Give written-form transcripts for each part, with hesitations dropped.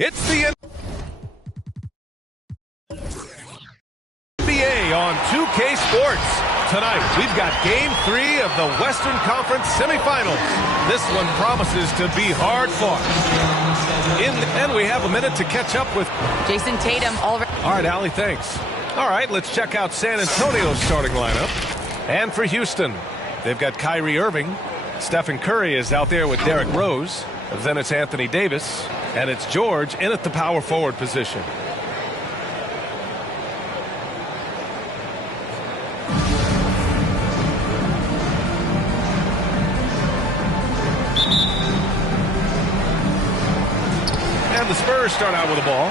It's the NBA on 2K Sports. Tonight, we've got Game 3 of the Western Conference semifinals. This one promises to be hard-fought. And we have a minute to catch up with Jason Tatum. All right, Allie, thanks. All right, let's check out San Antonio's starting lineup. And for Houston, they've got Kyrie Irving. Stephen Curry is out there with Derrick Rose. Then it's Anthony Davis. And it's George in at the power forward position. And the Spurs start out with the ball.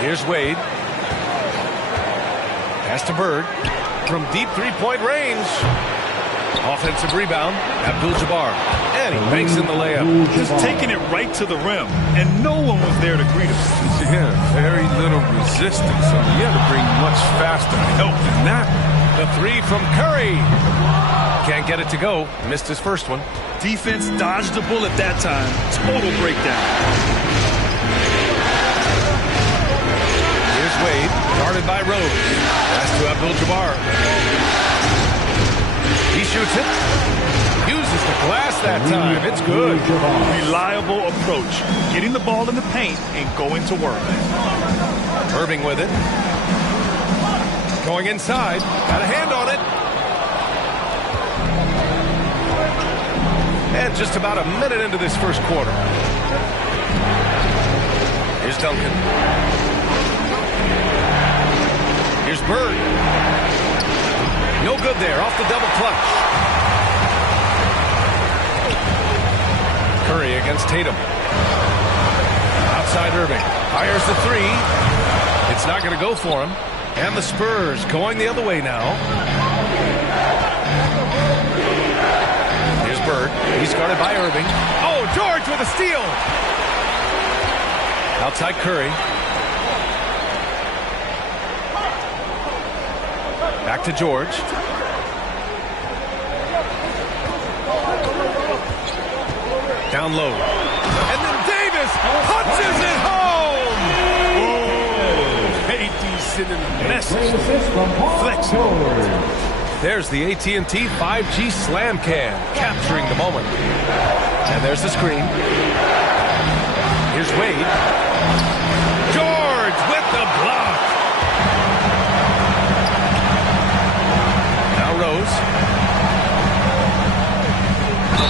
Here's Wade. Pass to Bird. From deep three-point range. Offensive rebound. Abdul-Jabbar. And he banks in the layup. Just taking it right to the rim. And no one was there to greet him. Yeah, very little resistance. So you had to bring much faster help than that. The three from Curry. Can't get it to go. Missed his first one. Defense dodged the bullet that time. Total breakdown. Here's Wade. Guarded by Rose. Pass to Abdul-Jabbar. He shoots it. Uses the glass that time. It's good. Reliable approach. Getting the ball in the paint and going to work. Irving with it. Going inside. Got a hand on it. And just about a minute into this first quarter. Here's Duncan. Here's Bird. No good there. Off the double clutch. Curry against Tatum. Outside Irving. Fires the three. It's not going to go for him. And the Spurs going the other way now. Here's Bird. He's guarded by Irving. Oh, George with a steal. Outside Curry. Back to George. Down low. And then Davis punches it home! Oh, AD sending a message. Flexible. There's the AT&T 5G Slam Cam, capturing the moment. And there's the screen. Here's Wade. George with the block. Now Rose.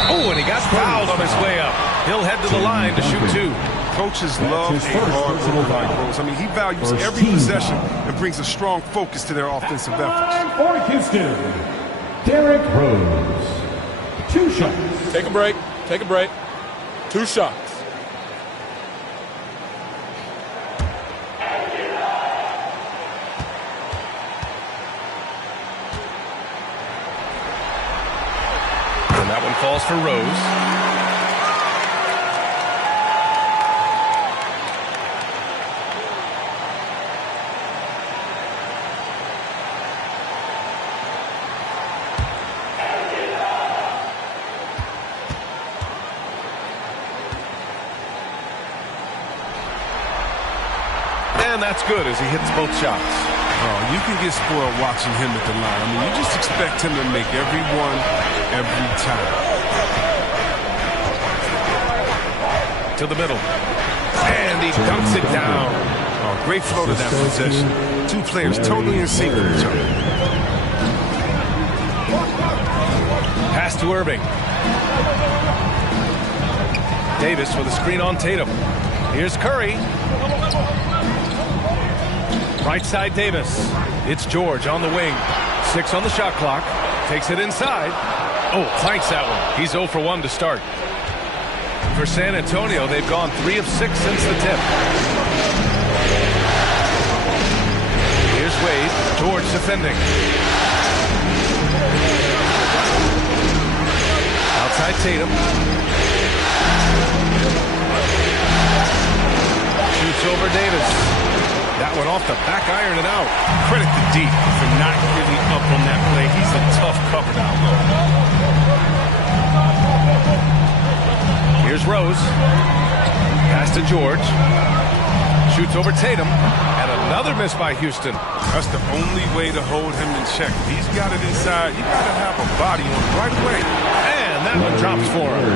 Oh, and he got fouled on his way up. He'll head to the line to shoot two. Coaches love a hard worker like Rose. I mean, he values every possession and brings a strong focus to their offensive efforts. For Houston, Derrick Rose. 2 shots. Take a break. Take a break. 2 shots. And that one falls for Rose. And that's good as he hits both shots. Oh, you can get spoiled watching him at the line. I mean, you just expect him to make every one, every time. To the middle. And he dunks it down. Oh, great flow to that possession. 2 players totally in sync with each other. Pass to Irving. Davis with a screen on Tatum. Here's Curry. Right side Davis. It's George on the wing. 6 on the shot clock. Takes it inside. Oh, clanks that one. He's 0 for 1 to start. For San Antonio, they've gone 3 of 6 since the tip. Here's Wade. George defending. Outside Tatum. Shoots over Davis. That one off the back iron and out. Credit to D for not giving up on that play. He's a tough cover down low. Here's Rose. Pass to George. Shoots over Tatum. And another miss by Houston. That's the only way to hold him in check. He's got it inside. You got to have a body on him right away. And that one drops for him.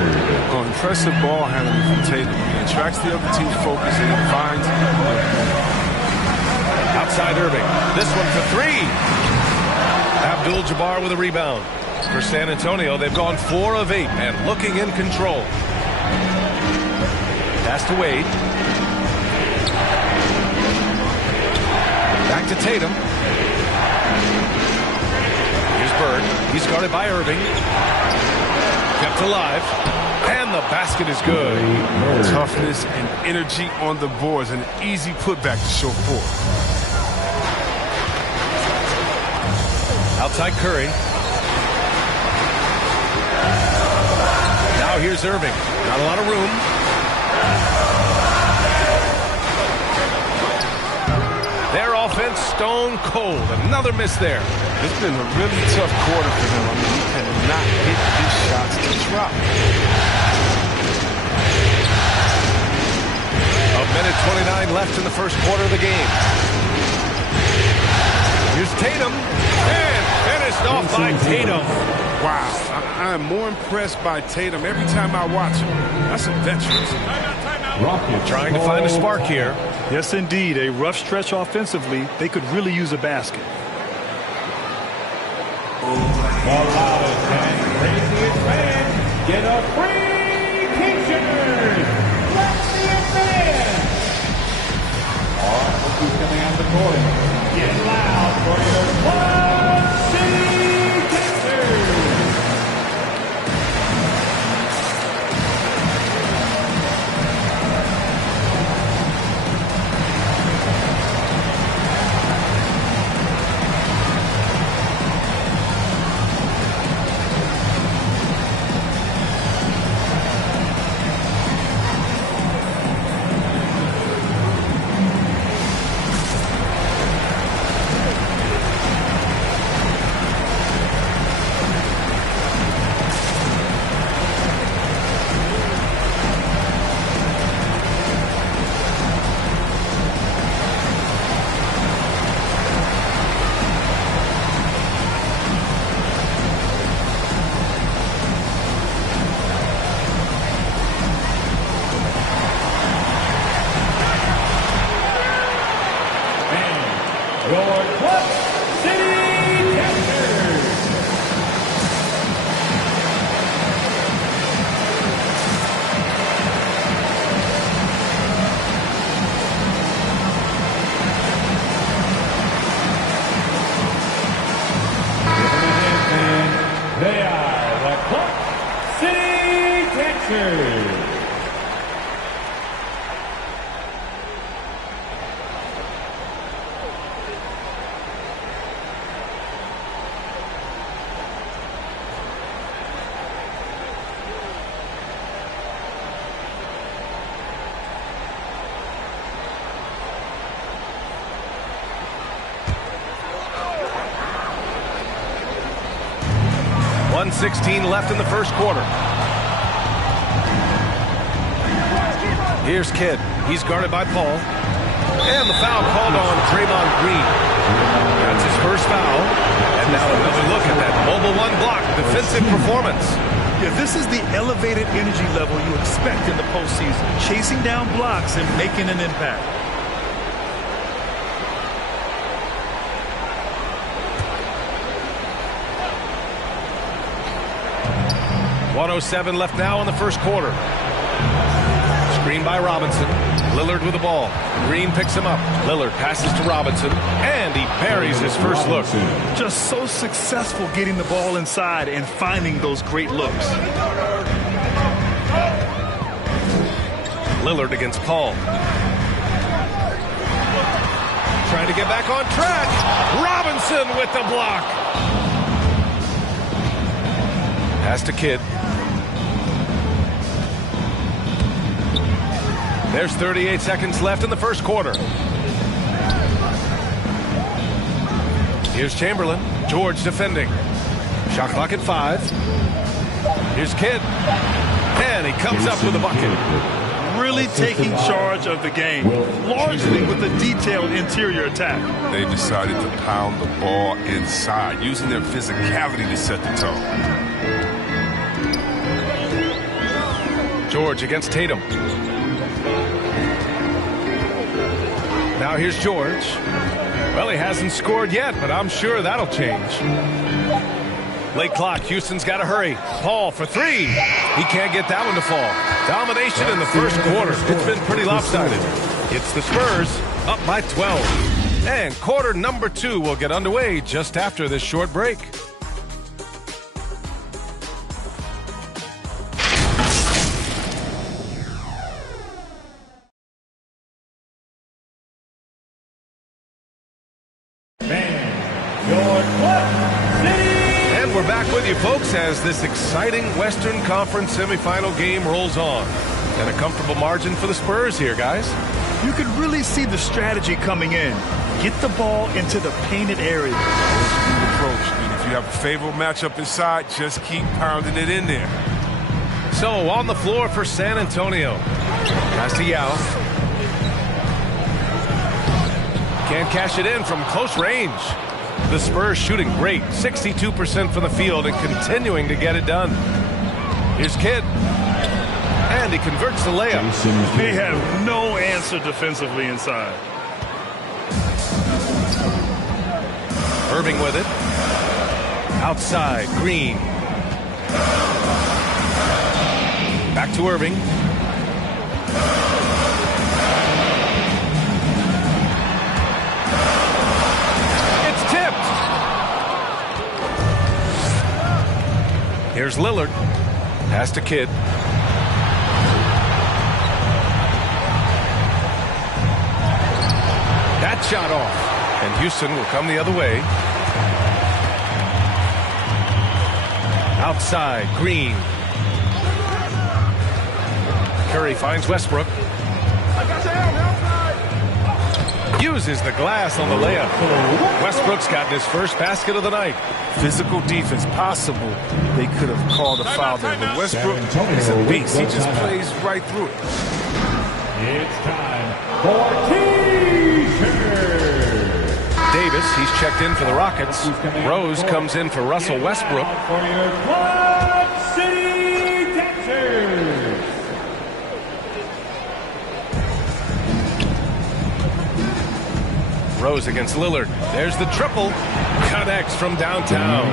Oh, impressive ball handling from Tatum. He attracts the other team's focus and he finds. Outside Irving. This one for three. Abdul-Jabbar with a rebound. For San Antonio, they've gone 4 of 8 and looking in control. Pass to Wade. Back to Tatum. Here's Bird. He's guarded by Irving. Kept alive. And the basket is good. Toughness and energy on the boards. An easy putback to show forth. Outside Curry. Now here's Irving. Not a lot of room. Their offense stone cold. Another miss there. It's been a really tough quarter for him. I mean, he cannot hit his shots to drop. A minute 29 left in the first quarter of the game. Here's Tatum. And finished off by Tatum. Wow. I am more impressed by Tatum every time I watch him. That's a veteran. Rockets Trying to find a spark here. Yes, indeed. A rough stretch offensively. They could really use a basket. The loudest and craziest fans get a free t-shirt. Let's see it, fans. All rookies coming out the court. Get loud for your Club City Texans. Your Club City Texans. They are the Club City Texans. .16 left in the first quarter. Here's Kidd. He's guarded by Paul. And the foul called on Draymond Green. That's his first foul. And now another look at that mobile one block defensive performance. Yeah, this is the elevated energy level you expect in the postseason. Chasing down blocks and making an impact. .107 left now in the first quarter. Screen by Robinson. Lillard with the ball. Green picks him up. Lillard passes to Robinson. And he buries his first look. Just so successful getting the ball inside and finding those great looks. Lillard against Paul. Trying to get back on track. Robinson with the block. Pass to Kidd. There's 38 seconds left in the first quarter. Here's Chamberlain. George defending. Shot clock at 5. Here's Kidd. And he comes up with a bucket. Really taking charge of the game, largely with a detailed interior attack. They decided to pound the ball inside, using their physicality to set the tone. George against Tatum. Now here's George. Well, he hasn't scored yet, but I'm sure that'll change. Late clock. Houston's got to hurry. Paul for three. He can't get that one to fall. Domination in the first quarter. It's been pretty lopsided. It's the Spurs up by 12. And quarter number 2 will get underway just after this short break. We're back with you, folks, as this exciting Western Conference semifinal game rolls on. And a comfortable margin for the Spurs here, guys. You can really see the strategy coming in. Get the ball into the painted area. Approach. And if you have a favorable matchup inside, just keep pounding it in there. So, on the floor for San Antonio. Pass to Yao. Can't cash it in from close range. The Spurs shooting great, 62% from the field and continuing to get it done. Here's Kidd. And he converts the layup. They have no answer defensively inside. Irving with it. Outside, Green. Back to Irving. Here's Lillard. Pass to Kidd. That shot off. And Houston will come the other way. Outside, Green. Curry finds Westbrook. Uses the glass on the layup. Westbrook's gotten his first basket of the night. Physical defense possible. They could have called a foul there, but Westbrook is a beast. He just plays right through it. It's time for T-shirt. Davis, he's checked in for the Rockets. Rose comes in for Russell Westbrook. For your Quad City Dancers. Rose against Lillard. There's the triple. Connects from downtown.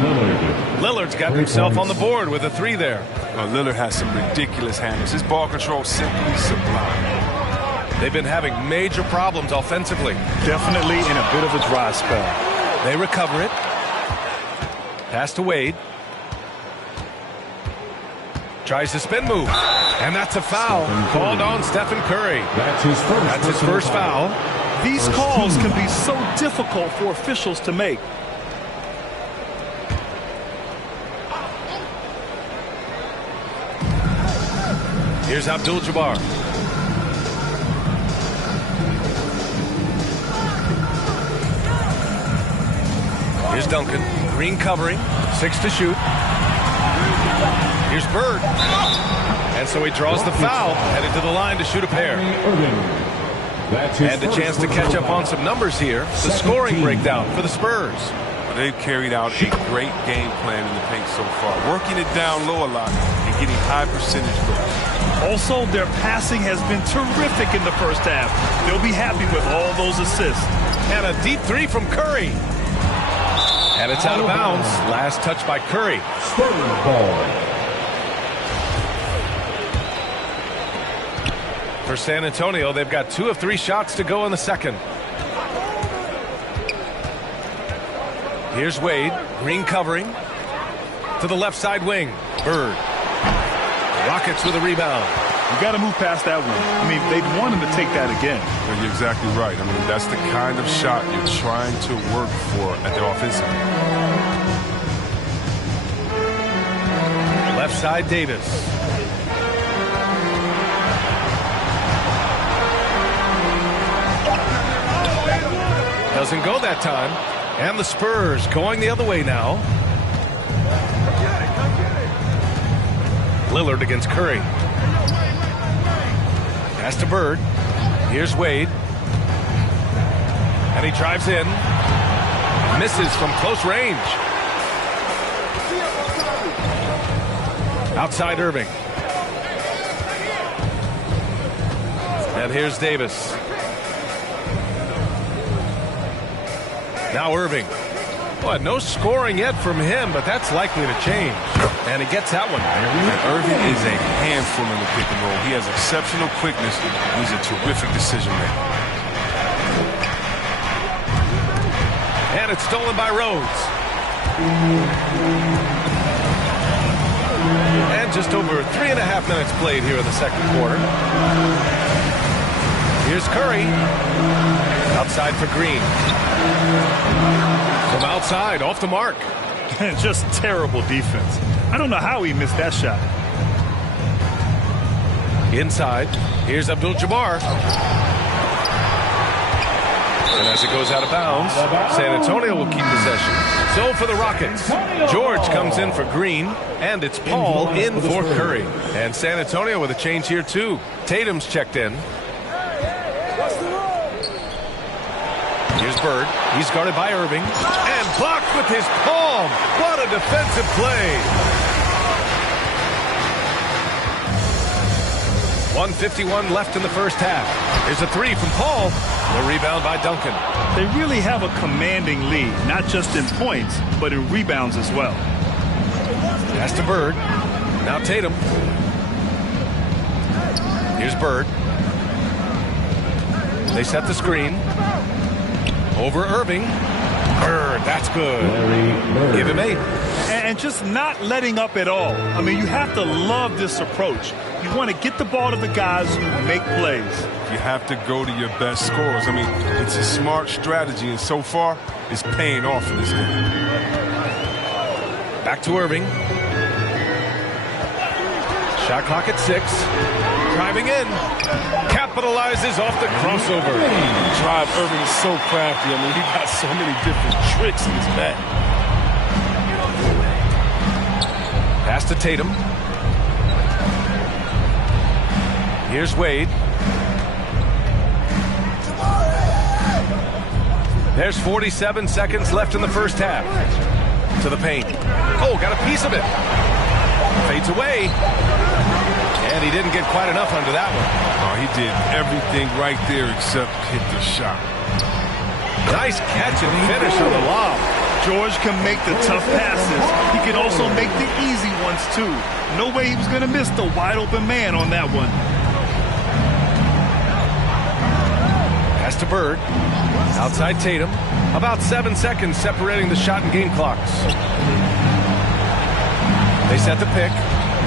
Lillard's got himself on the board with a 3 there. Lillard has some ridiculous handles. His ball control simply sublime. They've been having major problems offensively. Definitely in a bit of a dry spell. They recover it. Pass to Wade. Tries to spin move. And that's a foul. Called on Stephen Curry. That's his first foul. These calls can be so difficult for officials to make. Here's Abdul-Jabbar. Here's Duncan. Green covering. 6 to shoot. Here's Bird. And so he draws the foul. Headed to the line to shoot a pair. And a chance to catch up on some numbers here. The scoring breakdown for the Spurs. They've carried out a great game plan in the paint so far, working it down low a lot and getting high percentage looks. Also, their passing has been terrific in the first half. They'll be happy with all those assists. And a deep 3 from Curry. And it's out of bounds. Last touch by Curry. Spurs ball. For San Antonio, they've got 2 of 3 shots to go in the second. Here's Wade. Green covering. To the left side wing. Bird. Rockets with a rebound. You got to move past that one. I mean, they'd want him to take that again. Well, you're exactly right. I mean, that's the kind of shot you're trying to work for at the offensive end. Left side, Davis. Doesn't go that time. And the Spurs going the other way now. Lillard against Curry. Pass to Bird. Here's Wade. And he drives in. Misses from close range. Outside Irving. And here's Davis. Now Irving. Boy, no scoring yet from him, but that's likely to change. And he gets that one. Irving is a handful in the pick and roll. He has exceptional quickness. He's a terrific decision maker. And it's stolen by Rhodes. And just over 3.5 minutes played here in the second quarter. Here's Curry. Outside for Green. From outside, off the mark. Just terrible defense. I don't know how he missed that shot. Inside, here's Abdul-Jabbar. And as it goes out of bounds, San Antonio will keep possession. So for the Rockets, George comes in for Green, and it's Paul in for Curry. And San Antonio with a change here too. Tatum's checked in. Here's Bird. He's guarded by Irving. And blocked with his palm. What a defensive play. 1:51 left in the first half. Here's a three from Paul. The rebound by Duncan. They really have a commanding lead, not just in points, but in rebounds as well. Pass to Bird. Now Tatum. Here's Bird. They set the screen. Over Irving. Bird, that's good. Give him 8. And just not letting up at all. I mean, you have to love this approach. You want to get the ball to the guys who make plays. You have to go to your best scorers. I mean, it's a smart strategy, and so far, it's paying off in this game. Back to Irving. Shot clock at 6. Driving in. Capitalizes off the crossover. Drive Irving is so crafty. I mean, he got so many different tricks in his bag. Pass to Tatum. Here's Wade. There's 47 seconds left in the first half. To the paint. Oh, got a piece of it. Fades away. And he didn't get quite enough under that one. Oh, he did everything right there except hit the shot. Nice catch and finish on the lob. George can make the tough passes. He can also make the easy ones, too. No way he was going to miss the wide-open man on that one. Pass to Bird. Outside Tatum. About 7 seconds separating the shot and game clocks. They set the pick.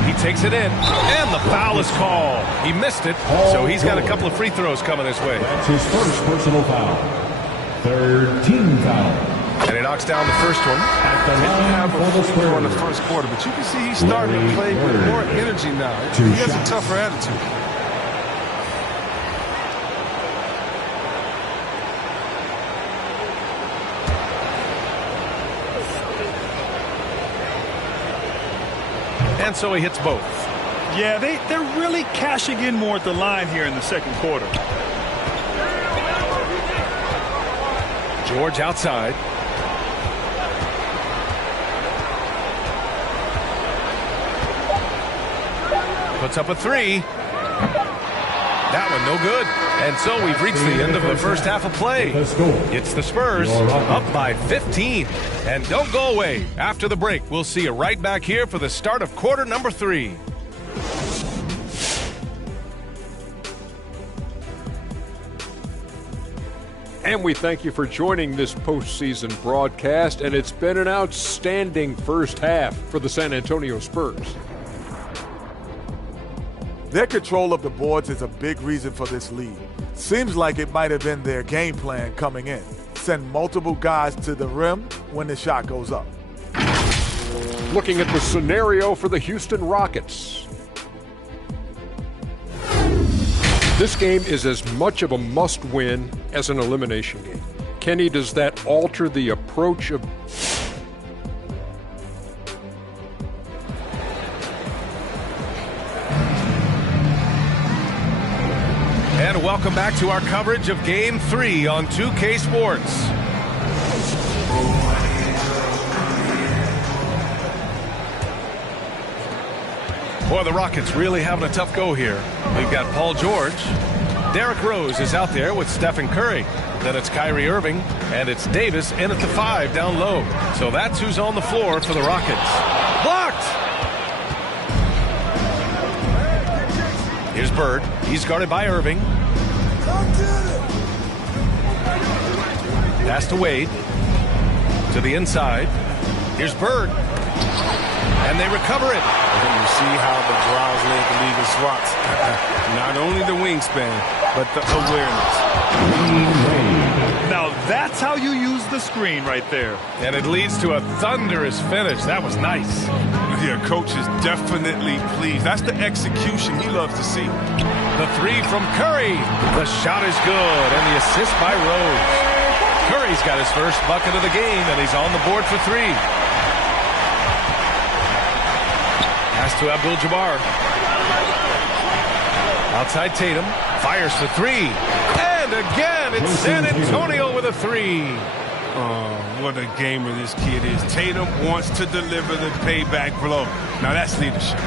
He takes it in. And the foul is called. He missed it, so he's got a couple of free throws coming his way. That's his first personal foul. 13 foul. And he knocks down the first one. Didn't have a full score in the first quarter, but you can see he's starting to play with more energy now. He has a tougher attitude. And so he hits both. Yeah, they're really cashing in more at the line here in the second quarter. George outside. Puts up a three. That one no good. And so we've reached the end of the first half of play. It's the Spurs up by 15. And don't go away. After the break, we'll see you right back here for the start of quarter number 3. And we thank you for joining this postseason broadcast, and it's been an outstanding first half for the San Antonio Spurs. Their control of the boards is a big reason for this lead. Seems like it might have been their game plan coming in. Send multiple guys to the rim when the shot goes up. Looking at the scenario for the Houston Rockets. This game is as much of a must-win as an elimination game. Kenny, does that alter the approach of... And welcome back to our coverage of Game 3 on 2K Sports. Boy, the Rockets really having a tough go here. We've got Paul George. Derrick Rose is out there with Stephen Curry. Then it's Kyrie Irving, and it's Davis in at the 5 down low. So that's who's on the floor for the Rockets. Blocked! Here's Bird. He's guarded by Irving. Pass to Wade. To the inside. Here's Bird. And they recover it. And you see how the Browns led the league in swats. Not only the wingspan, but the awareness. Now that's how you use the screen right there. And it leads to a thunderous finish. That was nice. Yeah, coach is definitely pleased. That's the execution he loves to see. The 3 from Curry. The shot is good, and the assist by Rose. Curry's got his first bucket of the game, and he's on the board for 3. Pass to Abdul-Jabbar. Outside Tatum. Fires for 3. And again, it's San Antonio with a 3. Oh, what a gamer this kid is. Tatum wants to deliver the payback blow. Now that's leadership.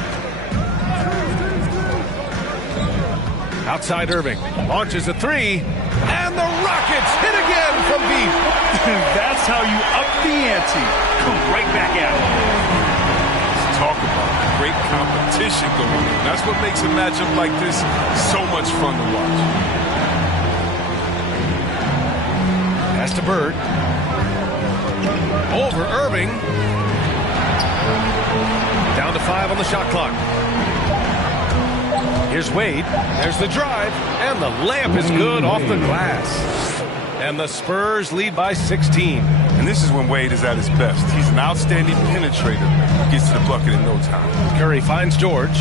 Outside Irving. Launches a 3. And the Rockets hit again from deep. That's how you up the ante. Come right back at it. Talk about great competition going on. That's what makes a matchup like this so much fun to watch. Pass to Bird. Over Irving. Down to 5 on the shot clock. Here's Wade. There's the drive. And the layup is good off the glass. And the Spurs lead by 16. And this is when Wade is at his best. He's an outstanding penetrator. Gets to the bucket in no time. Curry finds George.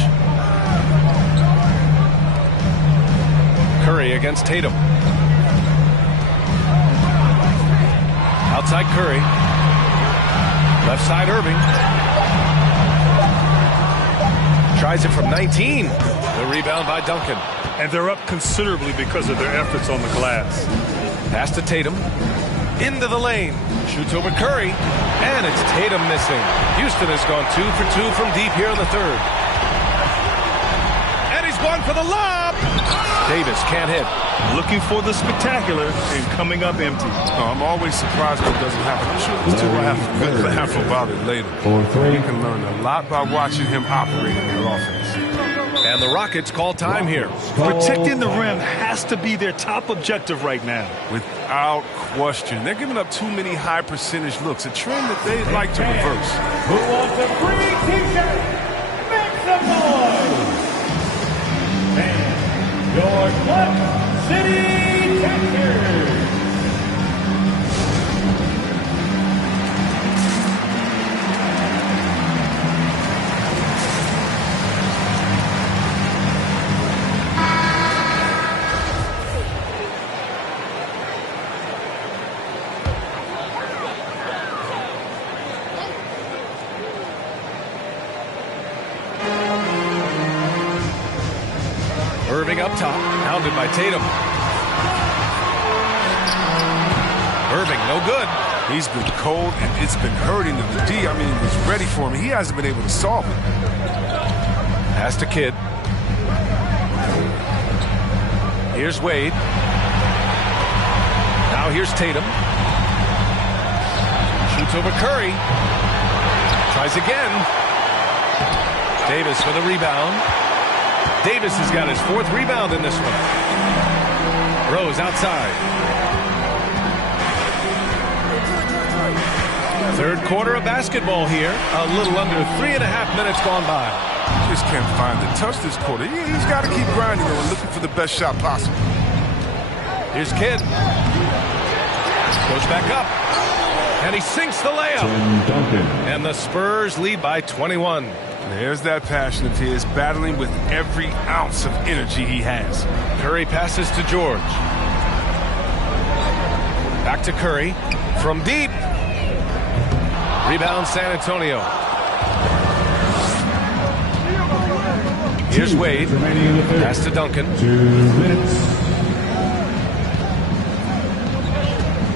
Curry against Tatum. Outside Curry. Left side Irving. Tries it from 19. The rebound by Duncan. And they're up considerably because of their efforts on the glass. Pass to Tatum. Into the lane. Shoots over Curry. And it's Tatum missing. Houston has gone 2 for 2 from deep here in the 3rd. And he's going for the lob. Davis can't hit. Looking for the spectacular and coming up empty. No, I'm always surprised when it doesn't happen. I'm sure there's 2 laugh about it later. You can learn a lot by watching him operate in their offense. And the Rockets call time here. Protecting the rim has to be their top objective right now. Without question. They're giving up too many high percentage looks, a trend that they'd like to reverse. Who wants a free t-shirt? Make some noise! And your Clutch City Texans. Irving up top, pounded by Tatum. Irving, no good. He's been cold, and it's been hurting him. The D, I mean, he was ready for him. He hasn't been able to solve it. Pass to Kidd. Here's Wade. Now here's Tatum. Shoots over Curry. Tries again. Davis with a rebound. Davis has got his 4th rebound in this one. Rose outside. 3rd quarter of basketball here. A little under 3.5 minutes gone by. Just can't find the touch this quarter. He's got to keep grinding though and looking for the best shot possible. Here's Kidd. Goes back up. And he sinks the layup. And the Spurs lead by 21. There's that passion of his, battling with every ounce of energy he has. Curry passes to George. Back to Curry. From deep. Rebound San Antonio. Here's Wade. Pass to Duncan. 2 minutes.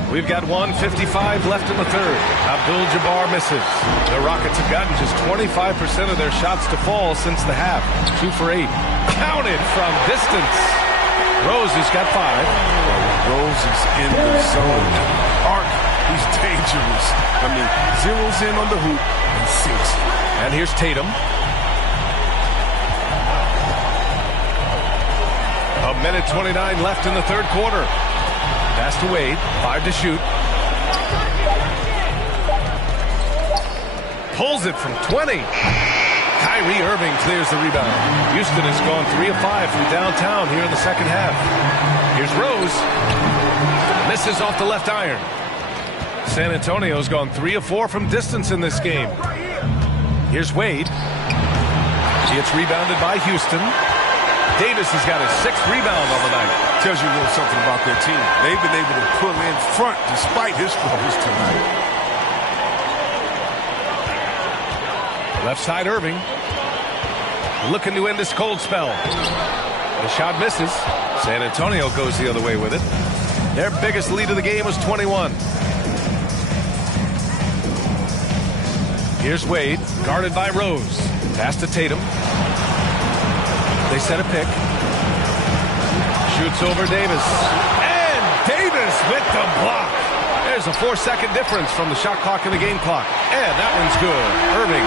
We've got 1:55 left in the third. Abdul-Jabbar misses. The Rockets have gotten just 25% of their shots to fall since the half. 2 for 8. Counted from distance. Rose has got 5. Rose is in the zone. Arc, he's dangerous. I mean, zeroes in on the hoop and sinks. And here's Tatum. A minute 29 left in the third quarter. Pass to Wade. 5 to shoot. Pulls it from 20. Kyrie Irving clears the rebound. Houston has gone 3 of 5 from downtown here in the second half. Here's Rose. Misses off the left iron. San Antonio's gone 3 of 4 from distance in this game. Here's Wade. It's rebounded by Houston. Davis has got his 6th rebound on the night. Tells you a little something about their team. They've been able to pull in front despite his struggles tonight. Left side Irving. Looking to end this cold spell. The shot misses. San Antonio goes the other way with it. Their biggest lead of the game was 21. Here's Wade, guarded by Rose. Pass to Tatum. They set a pick. Shoots over Davis. And Davis with the block. There's a 4-second difference from the shot clock and the game clock. And that one's good. Irving.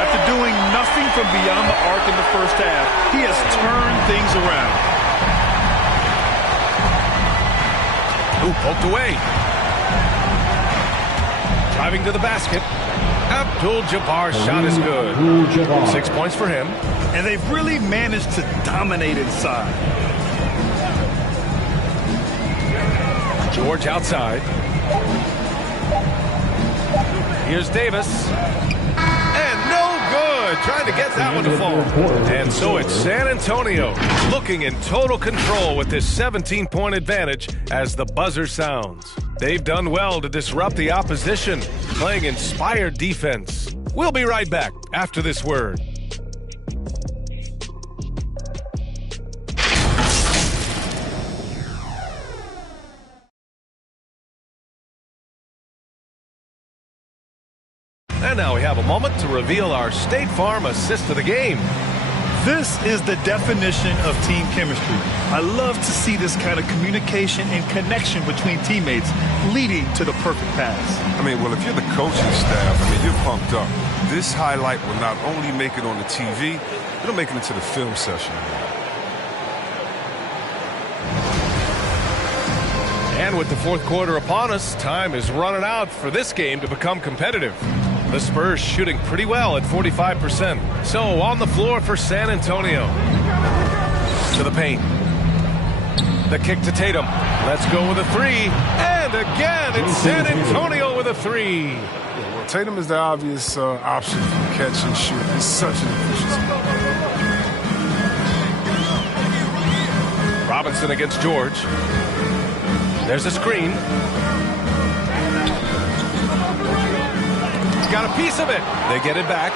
After doing nothing from beyond the arc in the first half, he has turned things around. Ooh, poked away. Driving to the basket. Abdul-Jabbar's shot is good. 6 points for him. And they've really managed to dominate inside. George outside. Here's Davis. And no good. Trying to get that one to fall. And so it's San Antonio looking in total control with this 17-point advantage as the buzzer sounds. They've done well to disrupt the opposition, playing inspired defense. We'll be right back after this word. And now we have a moment to reveal our State Farm assist of the game. This is the definition of team chemistry. I love to see this kind of communication and connection between teammates leading to the perfect pass. I mean, well, if you're the coaching staff, I mean, you're pumped up. This highlight will not only make it on the TV, it'll make it into the film session. And with the fourth quarter upon us, time is running out for this game to become competitive. The Spurs shooting pretty well at 45%. So on the floor for San Antonio. To the paint. The kick to Tatum. Let's go with a 3. And again, it's San Antonio with a 3. Yeah, well, Tatum is the obvious option for catch and shoot. He's such an efficiency. Robinson against George. There's a screen. Got a piece of it. They get it back.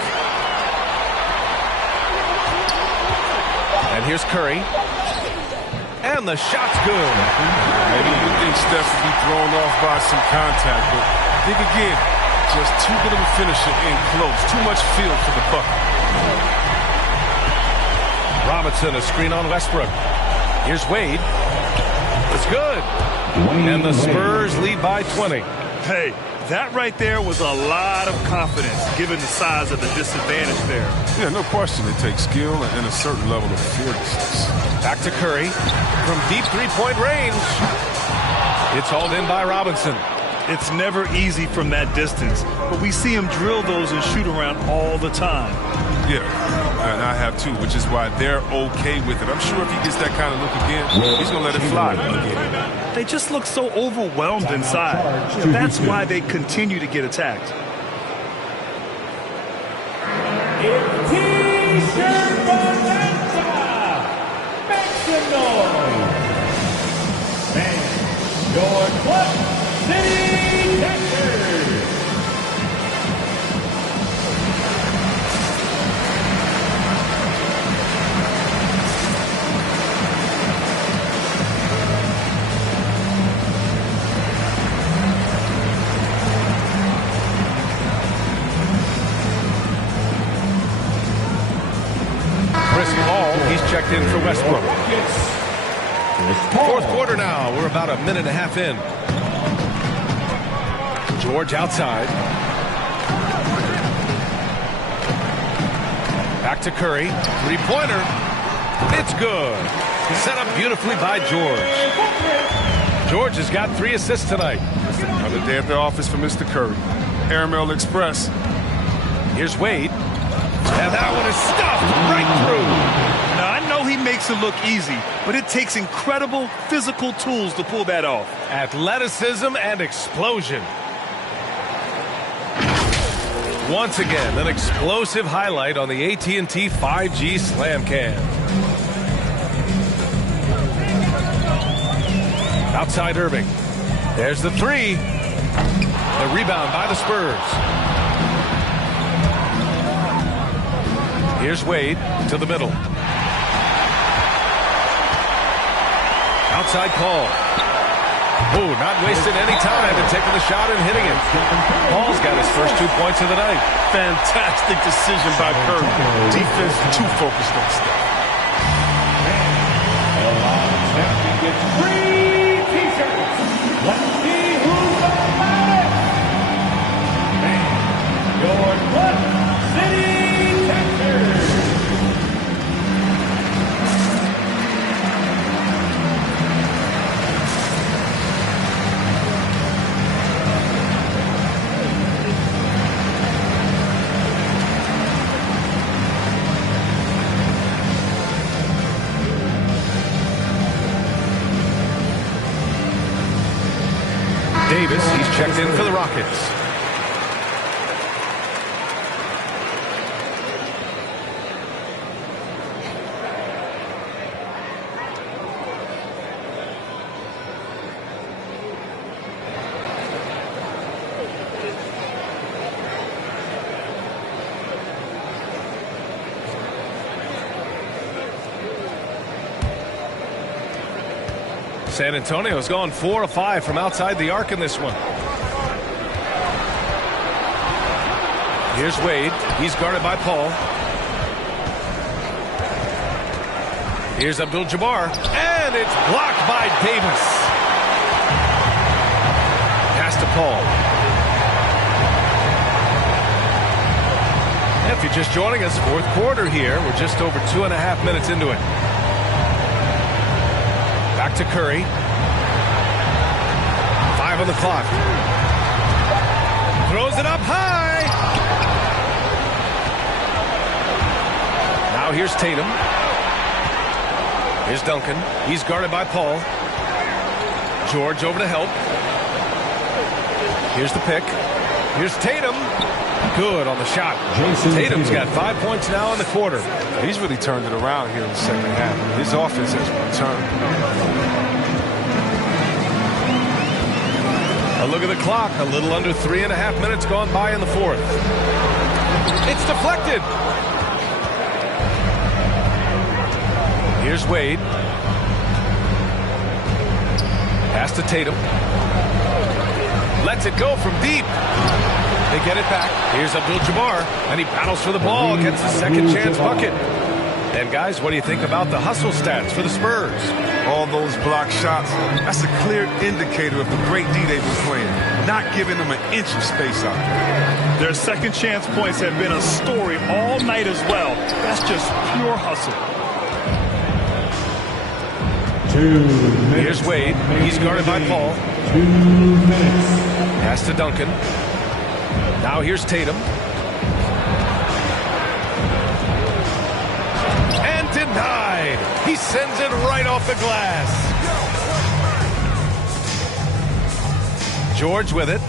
And here's Curry. And the shot's good. Maybe you think Steph will be thrown off by some contact, but think again. Just too good of a finisher in close. Too much feel for the bucket. Robinson, a screen on Westbrook. Here's Wade. It's good. And the Spurs lead by 20. Hey, that right there was a lot of confidence given the size of the disadvantage there. Yeah, no question. It takes skill and a certain level of fearlessness. Back to Curry from deep three-point range. It's hauled in by Robinson. It's never easy from that distance, but we see him drill those and shoot around all the time. Yeah, and I have too, which is why they're okay with it. I'm sure if he gets that kind of look again, he's going to let it fly again. They just look so overwhelmed inside. That's why they continue to get attacked. It's T-shirt bonanza! Make some noise! And your Club City Texans! checked in for Westbrook. Fourth quarter now. We're about a minute and a half in. George outside. Back to Curry. Three-pointer. It's good. Set up beautifully by George. George has got 3 assists tonight. Another day at the office for Mr. Curry. Airmail Express. Here's Wade. And that one is stuffed right through. Now, I know he makes it look easy, but it takes incredible physical tools to pull that off. Athleticism and explosion. Once again, an explosive highlight on the AT&T 5G Slam Cam. Outside Irving. There's the 3. The rebound by the Spurs. Here's Wade to the middle. Outside Paul. Oh, not wasting any time and taking the shot and hitting it. Paul's got his first 2 points of the night. Fantastic decision by Curry. Defense too focused on stuff. Free t-shirts. Let's see who's the baddest. And your Clutch City Texans. Davis, he's checked in for the Rockets. San Antonio's gone 4 of 5 from outside the arc in this one. Here's Wade. He's guarded by Paul. Here's Abdul-Jabbar. And it's blocked by Davis. Pass to Paul. If you're just joining us, fourth quarter here. We're just over 2.5 minutes into it. Back to Curry. 5 on the clock. Throws it up high. Now here's Tatum. Here's Duncan. He's guarded by Paul. George over to help. Here's the pick. Here's Tatum. Good on the shot. Tatum's got 5 points now in the quarter. He's really turned it around here in the second half. His offense has returned. A look at the clock. A little under 3.5 minutes gone by in the fourth. It's deflected. Here's Wade. Pass to Tatum. Lets it go from deep. They get it back. Here's Abdul-Jabbar, and he battles for the ball, gets the second chance bucket. And guys, what do you think about the hustle stats for the Spurs? All those block shots, that's a clear indicator of the great D they've been playing. Not giving them an inch of space out there. Their second chance points have been a story all night as well. That's just pure hustle. 2 minutes. Here's Wade. He's guarded by Paul. 2 minutes. Pass to Duncan. Now here's Tatum. And denied. He sends it right off the glass. George with it.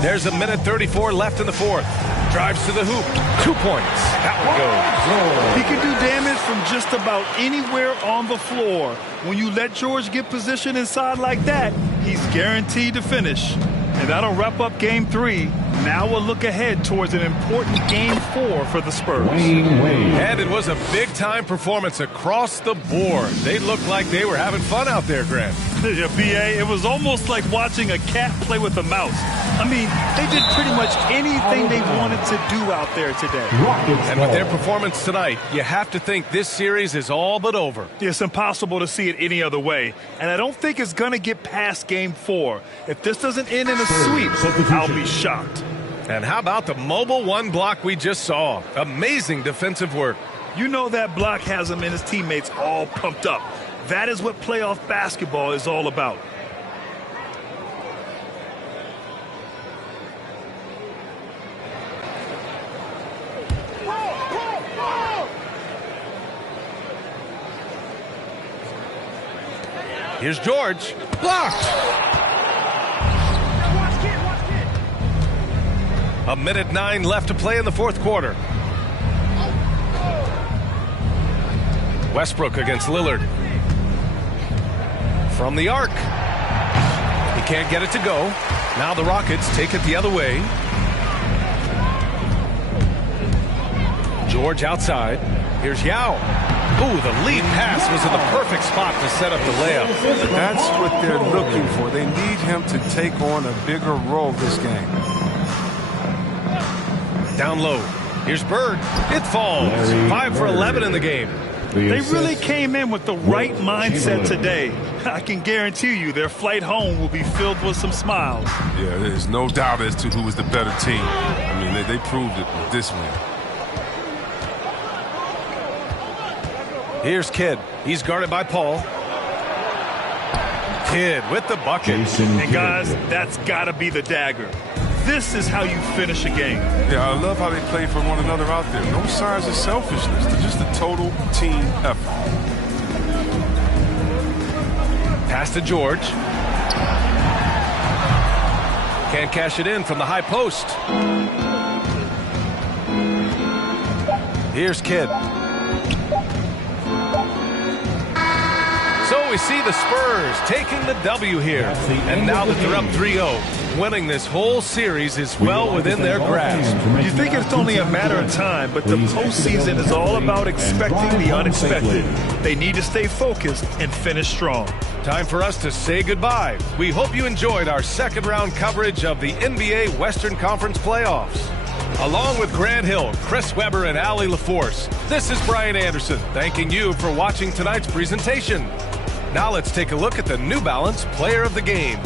There's a minute 34 left in the fourth. Drives to the hoop. 2 points. That one goes. He can do damage from just about anywhere on the floor. When you let George get position inside like that, he's guaranteed to finish. And that'll wrap up game 3. Now we'll look ahead towards an important game 4 for the Spurs. And it was a big-time performance across the board. They looked like they were having fun out there, Grant. Yeah, B.A., it was almost like watching a cat play with a mouse. I mean, they did pretty much anything they wanted to do out there today. And with their performance tonight, you have to think this series is all but over. It's impossible to see it any other way, and I don't think it's going to get past Game 4. If this doesn't end in a sweep, I'll be shocked. And how about the mobile one block we just saw? Amazing defensive work. You know that block has him and his teammates all pumped up. That is what playoff basketball is all about. Here's George. Blocked. A minute 9 left to play in the fourth quarter. Westbrook against Lillard. From the arc. He can't get it to go. Now the Rockets take it the other way. George outside. Here's Yao. Ooh, the lead pass was in the perfect spot to set up the layup. That's what they're looking for. They need him to take on a bigger role this game. Down low. Here's Bird. It falls. 5 for 11 in the game. They really came in with the right mindset today. I can guarantee you their flight home will be filled with some smiles. Yeah, there's no doubt as to who was the better team. I mean, they proved it with this win. Here's Kidd. He's guarded by Paul. Kidd with the bucket. And guys, that's got to be the dagger. This is how you finish a game. Yeah, I love how they play for one another out there. No signs of selfishness. They're just a total team effort. Pass to George. Can't cash it in from the high post. Here's Kidd. So we see the Spurs taking the W here. And now that they're up 3-0, winning this whole series is well within their grasp. You think it's only a matter of time, but the postseason is all about expecting the unexpected. They need to stay focused and finish strong. Time for us to say goodbye. We hope you enjoyed our second round coverage of the NBA Western Conference playoffs. Along with Grant Hill, Chris Webber, and Allie LaForce, this is Brian Anderson, thanking you for watching tonight's presentation. Now let's take a look at the New Balance Player of the Game.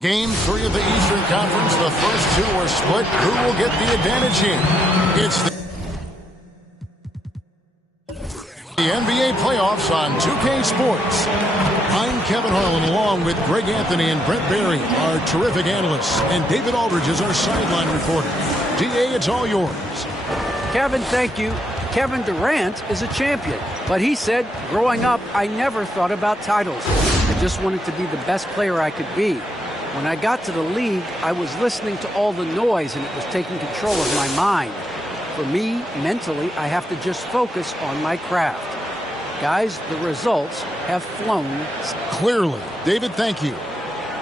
Game 3 of the Eastern Conference. The first two are split. Who will get the advantage here? It's the NBA playoffs on 2K Sports. I'm Kevin Harlan, along with Greg Anthony and Brent Barry, our terrific analysts, and David Aldridge is our sideline reporter. DA, it's all yours. Kevin, thank you. Kevin Durant is a champion, but he said, growing up, I never thought about titles. I just wanted to be the best player I could be. When I got to the league, I was listening to all the noise and it was taking control of my mind. For me, mentally, I have to just focus on my craft. Guys, the results have flown. Clearly. David, thank you.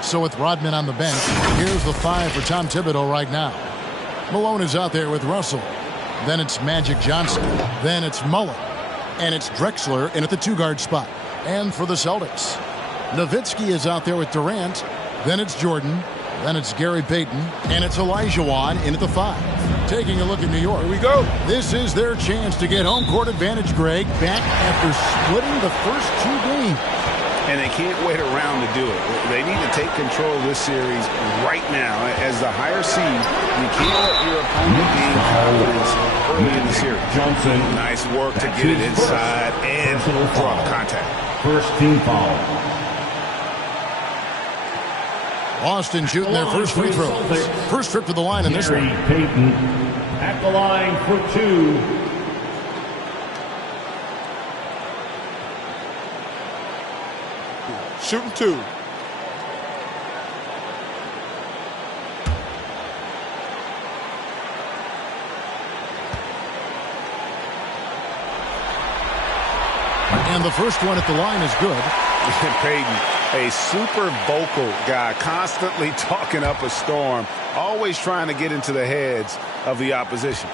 So with Rodman on the bench, here's the 5 for Tom Thibodeau right now. Malone is out there with Russell. Then it's Magic Johnson. Then it's Mullen. And it's Drexler in at the 2-guard spot. And for the Celtics, Nowitzki is out there with Durant. Then it's Jordan. Then it's Gary Payton. And it's Olajuwon in at the 5. Taking a look at New York. Here we go. This is their chance to get home court advantage, Greg, back after splitting the first 2 games. And they can't wait around to do it. They need to take control of this series right now. As the higher seed, you can't let your opponent gain confidence early in the series. Johnson. Nice work to get it inside and draw contact. First team foul. Boston shooting their first free throws. First trip to the line in this one. Payton at the line for 2. Shooting 2. And the first one at the line is good. Payton, a super vocal guy, constantly talking up a storm, always trying to get into the heads of the opposition.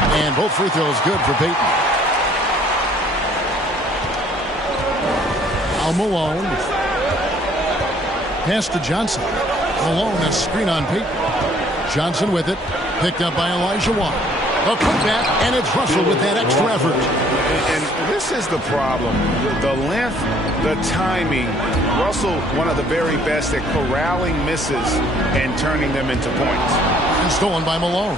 And both free throws good for Payton. Al Malone. Pass to Johnson. Malone, a screen on Payton. Johnson with it. Picked up by Olajuwon. A putback, and it's Russell with that extra effort. And this is the problem. The length, the timing. Russell, one of the very best at corralling misses and turning them into points. And stolen by Malone.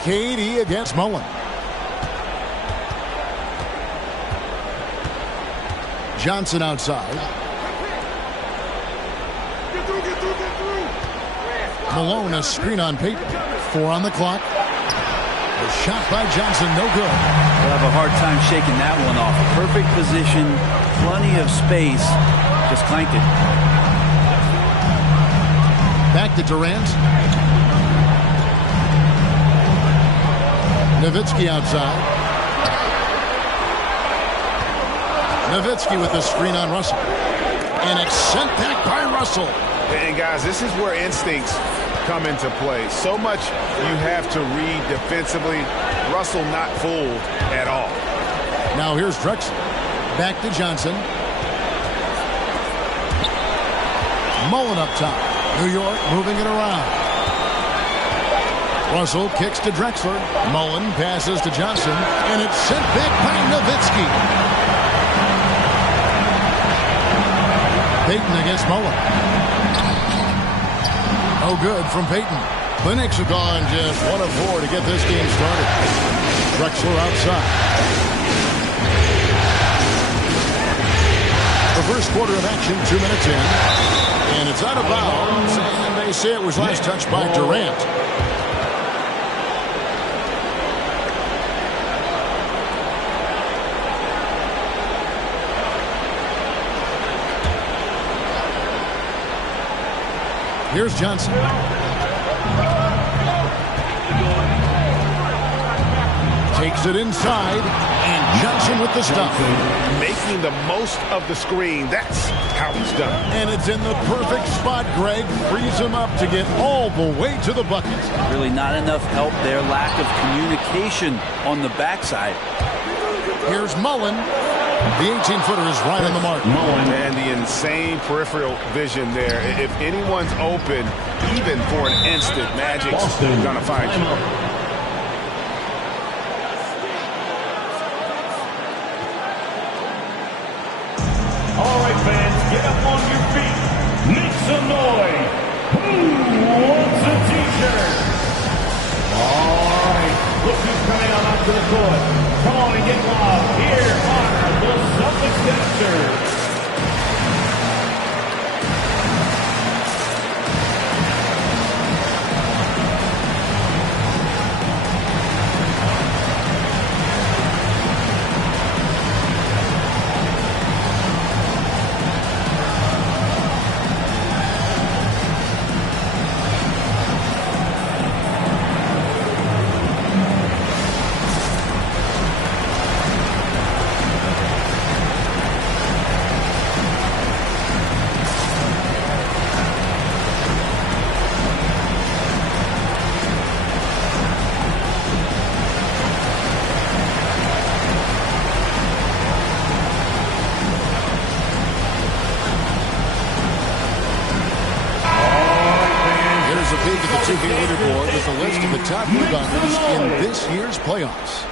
KD against Mullen. Johnson outside. Malone, a screen on Payton. 4 on the clock. A shot by Johnson, no good. We'll have a hard time shaking that one off. Perfect position, plenty of space. Just clanked it. Back to Durant. Nowitzki outside. Nowitzki with the screen on Russell. And it's sent back by Russell. And guys, this is where instincts come into play. So much you have to read defensively. Russell not fooled at all. Now here's Drexler. Back to Johnson. Mullen up top. New York moving it around. Russell kicks to Drexler. Mullen passes to Johnson. And it's sent back by Nowitzki. Payton against Mullen. No good from Payton. The Knicks have gone just 1 of 4 to get this game started. Drexler outside. The first quarter of action, 2 minutes in. And it's out of bounds. And they say it was last touched by Durant. Here's Johnson. Takes it inside, and Johnson with the stop. Making the most of the screen. That's how it's done. And it's in the perfect spot, Greg. Frees him up to get all the way to the bucket. Really not enough help there. Lack of communication on the backside. Here's Mullen. The 18-footer is right on the mark. And the insane peripheral vision there. If anyone's open, even for an instant, Magic's going to find you. Pacers. All right, look who's coming on onto the court. Come on and get loud. Here are the Celtics dancers. Leaderboard with a list of the top rebounders in this year's playoffs.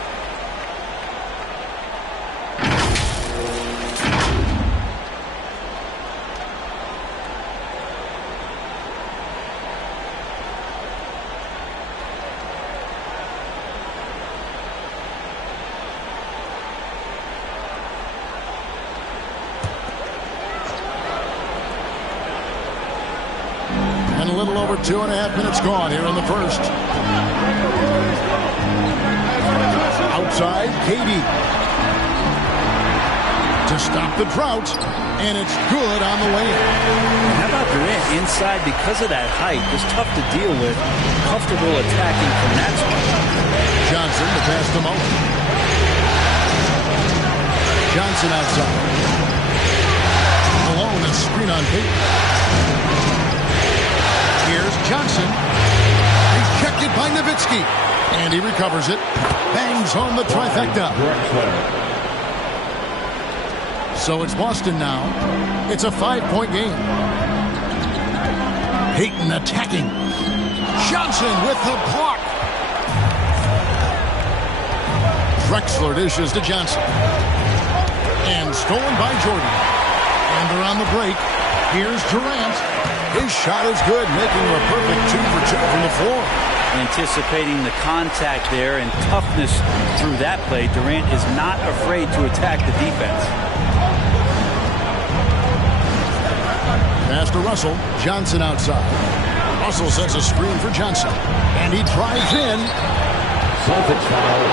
And a little over 2.5 minutes gone here in the first. Outside, KD. To stop the drought, and it's good on the way in. How about Durant inside because of that height? Just tough to deal with. Comfortable attacking from that spot. Johnson to pass to Mullen. Johnson outside. Malone, a screen on Payton. Here's Johnson. Rejected by Nowitzki. And he recovers it. Bangs home the trifecta. So it's Boston now. It's a 5-point game. Payton attacking. Johnson with the block. Drexler dishes to Johnson. And stolen by Jordan. And they're on the break. Here's Durant. His shot is good, making a perfect 2 for 2 from the floor. Anticipating the contact there and toughness through that play, Durant is not afraid to attack the defense. Pass to Russell. Johnson outside. Russell sets a screen for Johnson. And he drives in. Celtics foul.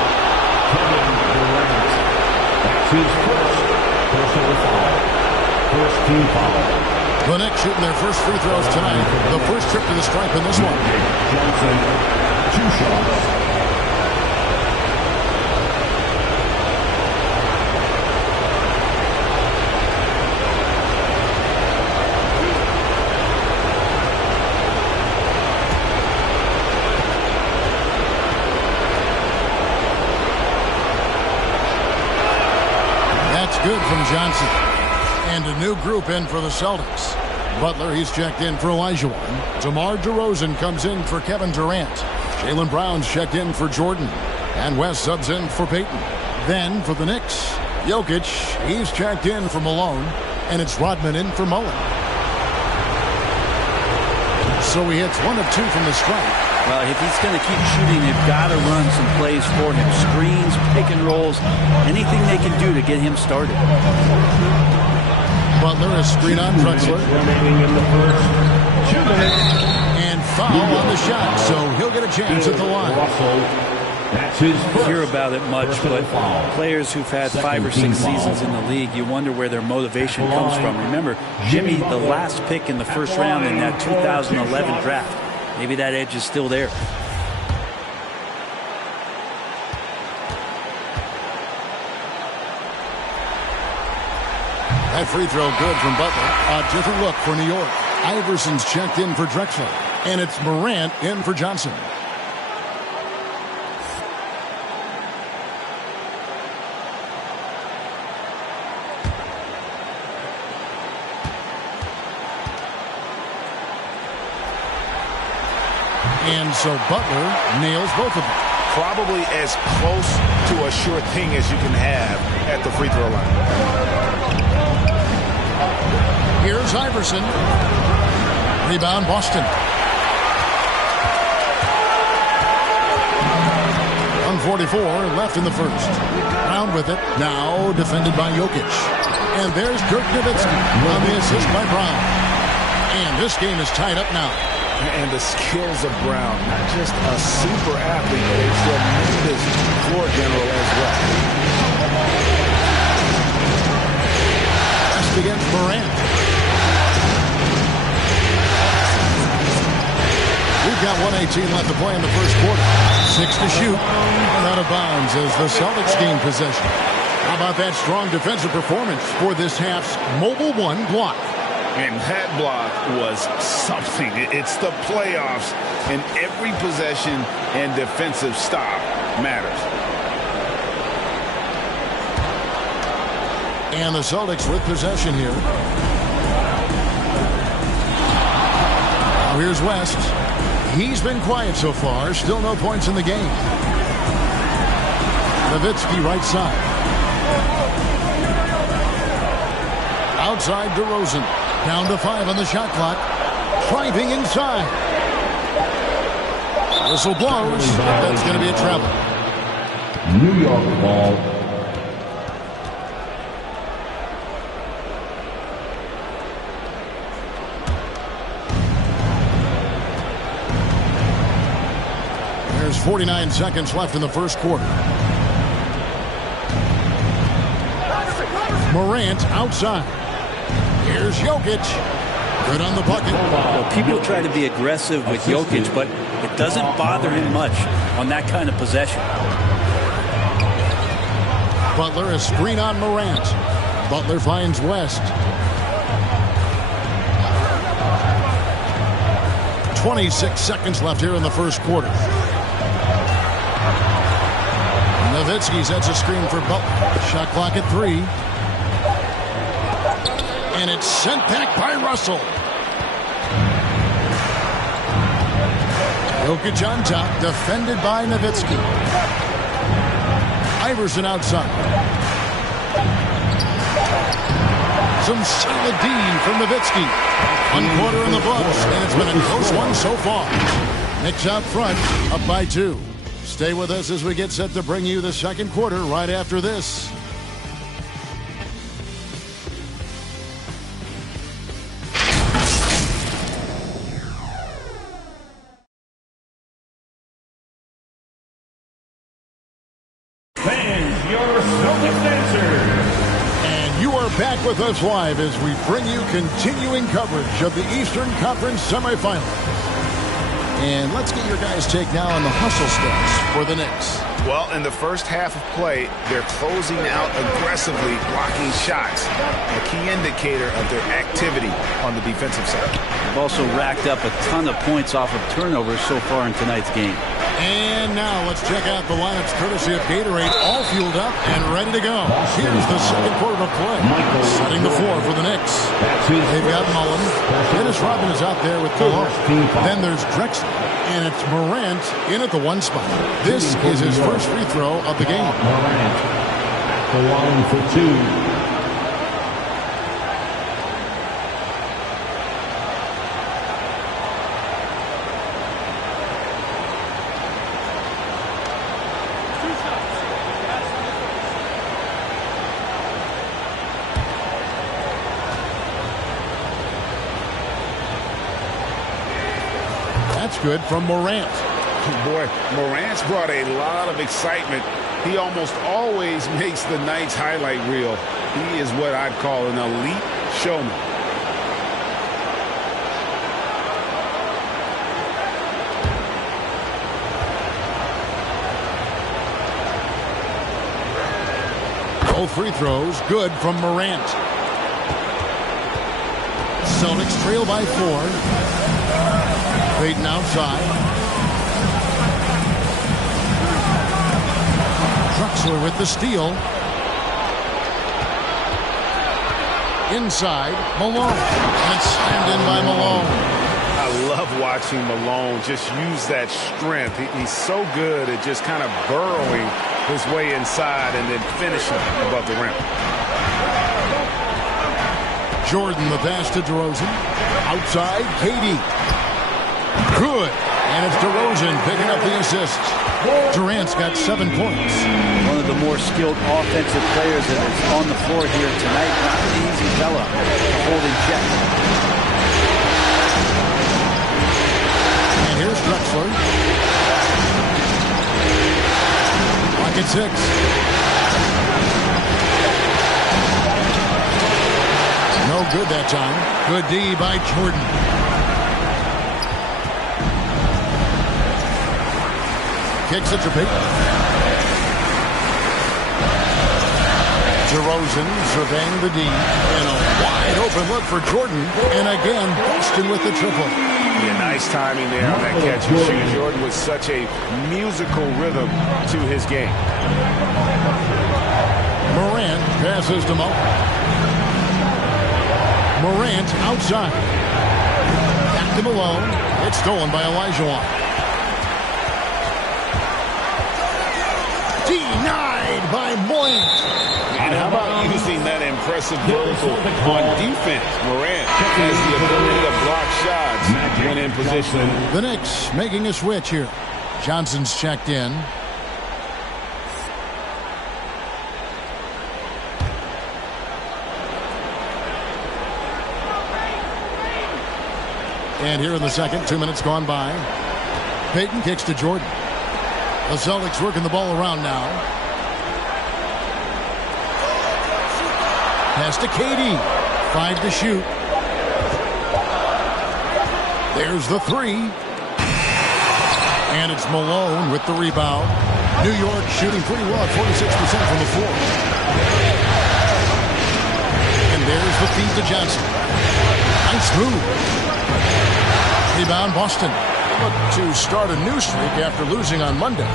Kevin Durant. That's his first personal foul. First team foul. The Knicks shooting their first free throws tonight. The first trip to the stripe in this one. Johnson, 2 shots. That's good from Johnson. And a new group in for the Celtics. Butler, he's checked in for Olajuwon. DeMar DeRozan comes in for Kevin Durant. Jaylen Brown's checked in for Jordan. And West subs in for Payton. Then for the Knicks, Jokic, he's checked in for Malone. And it's Rodman in for Mullen. So he hits 1 of 2 from the stripe. Well, if he's going to keep shooting, they've got to run some plays for him. Screens, pick and rolls, anything they can do to get him started. Butler is screen on Drexler. Remaining in the first 2 minutes. And foul on the shot, so he'll get a chance at the line. Russell, that's his first. Hear about it much, but players who've had 5 or 6 seasons in the league, you wonder where their motivation comes from. Remember, Jimmy, the last pick in the first round in that 2011 draft. Maybe that edge is still there. That free throw good from Butler. A different look for New York. Iverson's checked in for Drexler. And it's Morant in for Johnson. And so Butler nails both of them. Probably as close to a sure thing as you can have at the free throw line. Here's Iverson. Rebound Boston. 1:44 left in the first. Brown with it. Now defended by Jokic. And there's Dirk Nowitzki on the assist by Brown. And this game is tied up now. And the skills of Brown, not just a super athlete, but a tremendous floor general as well. West against Morant. We've got 1:18 left to play in the first quarter. 6 to shoot. And out of bounds as the Celtics gain possession. How about that strong defensive performance for this half's Mobile One block? And that block was something. It's the playoffs, and every possession and defensive stop matters. And the Celtics with possession here. Now here's West. He's been quiet so far. Still no points in the game. Nowitzki right side. Outside DeRozan. Down to 5 on the shot clock. Driving inside. Whistle blows. That's going to be a travel. New York ball. There's 49 seconds left in the first quarter. Morant outside. Here's Jokic. Good on the bucket. Well, people try to be aggressive with Jokic, but it doesn't bother him much on that kind of possession. Butler, a screen on Morant. Butler finds West. 26 seconds left here in the first quarter. Nowitzki sets a screen for Butler. Shot clock at 3. And it's sent back by Russell. Jokic on top, defended by Nowitzki. Iverson outside. Some solid D from Nowitzki. 1 quarter in the books, and it's been a close one so far. Knicks out front, up by 2. Stay with us as we get set to bring you the second quarter right after this. Fans, your Celtics answer. And you are back with us live as we bring you continuing coverage of the Eastern Conference semifinals. And let's get your guys' take now on the hustle stats for the Knicks. Well, in the first half of play, they're closing out aggressively, blocking shots, a key indicator of their activity on the defensive side. They've also racked up a ton of points off of turnovers so far in tonight's game. And now let's check out the lineups courtesy of Gatorade, all fueled up and ready to go. Here's the second quarter of play. Setting the floor for the Knicks. They've got Mullen. Dennis Rodman is out there with Malone. Then there's Drexler. And it's Morant in at the 1 spot. This is his first free throw of the game. Morant, the line for 2. That's good from Morant. Boy, Morant's brought a lot of excitement. He almost always makes the night's highlight reel. He is what I'd call an elite showman. Both free throws good from Morant. Celtics trail by 4. Payton outside. Drexler with the steal. Inside, Malone. And it's slammed in by Malone. I love watching Malone just use that strength. He's so good at just kind of burrowing his way inside and then finishing above the rim. Jordan, the pass to DeRozan. Outside, KD. Good. And it's DeRozan picking up the assist. Durant's got 7 points. One of the more skilled offensive players that is on the floor here tonight. Not an easy fella to hold in check. And here's Drexler. Pocket 6. No good that time. Good D by Jordan. Kicks it to Payton. DeRozan surveying the D. And a wide open look for Jordan. And again, Boston with the triple. Yeah, nice timing there on that catch and shoot. Jordan with such a musical rhythm to his game. Morant passes to Mo. Morant outside. Back to Malone. It's stolen by Olajuwon. Denied by Morant. And how about using that impressive vertical on defense? Morant has the ability to block shots when in position. The Knicks making a switch here. Johnson's checked in. And here in the second, 2 minutes gone by. Payton kicks to Jordan. The Celtics working the ball around now. Pass to KD. 5 to shoot. There's the 3. And it's Malone with the rebound. New York shooting pretty well at 46% from the floor. And there's the feed to Johnson. Nice move. Rebound Boston. Look to start a new streak after losing on Monday.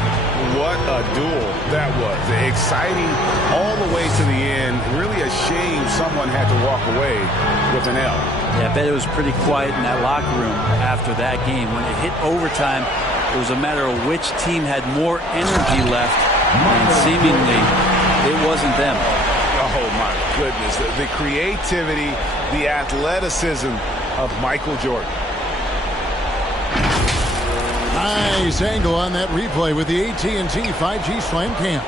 What a duel that was. Exciting all the way to the end. Really a shame someone had to walk away with an L. Yeah, I bet it was pretty quiet in that locker room after that game. When it hit overtime, it was a matter of which team had more energy left, and seemingly it wasn't them. Oh, my goodness. The creativity, the athleticism of Michael Jordan. Nice angle on that replay with the AT&T 5G Slam Cam.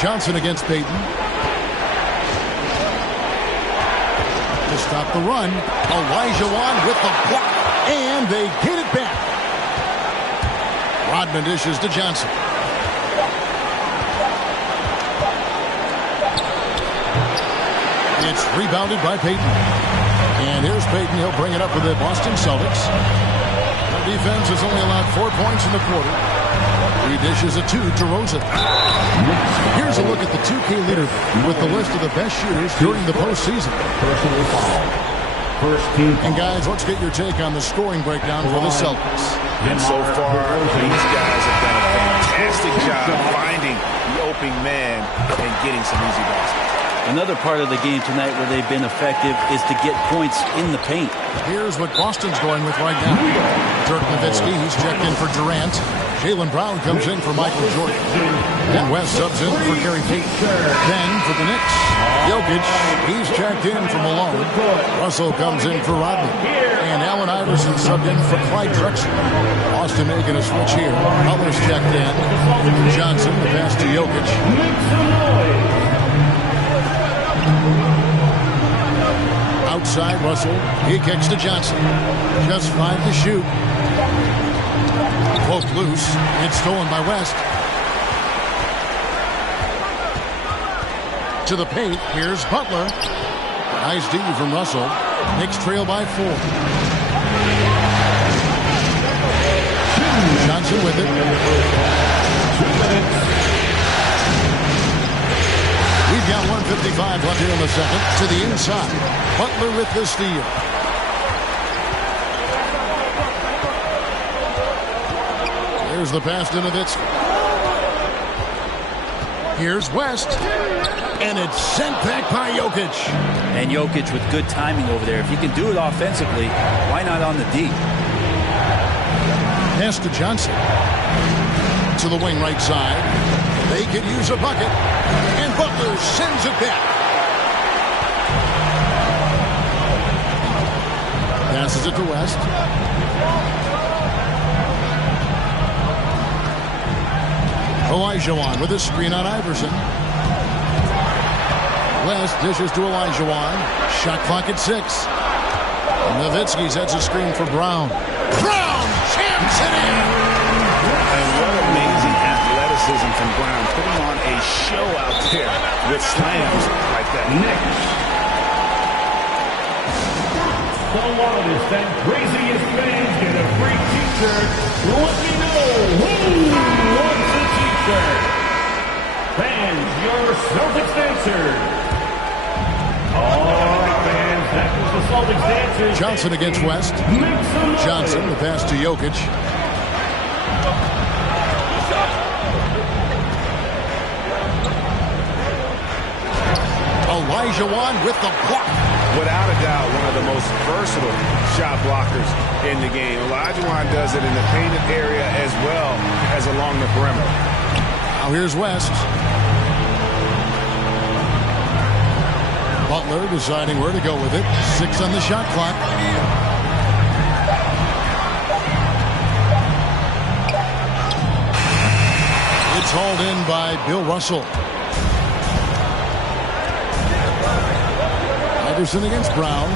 Johnson against Payton. To stop the run, Olajuwon with the block, and they get it back. Rodman dishes to Johnson. It's rebounded by Payton. And here's Payton. He'll bring it up for the Boston Celtics. Their defense has only allowed 4 points in the quarter. He dishes a 2 to Rosen. Here's a look at the 2K leader with the list of the best shooters during the postseason. And guys, let's get your take on the scoring breakdown for the Celtics. And so far, these guys have done a fantastic job finding the open man and getting some easy baskets. Another part of the game tonight where they've been effective is to get points in the paint. Here's what Boston's going with right now. Dirk Nowitzki, he's checked in for Durant. Jaylen Brown comes in for Michael Jordan. And West subs in for Gary Payton. Then for the Knicks, Jokic, he's checked in for Malone. Russell comes in for Rodman. And Allen Iverson subbed in for Clyde Drexler. Boston making a switch here. Others checked in. Johnson, the pass to Jokic. Outside Russell. He kicks to Johnson. Just 5 to shoot. Poked loose. It's stolen by West. To the paint. Here's Butler. Nice D from Russell. Knicks trail by 4. Johnson with it. We've got 1:55 left here in the second. To the inside. Butler with the steal. There's the pass to Nowitzki. Here's West. And it's sent back by Jokic. And Jokic with good timing over there. If he can do it offensively, why not on the D? Pass to Johnson. To the wing right side. They could use a bucket. And Butler sends it back. Passes it to West. Olajuwon with a screen on Iverson. West dishes to Olajuwon. Shot clock at 6. Nowitzki sets a screen for Brown. Brown jams it in! And what amazing athleticism from Brown, putting on a show out there with slams like that. The loudest and craziest fans get a free t-shirt. Let me know who wants a t-shirt. Fans, your Celtics dancers. All right, fans, that was the Celtics dancers. Johnson against West. Johnson, the pass to Jokic. Olajuwon with the block. Without a doubt, one of the most versatile shot blockers in the game. Olajuwon does it in the painted area as well as along the perimeter. Now here's West. Butler deciding where to go with it. 6 on the shot clock. It's hauled in by Bill Russell. Iverson against Brown.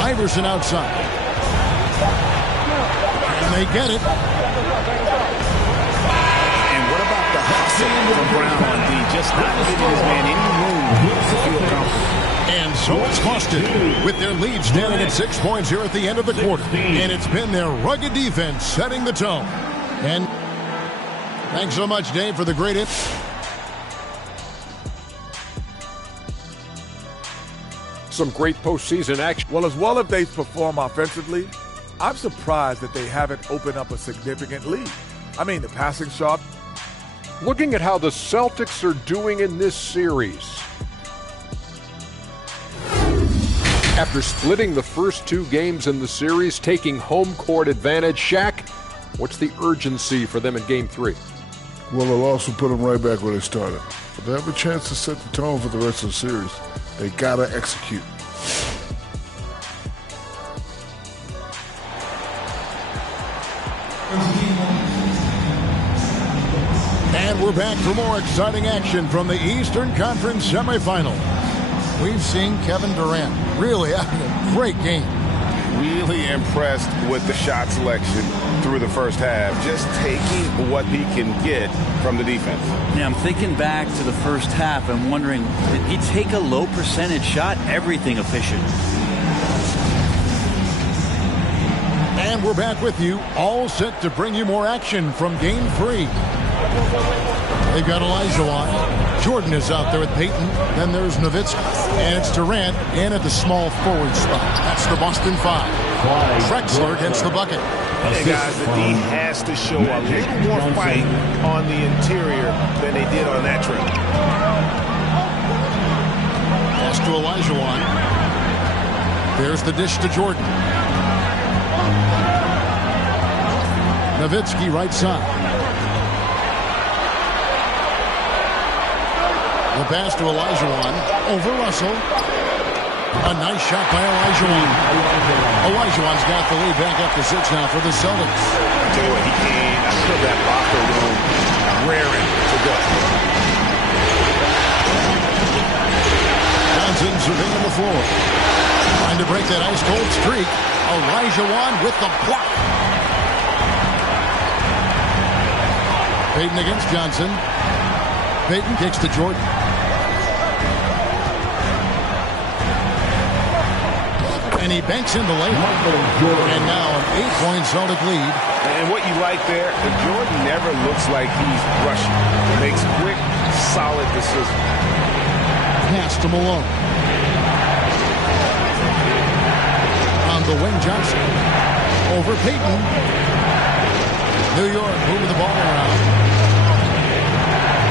Iverson outside. And they get it. And what about the hustle from Brown on D? Just not giving his man any room to feel comfortable. And so it's Boston with their lead standing at 6 points here at the end of the quarter. And it's been their rugged defense setting the tone. And thanks so much, Dave, for the great hit. Some great postseason action. Well as they perform offensively, I'm surprised that they haven't opened up a significant lead. I mean, the passing shot. Looking at how the Celtics are doing in this series. After splitting the first 2 games in the series, taking home court advantage, Shaq, what's the urgency for them in Game 3? Well, it'll also put them right back where they started. But they have a chance to set the tone for the rest of the series. They gotta execute. And we're back for more exciting action from the Eastern Conference semifinal. We've seen Kevin Durant really having a great game. Really impressed with the shot selection through the first half. Just taking what he can get from the defense. Yeah, I'm thinking back to the first half. I'm wondering, did he take a low percentage shot? Everything efficient. And we're back with you, all set to bring you more action from Game 3. They've got Olajuwon. Jordan is out there with Payton. Then there's Nowitzki. And it's Durant in at the small forward spot. That's the Boston 5. Drexler gets the bucket. And guys, the D has to show a little more fight on the interior than they did on that trip. Pass to Olajuwon. There's the dish to Jordan. Nowitzki right side. The pass to Olajuwon over Russell. A nice shot by Olajuwon. Olajuwon's got the lead back up to 6 now for the Celtics. I tell you what, he came out of that locker room raring to go. Johnson surveying the floor. Trying to break that ice-cold streak. Olajuwon with the block. Payton against Johnson. Payton kicks to Jordan. And he banks in the layup. And now an 8-point Celtic lead. And what you like there, Jordan never looks like he's rushing. He makes quick, solid decisions. Pass to Malone. On the wing, Johnson. Over Payton. New York moving the ball around.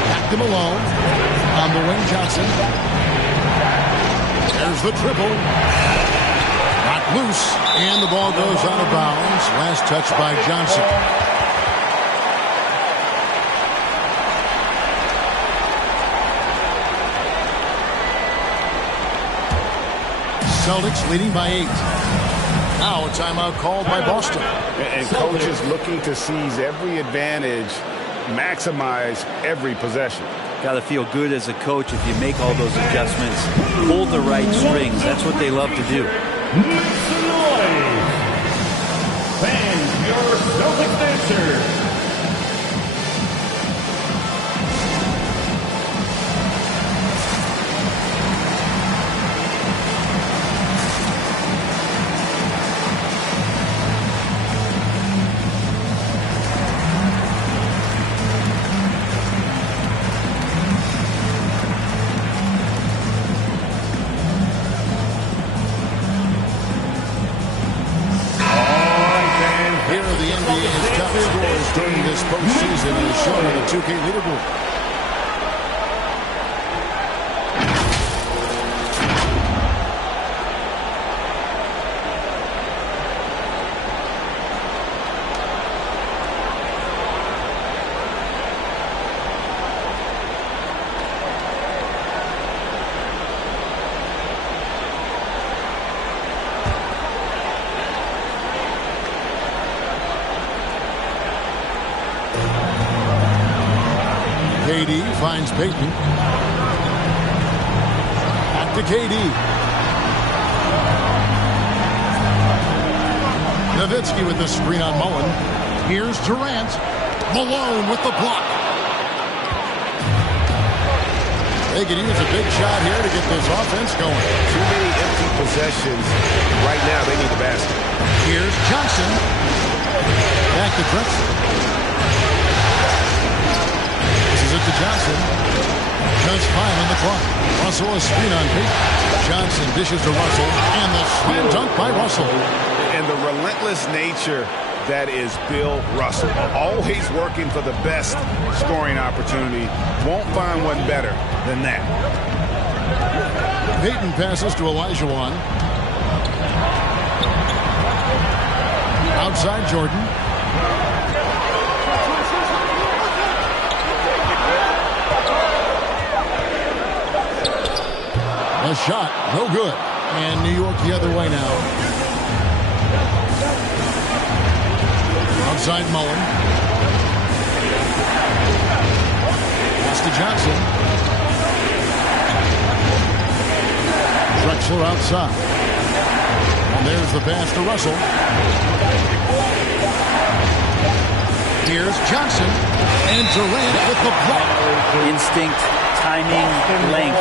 Back to Malone. On the wing, Johnson. There's the triple. Not loose. And the ball goes out of bounds. Last touch by Johnson. Celtics leading by 8. Now a timeout called by Boston. And coaches looking to seize every advantage, maximize every possession. Got to feel good as a coach if you make all those adjustments, pull the right strings. That's what they love to do. Make some noise. Fans, your Celtics answer. During this postseason is shown on the 2K leaderboard. KD finds Payton. Back to KD. Nowitzki with the screen on Mullen. Here's Durant. Malone with the block. They could use a big shot here to get this offense going. Too many empty possessions. Right now, they need the basket. Here's Johnson. Back to Drexler. It to Johnson. Just 5 on the clock. Russell a screen on Payton. Johnson dishes to Russell. And the slam dunk by Russell. And the relentless nature that is Bill Russell. Always working for the best scoring opportunity. Won't find one better than that. Payton passes to Olajuwon. Outside Jordan. A shot, no good. And New York the other way now. Outside Mullen. Pass to Johnson. Drexler outside. And there's the pass to Russell. Here's Johnson. And Durant with the block. Instinct, timing, length.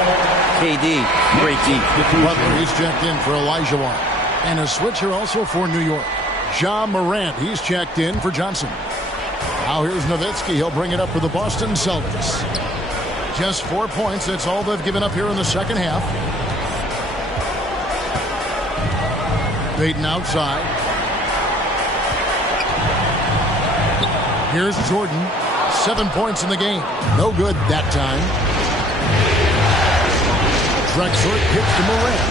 KD, great deep. Butler, he's checked in for Olajuwon. And a switcher also for New York. Ja Morant, he's checked in for Johnson. Now here's Nowitzki. He'll bring it up for the Boston Celtics. Just 4 points. That's all they've given up here in the second half. Payton outside. Here's Jordan. 7 points in the game. No good that time. Drexler hits to Morant.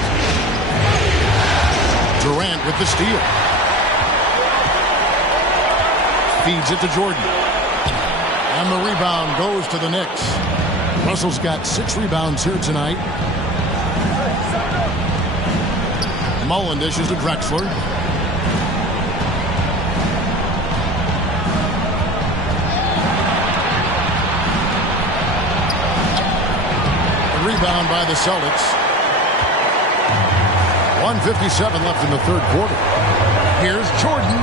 Durant with the steal. Feeds it to Jordan. And the rebound goes to the Knicks. Russell's got 6 rebounds here tonight. Mullen dishes to Drexler. Rebound by the Celtics. 1:57 left in the third quarter. Here's Jordan.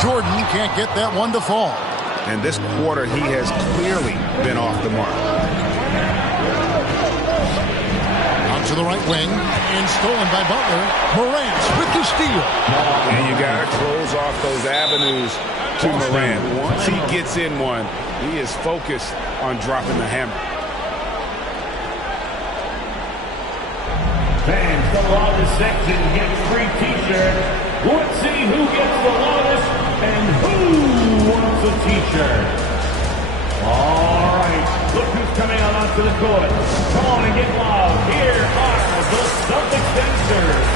Jordan can't get that one to fall. And this quarter, he has clearly been off the mark. Out to the right wing. And stolen by Butler. Morant with the steal. And you got to close off those avenues to Morant. Once he gets in one, he is focused on dropping the hammer. Fans, the loudest section gets free t-shirts. Let's see who gets the loudest and who wants a t-shirt. All right, look who's coming out onto the court. Come on and get loud. Here are the Celtics dancers.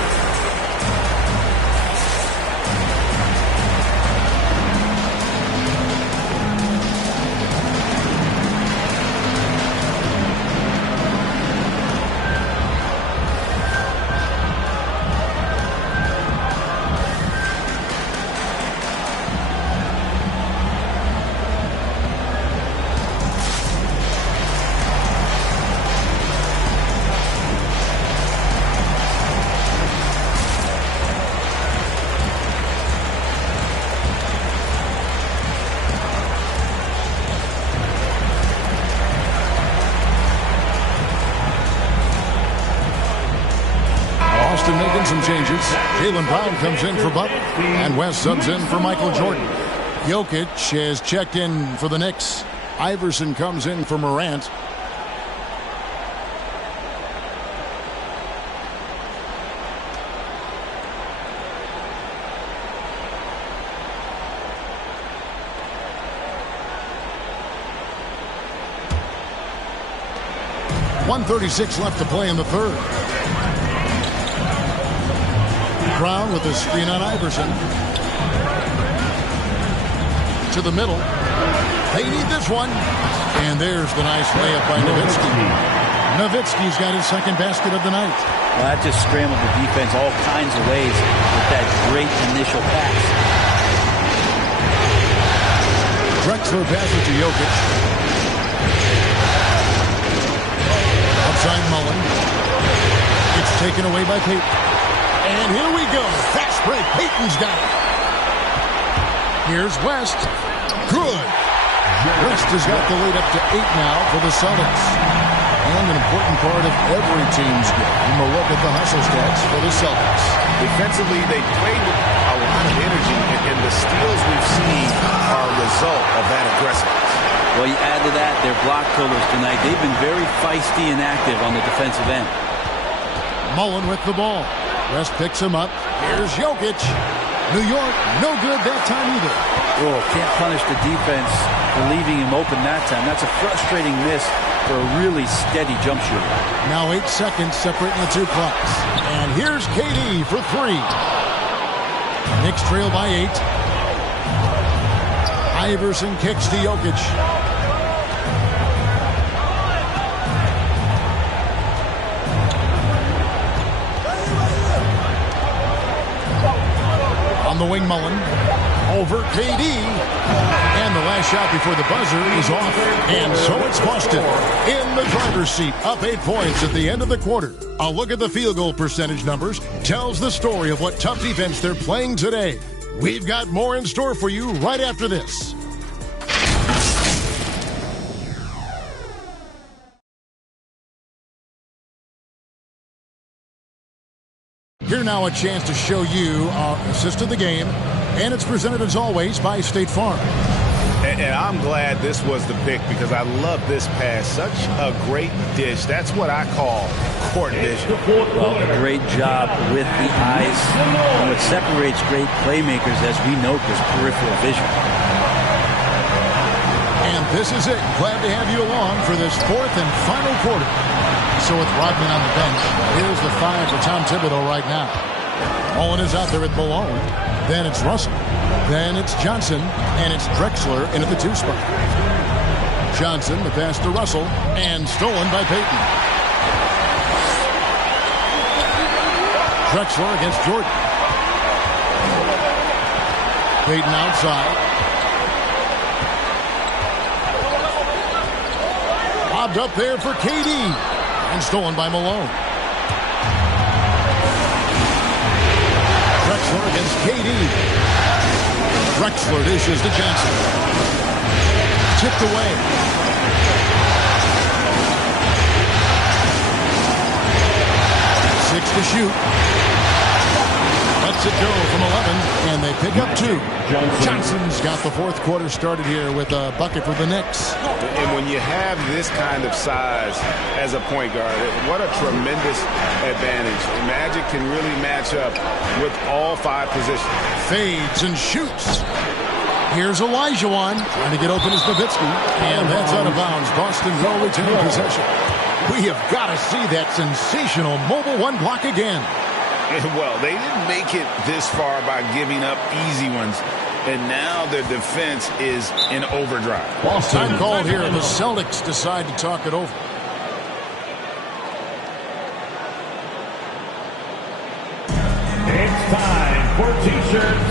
some changes. Jaylen Brown comes in for Butler, and West subs in for Michael Jordan. Jokic has checked in for the Knicks. Iverson comes in for Morant. .136 left to play in the third. Brown with the screen on Iverson. To the middle. They need this one. And there's the nice layup by Nowitzki. Nowitzki's got his second basket of the night. Well, that just scrambled the defense all kinds of ways with that great initial pass. Drexler passes to Jokic. Outside Mullen. It's taken away by Payton. And here we go. Fast break. Payton's got it. Here's West. Good. West has got the lead up to 8 now for the Celtics. And an important part of every team's game. We'll look at the hustle stats for the Celtics. Defensively, they played with a lot of energy, and the steals we've seen are a result of that aggressiveness. Well, you add to that their block totals tonight. They've been very feisty and active on the defensive end. Mullen with the ball. West picks him up. Here's Jokic. New York, no good that time either. Oh, can't punish the defense for leaving him open that time. That's a frustrating miss for a really steady jump shooter. Now 8 seconds separating the two clocks. And here's KD for 3. Knicks trail by 8. Iverson kicks to Jokic. On the wing, Mullen. Over KD. And the last shot before the buzzer is off. And so it's Boston in the driver's seat, up 8 points at the end of the quarter. A look at the field goal percentage numbers tells the story of what tough defense they're playing today. We've got more in store for you right after this. Here now a chance to show you our assist of the game, and it's presented as always by State Farm. And I'm glad this was the pick because I love this pass. Such a great dish. That's what I call court vision. Well, a great job with the eyes. And what separates great playmakers, as we note, is peripheral vision. And this is it. Glad to have you along for this fourth and final quarter. So with Rodman on the bench, here's the 5 for Tom Thibodeau right now. Mullen is out there with Malone. Then it's Russell. Then it's Johnson. And it's Drexler into the 2 spot. Johnson, the pass to Russell. And stolen by Payton. Drexler against Jordan. Payton outside. Lobbed up there for KD. And stolen by Malone. Drexler against KD. Drexler dishes to Johnson. Tipped away. Six to shoot. Lets it go from 11, and they pick up 2. Johnson's got the fourth quarter started here with a bucket for the Knicks. And when you have this kind of size as a point guard, what a tremendous advantage. Magic can really match up with all 5 positions. Fades and shoots. Here's Olajuwon trying to get open as Nowitzki, and that's out of bounds. Boston will retain possession. We have got to see that sensational mobile 1 block again. Well, they didn't make it this far by giving up easy ones, and now their defense is in overdrive. Time called here. The Celtics decide to talk it over. It's time for T-shirts.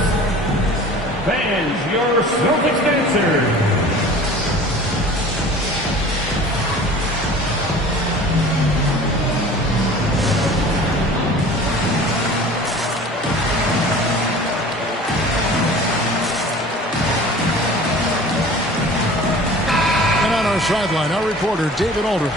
Fans, your Celtics dancers. Sideline, our reporter, David Aldridge.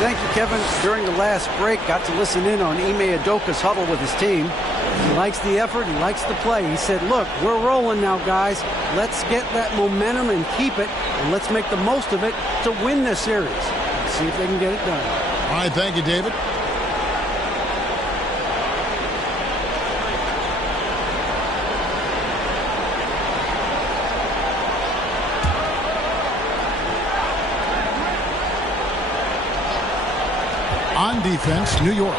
Thank you, Kevin. During the last break, got to listen in on Ime Udoka's huddle with his team. He likes the effort. He likes the play. He said, look, we're rolling now, guys. Let's get that momentum and keep it, and let's make the most of it to win this series. Let's see if they can get it done. All right, thank you, David. On defense, New York.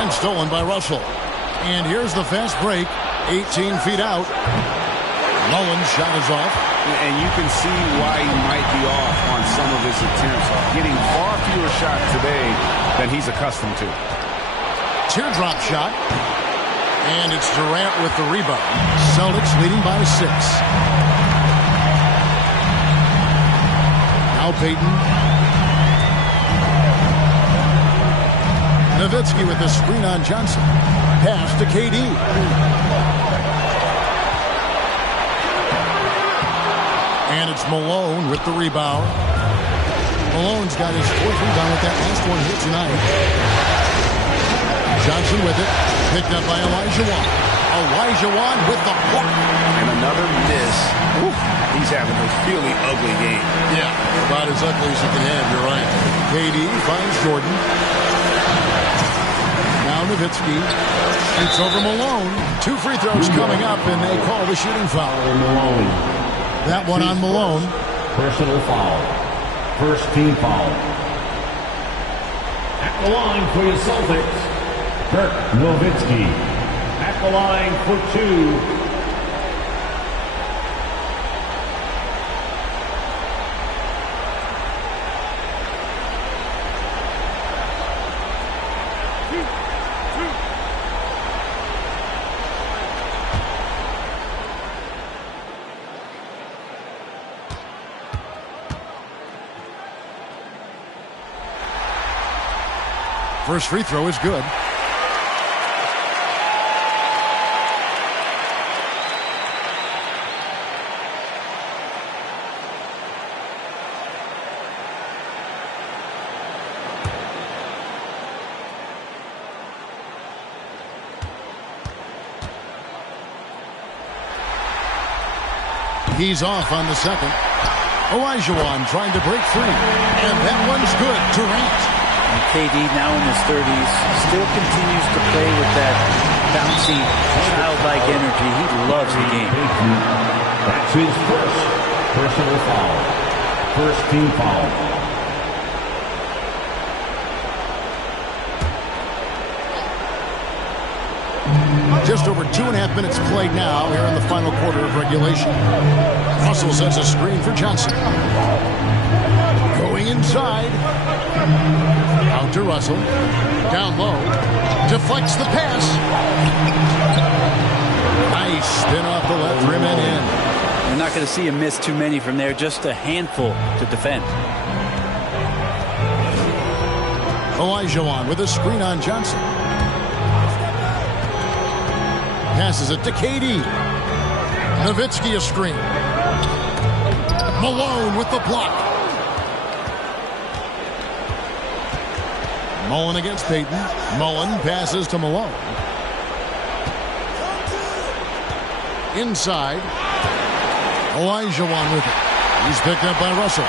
And stolen by Russell. And here's the fast break. 18 feet out. Mullins' shot is off. And you can see why he might be off on some of his attempts. Getting far fewer shots today than he's accustomed to. Teardrop shot. And it's Durant with the rebound. Celtics leading by 6. Now Payton. Nowitzki with the screen on Johnson. Pass to KD. And it's Malone with the rebound. Malone's got his 4th rebound with that last one here tonight. Johnson with it. Picked up by Elijah Wan. Elijah Wan with the block. And another miss. Oof. He's having a really ugly game. Yeah, about as ugly as you can have, you're right. KD finds Jordan. Nowitzki shoots over Malone. 2 free throws coming up, and they call the shooting foul. Malone. That one on Malone. Personal foul. First team foul. At the line for your Celtics, Dirk Nowitzki. At the line for 2. First free throw is good. He's off on the second. Olajuwon trying to break free. And that one's good. Durant. And KD, now in his 30s, still continues to play with that bouncy, childlike energy. He loves the game. That's his first personal foul. First team foul. Just over 2.5 minutes played now here in the final quarter of regulation. Russell sets a screen for Johnson. Going inside. Out to Russell. Down low. Deflects the pass. Nice spin off the left rim and in. You're not going to see him miss too many from there. Just a handful to defend. Olajuwon with a screen on Johnson. Passes it to KD. Nowitzki a screen. Malone with the block. Mullen against Payton. Mullen passes to Malone. Inside. Olajuwon with it. He's picked up by Russell.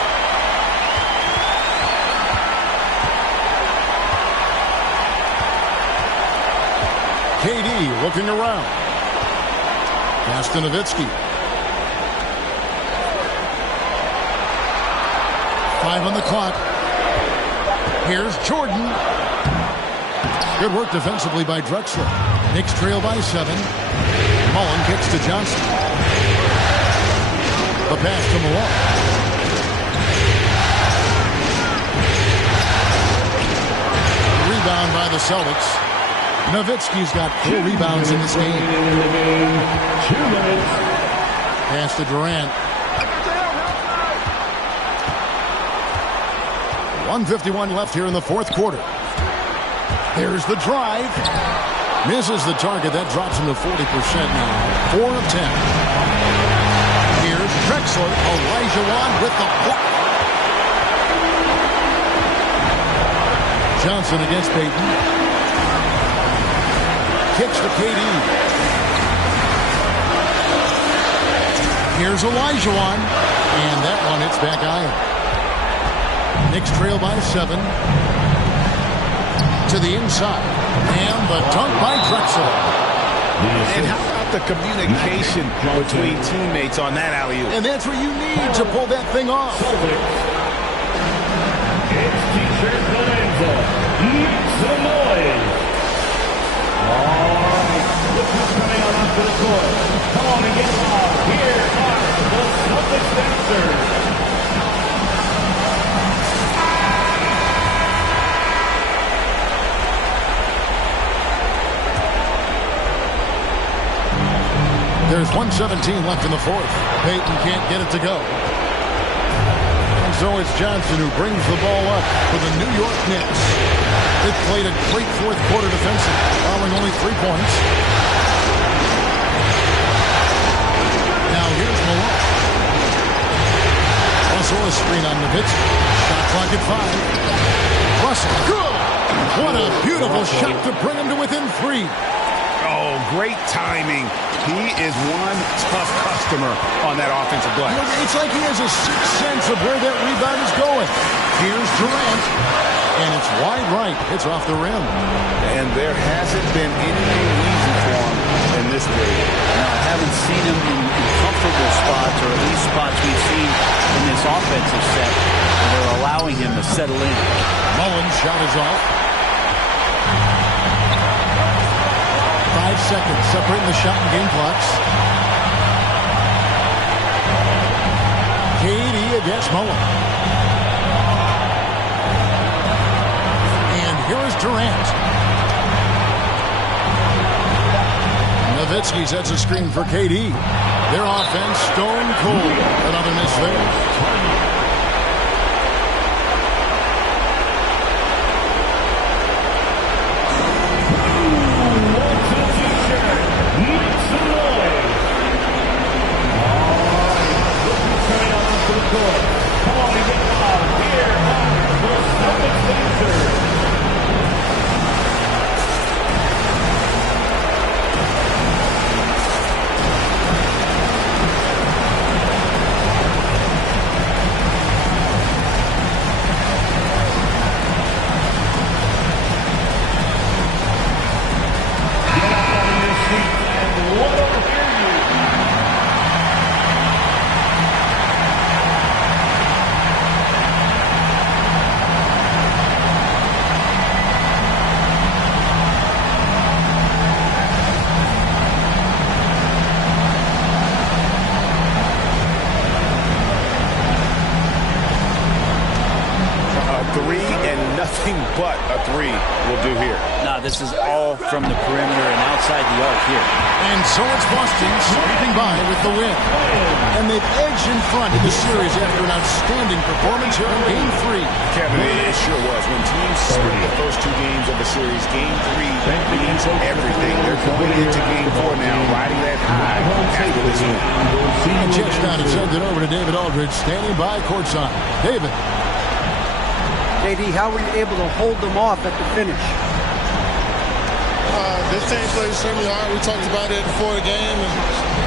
KD looking around. Pass to Nowitzki. 5 on the clock. Here's Jordan. Good work defensively by Drexler. Knicks trail by 7. Mullen kicks to Johnson. The pass to Malone. Rebound by the Celtics. Nowitzki's got 4 rebounds in this game. 2 minutes. Pass to Durant. 1:51 left here in the fourth quarter. There's the drive. Misses the target. That drops him to 40% now. 4 of 10. Here's Drexler. Olajuwon with the block. Johnson against Peyton. Kicks to KD. Here's Olajuwon. And that one hits back iron. Knicks trail by 7. To the inside. And the dunk by Drexler. And how about the communication between teammates on that alley-oop? And that's what you need to pull that thing off. It's T-shirt bonanza. Make some noise. All right, look who's coming on onto the court. Come on and get loud. Here are the Celtics dancers. There's 1:17 left in the fourth. Peyton can't get it to go. And so it's Johnson who brings the ball up for the New York Knicks. They played a great fourth quarter defensive, allowing only 3 points. Now here's Malone. Also a screen on Nowitzki. Shot clock at 5. Russell, good! What a beautiful shot to bring him to within 3. Oh, great timing. He is one tough customer on that offensive glass. It's like he has a sixth sense of where that rebound is going. Here's Durant, and it's wide right. It's off the rim. And there hasn't been anything easy for him in this period. Now, I haven't seen him in comfortable spots, or at least spots we've seen in this offensive set where they're allowing him to settle in. Mullins' shot is off. 5 seconds separating the shot and game clocks. KD against Mullen. And here is Durant. Nowitzki sets a screen for KD. Their offense stone cold. Another miss there. But a 3 will do here. Now, this is all from the perimeter and outside the arc here. And so it's Boston sweeping by with the win. And they've edged in front in the series after an outstanding performance here in Game 3. Kevin, it sure was. When teams split the first 2 games of the series, Game 3 means everything. They're going into Game 4 now, riding that high after this win. And checks down and sends it over to David Aldridge, standing by courtside. David. JD, how were you able to hold them off at the finish? This team plays extremely hard. We talked about it before the game, and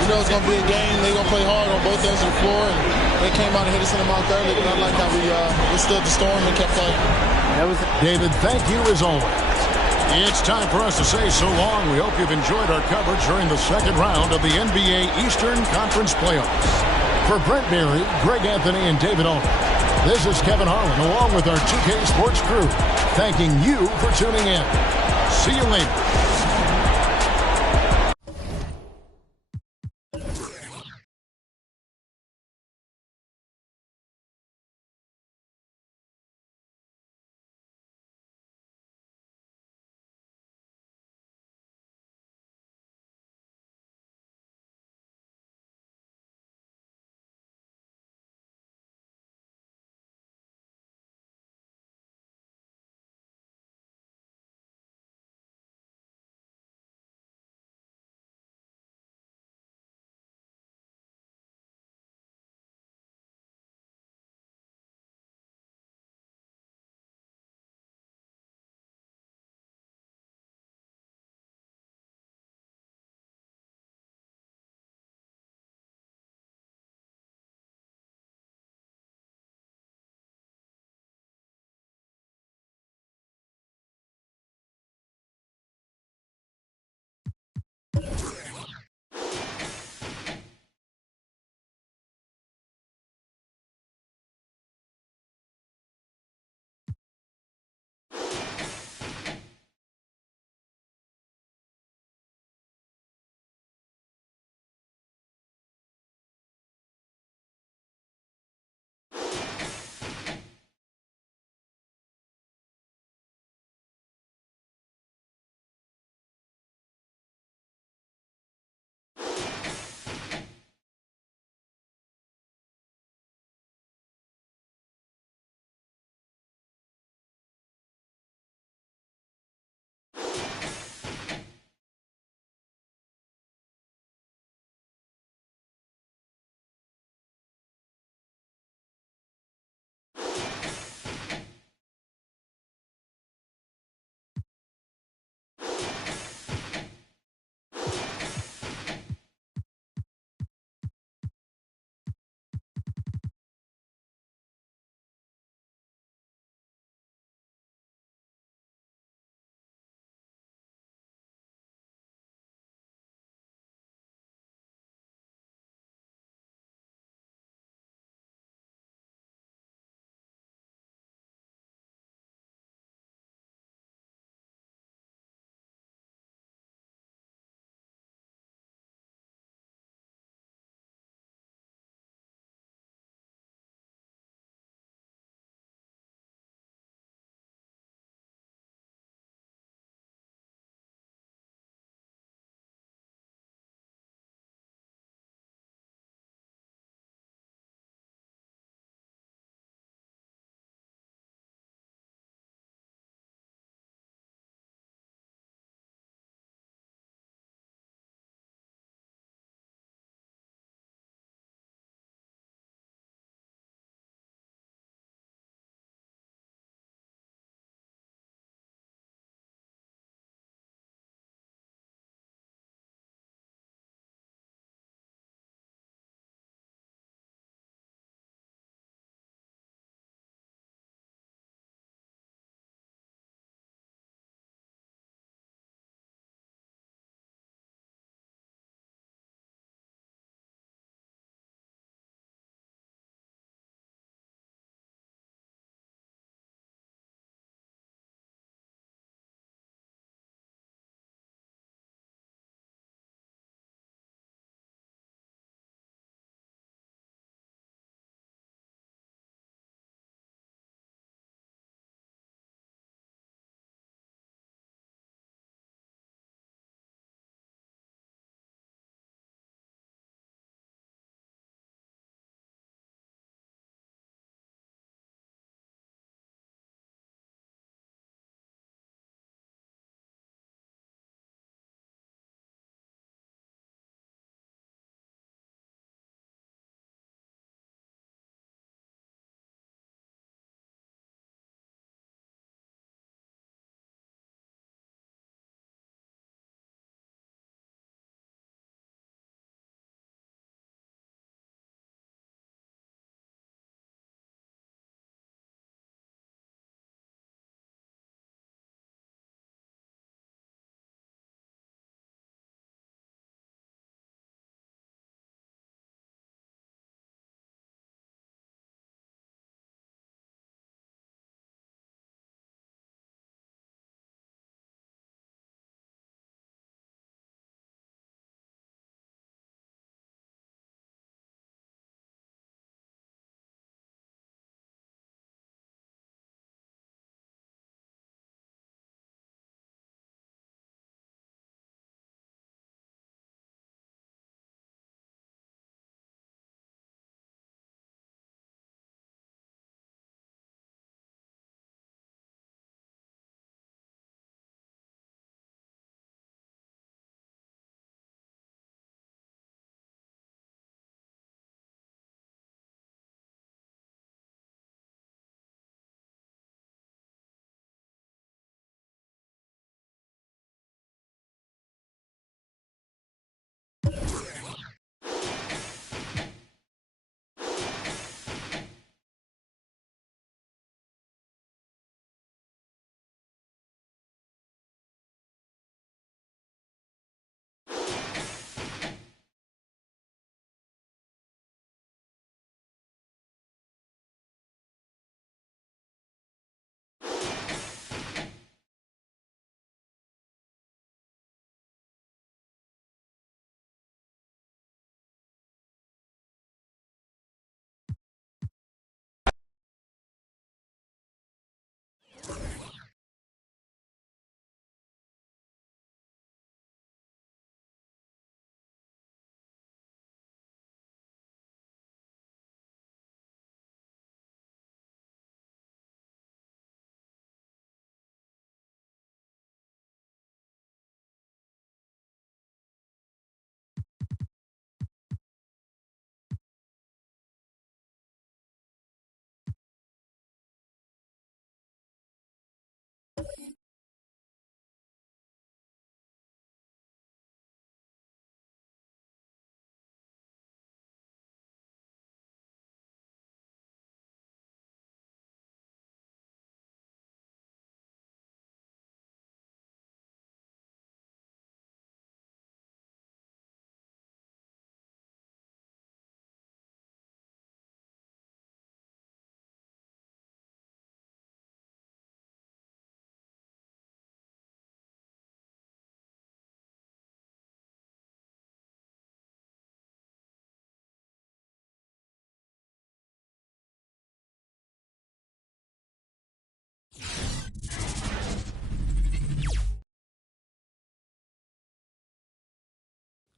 we know it's going to be a game. They're going to play hard on both ends of the floor, and they came out and hit us in the mouth early, but I like how we withstood the storm and kept playing. David, thank you as always. It's time for us to say so long. We hope you've enjoyed our coverage during the second round of the NBA Eastern Conference Playoffs. For Brent Berry, Greg Anthony, and David Aldridge, this is Kevin Harlan, along with our 2K Sports crew, thanking you for tuning in. See you later.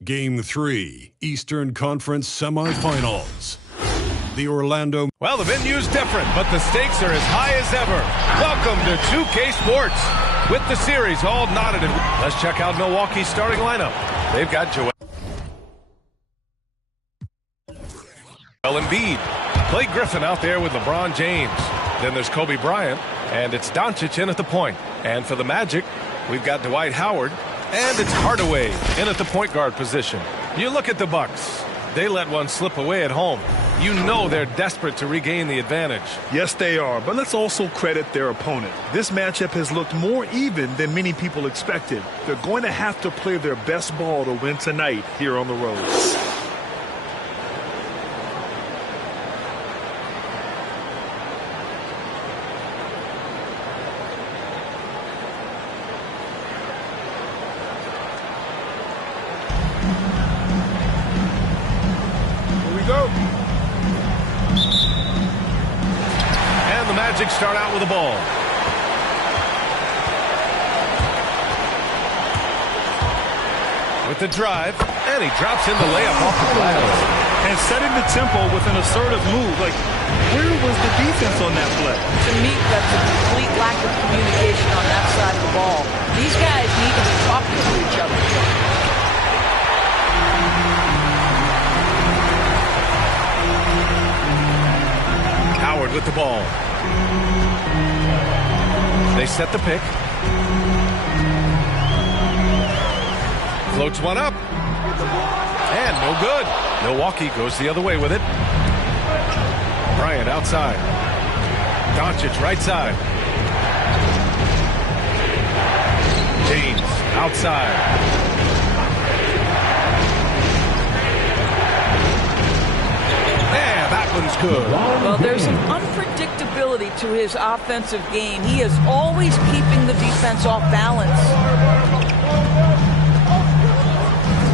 Game 3, Eastern Conference Semifinals. The Orlando... Well, the venue's different, but the stakes are as high as ever. Welcome to 2K Sports. With the series all knotted in... Let's check out Milwaukee's starting lineup. They've got Joel Embiid. Clay Griffin out there with LeBron James. Then there's Kobe Bryant, and it's Doncic in at the point. And for the Magic, we've got Dwight Howard, and it's Hardaway in at the point guard position. You look at the Bucks. They let one slip away at home. You know they're desperate to regain the advantage. Yes, they are, but let's also credit their opponent. This matchup has looked more even than many people expected. They're going to have to play their best ball to win tonight here on the road. Magic start out with the ball. With the drive, and he drops in the layup off the glass. And setting the tempo with an assertive move. Like, where was the defense on that play? To me, that's a complete lack of communication on that side of the ball. These guys need to be talking to each other. Howard with the ball. They set the pick. Floats one up. And no good. Milwaukee goes the other way with it. Bryant outside. Doncic right side. James outside. Yeah, that one's good. Well, there's an unpredictability to his offensive game. He is always keeping the defense off balance.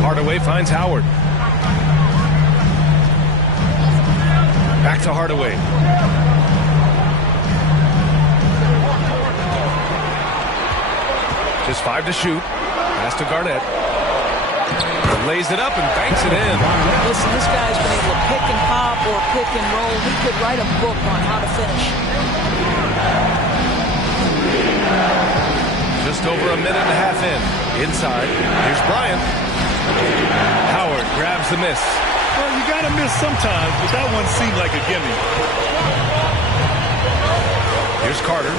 Hardaway finds Howard. Back to Hardaway. Just 5 to shoot. Pass to Garnett. Lays it up and banks it in. Listen, this guy's been able to pick and pop or pick and roll. He could write a book on how to finish. Just over a minute and a half in. Inside. Here's Bryant. Howard grabs the miss. Well, you got to miss sometimes, but that one seemed like a gimme. Here's Carter.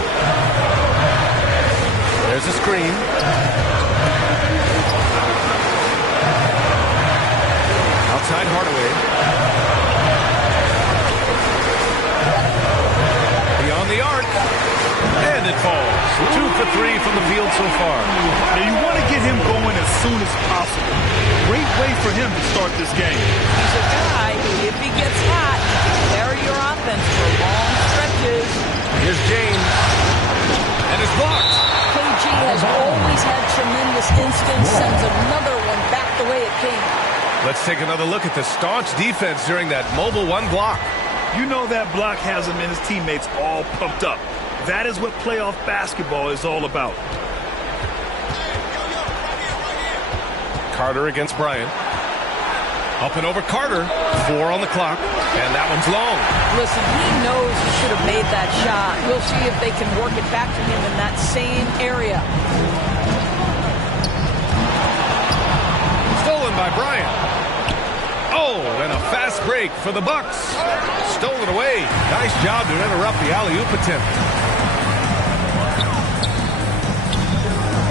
There's a screen. Outside Hardaway. Beyond the arc. And it falls. 2 for 3 from the field so far. Now you want to get him going as soon as possible. Great way for him to start this game. He's a guy who, if he gets hot, can carry your offense for long stretches. Here's James. And it's blocked. KG has always had tremendous instincts, sends another one back the way it came. Let's take another look at the staunch defense during that mobile one block. You know that block has him and his teammates all pumped up. That is what playoff basketball is all about. Carter against Bryant. Up and over Carter. 4 on the clock. And that one's long. Listen, he knows he should have made that shot. We'll see if they can work it back to him in that same area. Stolen by Bryant. Oh, and a fast break for the Bucks. Stolen away. Nice job to interrupt the alley-oop attempt.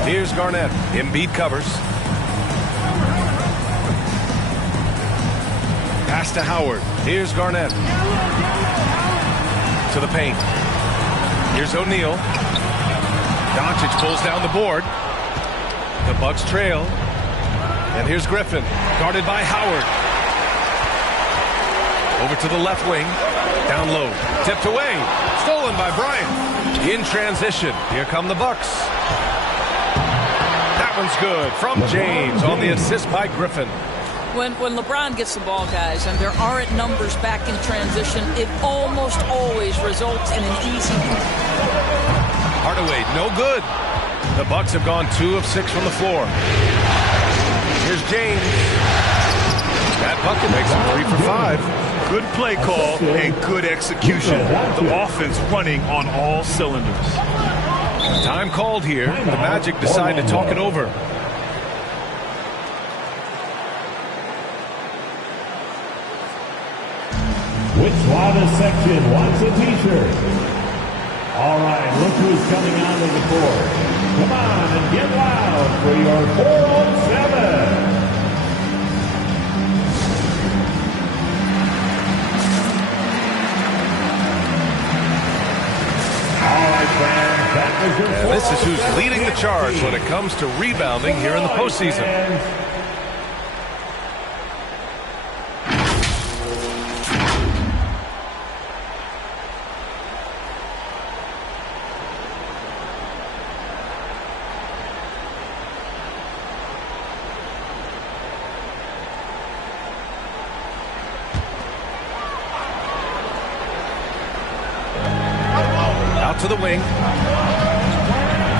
Here's Garnett. Embiid covers. Pass to Howard. Here's Garnett. To the paint. Here's O'Neal. Doncic pulls down the board. The Bucks trail. And here's Griffin. Guarded by Howard. Over to the left wing. Down low. Tipped away. Stolen by Bryant. In transition. Here come the Bucks. That one's good from James on the assist by Griffin. When LeBron gets the ball, guys, and there aren't numbers back in transition, it almost always results in an easy. Hardaway, no good. The Bucks have gone 2 of 6 from the floor. Here's James. That bucket makes him 3 for 5. Good play call and good execution. The offense running on all cylinders. Time called here. The Magic decide to talk it over. Which Wada section wants a t-shirt? All right, look who's coming onto the court. Come on and get loud for your 4-on-7. And this is who's leading the charge when it comes to rebounding here in the postseason. Out to the wing.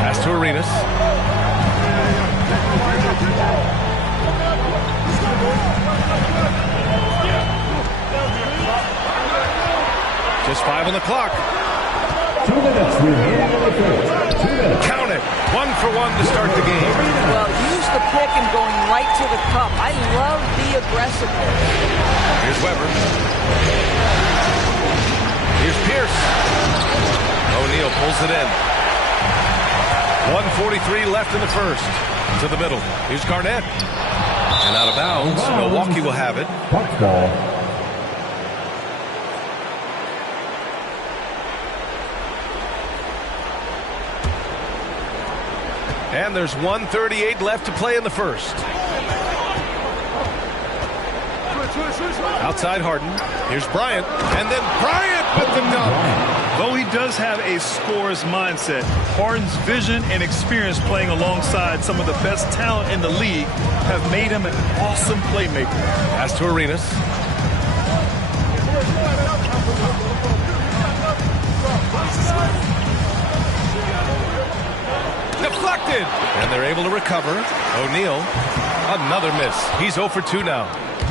Pass to Arenas. Just 5 on the clock. 2 minutes remaining in the first. 2 minutes. Count it. 1 for 1 to start the game. Well, use the pick and going right to the cup. I love the aggressiveness. Here's Weber. Here's Pierce. O'Neal pulls it in. 1:43 left in the first. To the middle. Here's Garnett. And out of bounds. Milwaukee will have it. Bucks ball. And there's 1:38 left to play in the first. Outside Harden. Here's Bryant. And then Bryant with the dunk. Though he does have a scorer's mindset, Harden's vision and experience playing alongside some of the best talent in the league have made him an awesome playmaker. Pass to Arenas. Deflected. And they're able to recover. O'Neal. Another miss. He's 0 for 2 now.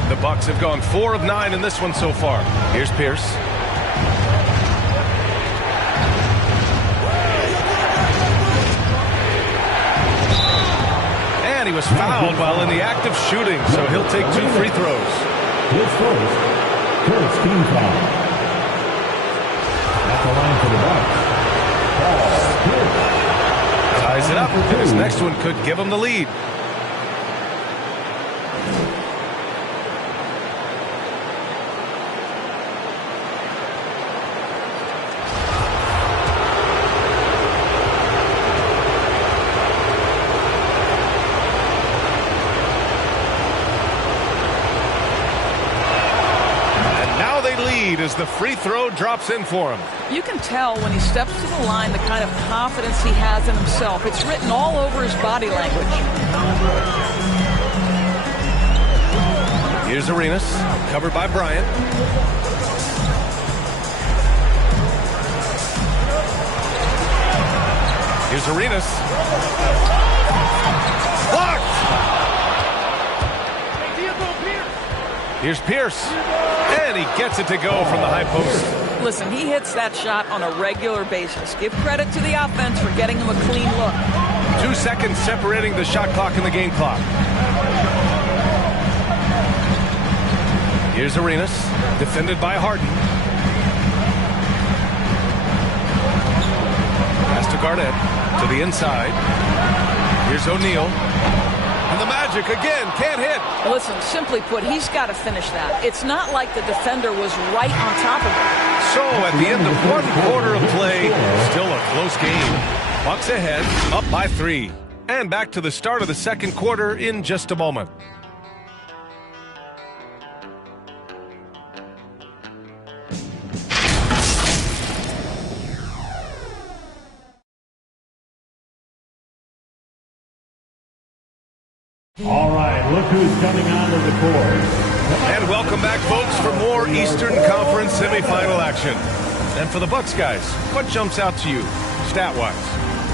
The Bucks have gone 4 of 9 in this one so far. Here's Pierce. And he was fouled while in the act of shooting, so he'll take 2 free throws. His first team foul. At the line for the Bucks. Ties it up, and his next one could give him the lead. As the free throw drops in for him. You can tell when he steps to the line the kind of confidence he has in himself. It's written all over his body language. Here's Arenas, covered by Bryant. Here's Arenas. Blocked! Here's Pierce. And he gets it to go from the high post. Listen, he hits that shot on a regular basis. Give credit to the offense for getting him a clean look. 2 seconds separating the shot clock and the game clock. Here's Arenas, defended by Harden. Pass to Garnett, to the inside. Here's O'Neal. And the Magic again can't hit. Listen, simply put, he's got to finish that. It's not like the defender was right on top of him. So at the end of 1 quarter of play, still a close game. Bucks ahead, up by 3. And back to the start of the second quarter in just a moment. All right, look who's coming onto the court. And welcome back, folks, for more Eastern Conference semifinal action. And for the Bucks guys, what jumps out to you, stat-wise?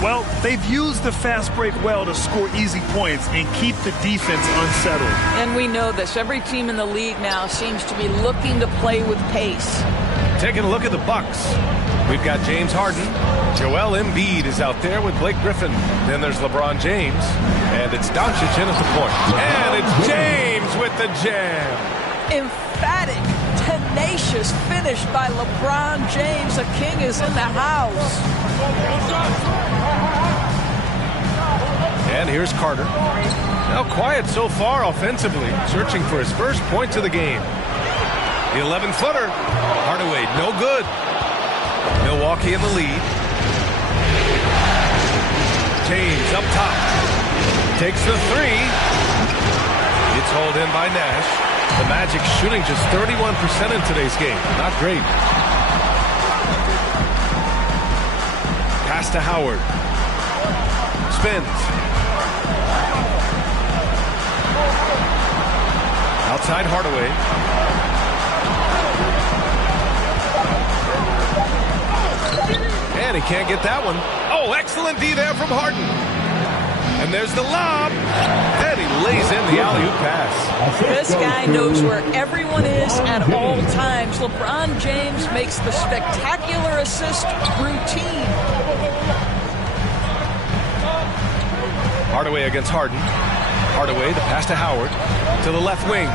Well, they've used the fast break well to score easy points and keep the defense unsettled. And we know this. Every team in the league now seems to be looking to play with pace. Taking a look at the Bucks. We've got James Harden. Joel Embiid is out there with Blake Griffin. Then there's LeBron James. And it's Doncic in at the point. And it's James with the jam. Emphatic, tenacious finish by LeBron James. The king is in the house. And here's Carter. Now quiet so far offensively, searching for his first points of the game. The 11-footer. Hardaway, no good. Milwaukee in the lead. James up top. Takes the three. It's hauled in by Nash. The Magic shooting just 31% in today's game. Not great. Pass to Howard. Spins. Outside Hardaway. And he can't get that one. Oh, excellent D there from Harden. And there's the lob. And he lays in the alley-oop pass. This guy knows where everyone is at all times. LeBron James makes the spectacular assist routine. Hardaway against Harden. Hardaway, the pass to Howard. To the left wing.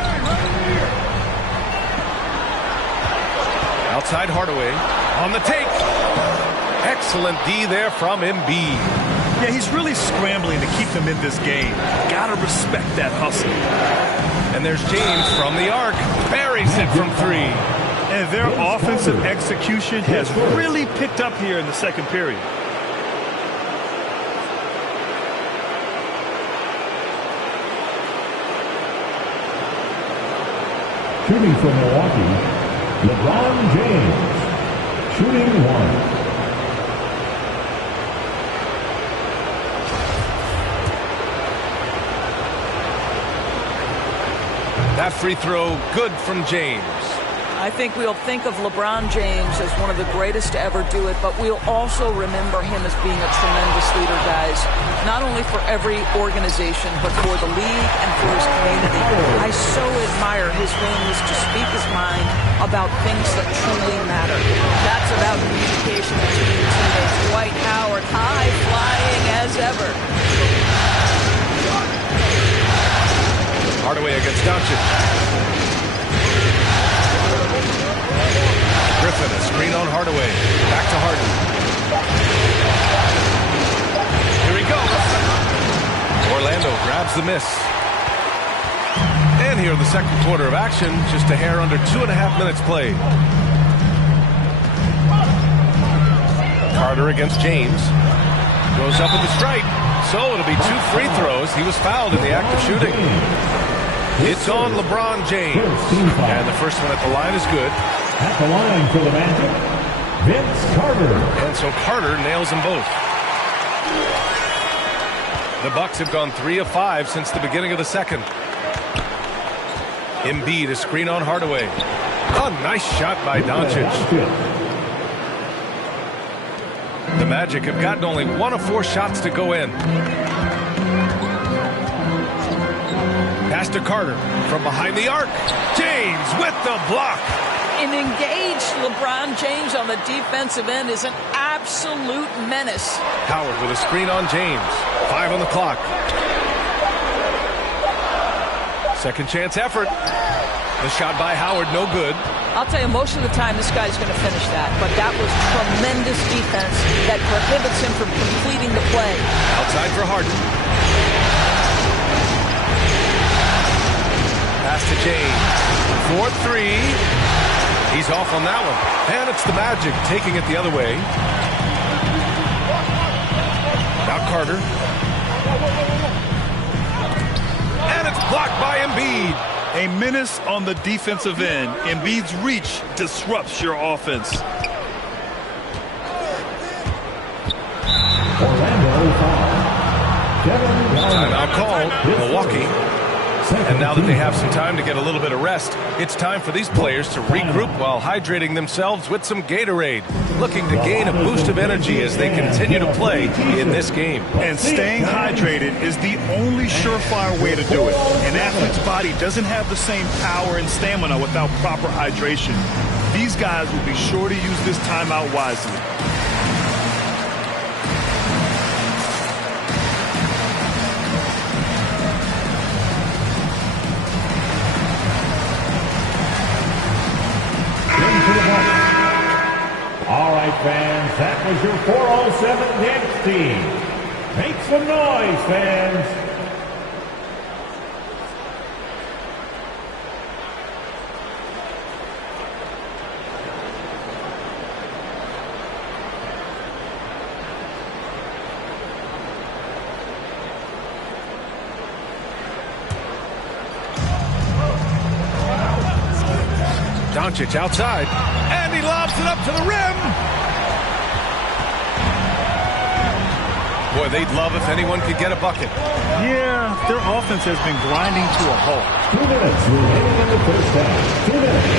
Outside Hardaway. On the take. Excellent D there from Embiid. Yeah, he's really scrambling to keep them in this game. Gotta respect that hustle. And there's James from the arc. Buries it from three. And their offensive execution has really picked up here in the second period. Shooting for Milwaukee, LeBron James. Shooting one. That free throw, good from James. I think we'll think of LeBron James as one of the greatest to ever do it, but we'll also remember him as being a tremendous leader, guys. Not only for every organization, but for the league and for his community. I so admire his willingness to speak his mind about things that truly matter. That's about communication between teammates. Dwight Howard, high flying as ever. Hardaway against Doncic. Griffin, a screen on Hardaway. Back to Harden. Here he goes. Orlando grabs the miss. And here in the second quarter of action, just a hair under 2.5 minutes played. Carter against James. Goes up with the strike. So it'll be 2 free throws. He was fouled in the act of shooting. It's on LeBron James. And the first one at the line is good. At the line for the Magic, Vince Carter. And so Carter nails them both. The Bucks have gone 3 of 5 since the beginning of the second. Embiid, a screen on Hardaway. A nice shot by Doncic. The Magic have gotten only 1 of 4 shots to go in. Pass to Carter from behind the arc. James with the block. An engaged LeBron James on the defensive end is an absolute menace. Howard with a screen on James. 5 on the clock. Second chance effort. The shot by Howard, no good. I'll tell you, most of the time this guy's going to finish that, but that was tremendous defense that prohibits him from completing the play. Outside for Harden. Pass to James. 4-3. He's off on that one. And it's the Magic taking it the other way. Now Carter. And it's blocked by Embiid. A menace on the defensive end. Embiid's reach disrupts your offense. Orlando foul. Timeout call. Milwaukee. And now that they have some time to get a little bit of rest, it's time for these players to regroup while hydrating themselves with some Gatorade, looking to gain a boost of energy as they continue to play in this game. And staying hydrated is the only surefire way to do it. An athlete's body doesn't have the same power and stamina without proper hydration. These guys will be sure to use this timeout wisely. All right, fans, that was your 407 dance team. Make some noise, fans. Doncic outside, and he lobs it up to the rim. Boy, they'd love if anyone could get a bucket. Yeah, their offense has been grinding to a halt. 2 minutes remaining in the first half. 2 minutes.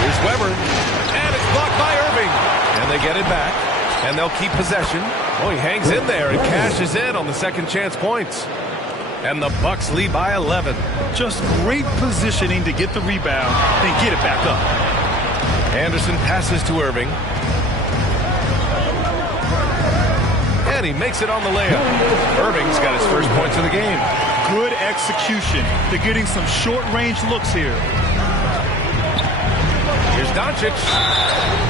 Here's Weber, and it's blocked by Irving. And they get it back, and they'll keep possession. Oh, he hangs in there and cashes in on the second chance points. And the Bucks lead by 11. Just great positioning to get the rebound and get it back up. Anderson passes to Irving. And he makes it on the layup. Irving's got his first points of the game. Good execution. They're getting some short-range looks here. Here's Doncic.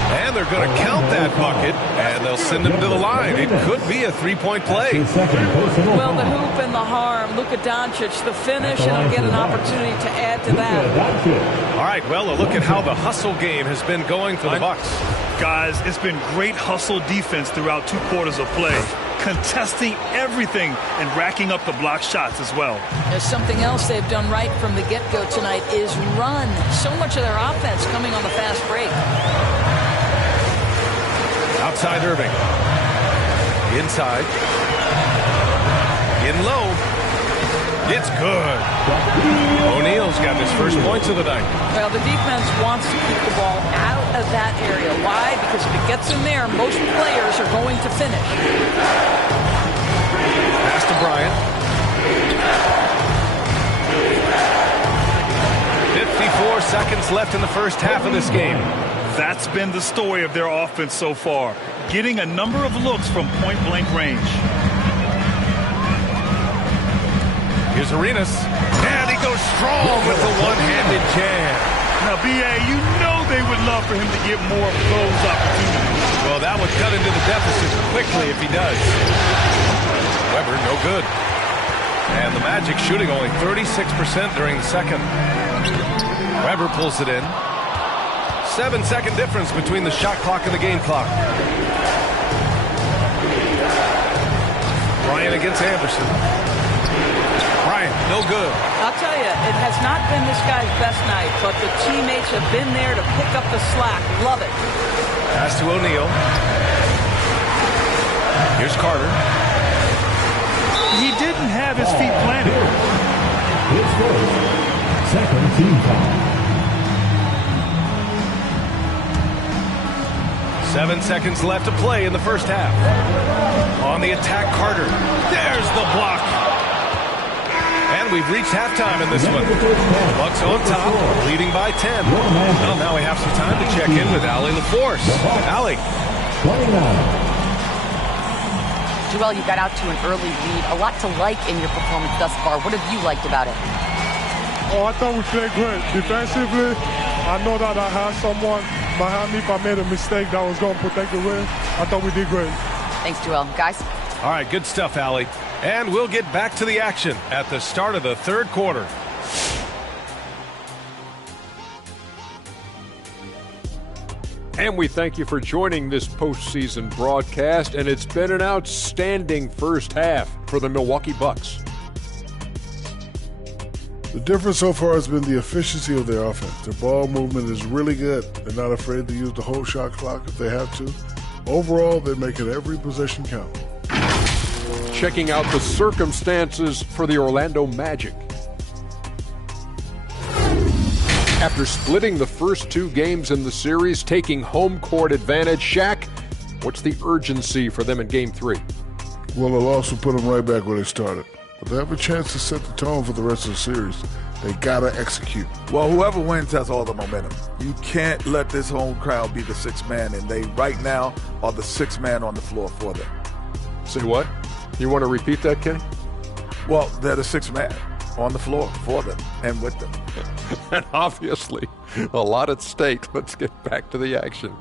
And they're going to count that bucket, and they'll send him to the line. It could be a three-point play. Well, the hoop and the harm. Look at Doncic, the finish, and he'll get an opportunity to add to that. All right, well, a look at how the hustle game has been going for the Bucks. Guys, it's been great hustle defense throughout 2 quarters of play. Contesting everything and racking up the block shots as well. There's something else they've done right from the get-go tonight is run. So much of their offense coming on the fast break. Outside Irving. Inside. In low. It's good. O'Neal's got his first points of the night. Well, the defense wants to keep the ball out of that area. Why? Because if it gets in there, most players are going to finish. Pass to Bryant. 54 seconds left in the first half of this game. That's been the story of their offense so far. Getting a number of looks from point-blank range. Here's Arenas. And he goes strong with the one-handed jam. Now, B.A., you know they would love for him to get more of those opportunities. Well, that would cut into the deficit quickly if he does. Weber, no good. And the Magic shooting only 36% during the second. Weber pulls it in. 7-second difference between the shot clock and the game clock. Bryant against Anderson. Bryant, no good. I'll tell you, it has not been this guy's best night, but the teammates have been there to pick up the slack. Love it. Pass to O'Neal. Here's Carter. He didn't have his feet planted. His first, second team foul. 7 seconds left to play in the first half. On the attack, Carter. There's the block. And we've reached halftime in this one. Bucks on top, leading by 10. Well, now we have some time to check in with Allie LaForce. Allie. Joel, you got out to an early lead. A lot to like in your performance thus far. What have you liked about it? Oh, I thought we played great. Defensively, I know that I had someone behind me. If I made a mistake that was going to protect the rim, I thought we did great. Thanks, Joel. Guys? All right, good stuff, Allie. And we'll get back to the action at the start of the third quarter. And we thank you for joining this postseason broadcast, and it's been an outstanding first half for the Milwaukee Bucks. The difference so far has been the efficiency of their offense. Their ball movement is really good. They're not afraid to use the whole shot clock if they have to. Overall, they're making every possession count. Checking out the circumstances for the Orlando Magic. After splitting the first 2 games in the series, taking home court advantage, Shaq, what's the urgency for them in Game 3? Well, the loss will put them right back where they started. But they have a chance to set the tone for the rest of the series. They gotta execute. Well, whoever wins has all the momentum. You can't let this home crowd be the 6th man, and they right now are the 6th man on the floor for them. Say what? You want to repeat that, Kenny? Well, they're the 6th man on the floor for them and with them. And obviously, a lot at stake. Let's get back to the action.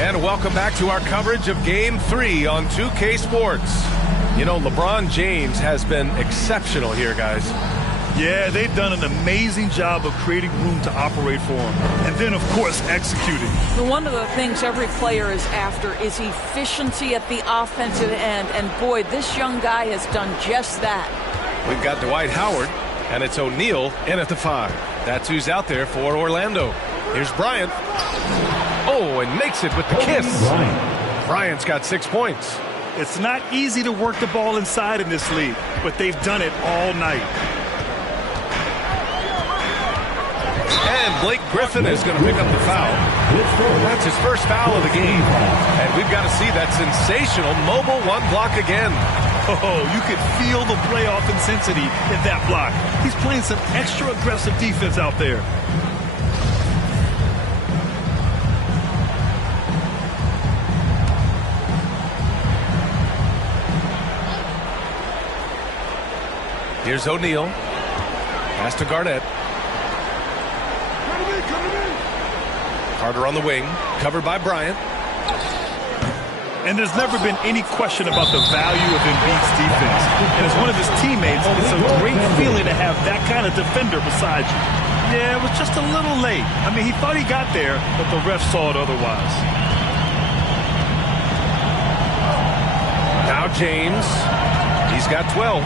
And welcome back to our coverage of Game 3 on 2K Sports. You know, LeBron James has been exceptional here, guys. Yeah, they've done an amazing job of creating room to operate for him. And then, of course, executing. One of the things every player is after is efficiency at the offensive end. And, boy, this young guy has done just that. We've got Dwight Howard, and it's O'Neal in at the 5. That's who's out there for Orlando. Here's Bryant. Oh, and makes it with the kiss. Bryant's got 6 points. It's not easy to work the ball inside in this league, but they've done it all night. And Blake Griffin is going to pick up the foul. That's his first foul of the game. And we've got to see that sensational mobile 1 block again. Oh, you could feel the playoff intensity in that block. He's playing some extra aggressive defense out there. Here's O'Neal. Pass to Garnett. Carter on the wing, covered by Bryant. And there's never been any question about the value of Embiid's defense. And as one of his teammates, it's a great feeling to have that kind of defender beside you. Yeah, it was just a little late. I mean, he thought he got there, but the ref saw it otherwise. Now James. He's got 12.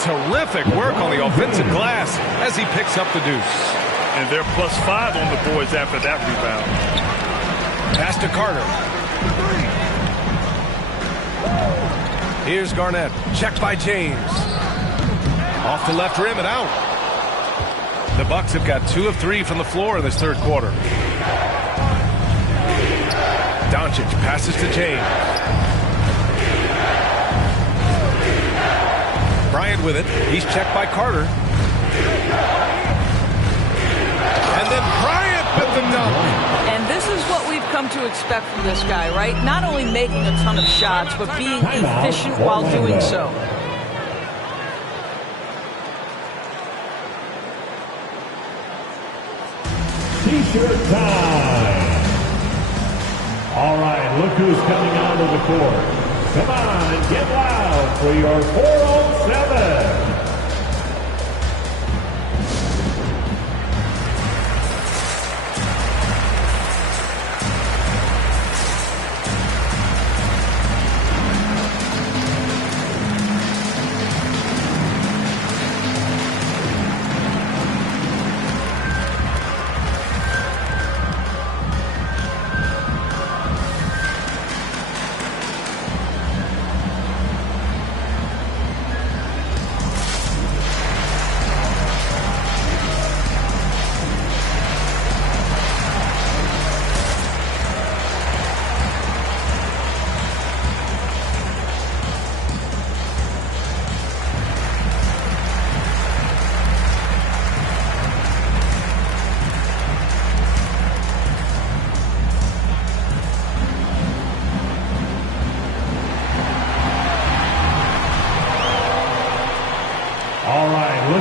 Terrific work on the offensive glass as he picks up the deuce. And they're +5 on the boards after that rebound. Pass to Carter. Here's Garnett. Checked by James. Off the left rim and out. The Bucks have got 2 of 3 from the floor in this 3rd quarter. Doncic passes to James. Bryant with it. He's checked by Carter. And then Bryant with the dunk. And this is what we've come to expect from this guy, right? Not only making a ton of shots, but being efficient while doing so. T-shirt time. All right, look who's coming onto the court. Come on and get loud for your 4-on-7.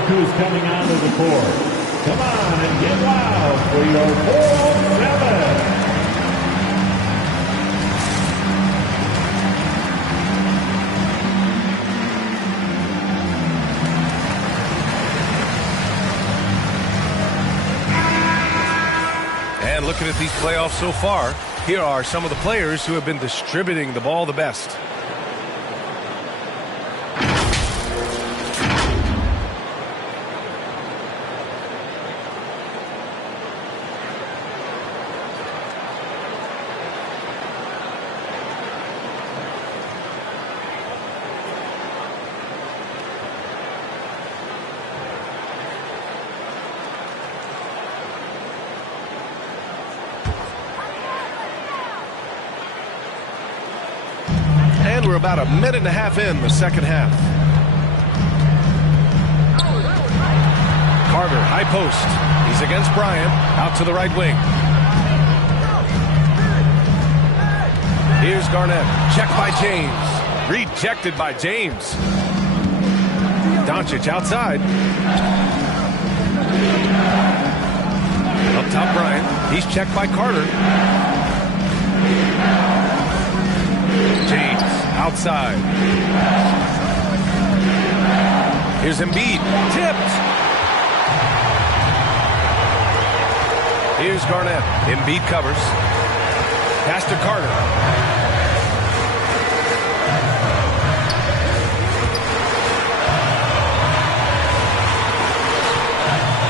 Who's coming onto the court? Come on and get loud for your 4-on-7. And looking at these playoffs so far, here are some of the players who have been distributing the ball the best. we're about a minute and a half in the second half. Carter, high post. He's against Bryant. Out to the right wing. Here's Garnett. Checked by James. Rejected by James. Doncic outside. Up top, Bryant. He's checked by Carter. James outside. Here's Embiid. Tipped. Here's Garnett. Embiid covers. Pass to Carter.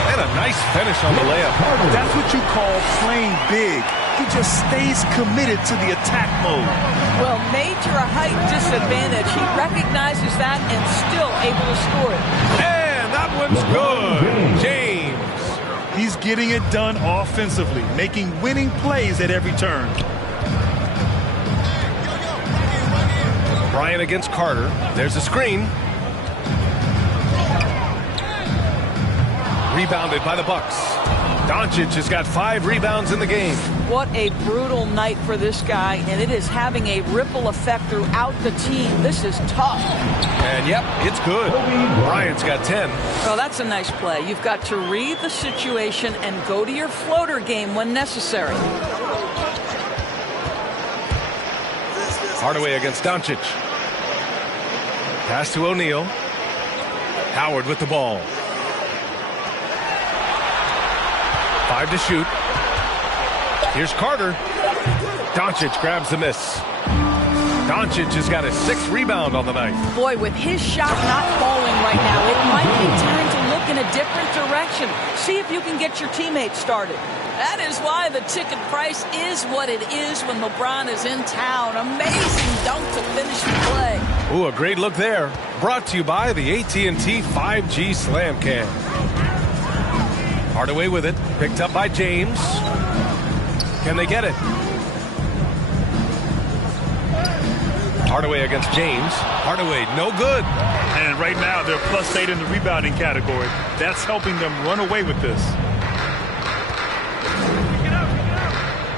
And a nice finish on the layup. That's what you call playing big. He just stays committed to the attack mode. Well, major height disadvantage. He recognizes that and still able to score it. And that one's good. James. He's getting it done offensively, making winning plays at every turn. Bryant against Carter. There's a screen. Rebounded by the Bucks. Doncic has got 5 rebounds in the game. What a brutal night for this guy, and it is having a ripple effect throughout the team. This is tough. And yep, it's good. Bryant's got 10. Well, that's a nice play. You've got to read the situation and go to your floater game when necessary. Hardaway against Doncic. Pass to O'Neal. Howard with the ball. 5 to shoot. Here's Carter. Doncic grabs the miss. Doncic has got a 6th rebound on the night. Boy, with his shot not falling right now, it might be time to look in a different direction. See if you can get your teammates started. That is why the ticket price is what it is when LeBron is in town. Amazing dunk to finish the play. Ooh, a great look there. Brought to you by the AT&T 5G Slam Cam. Hardaway with it. Picked up by James. Can they get it? Hardaway against James. Hardaway, no good. And right now, they're +8 in the rebounding category. That's helping them run away with this.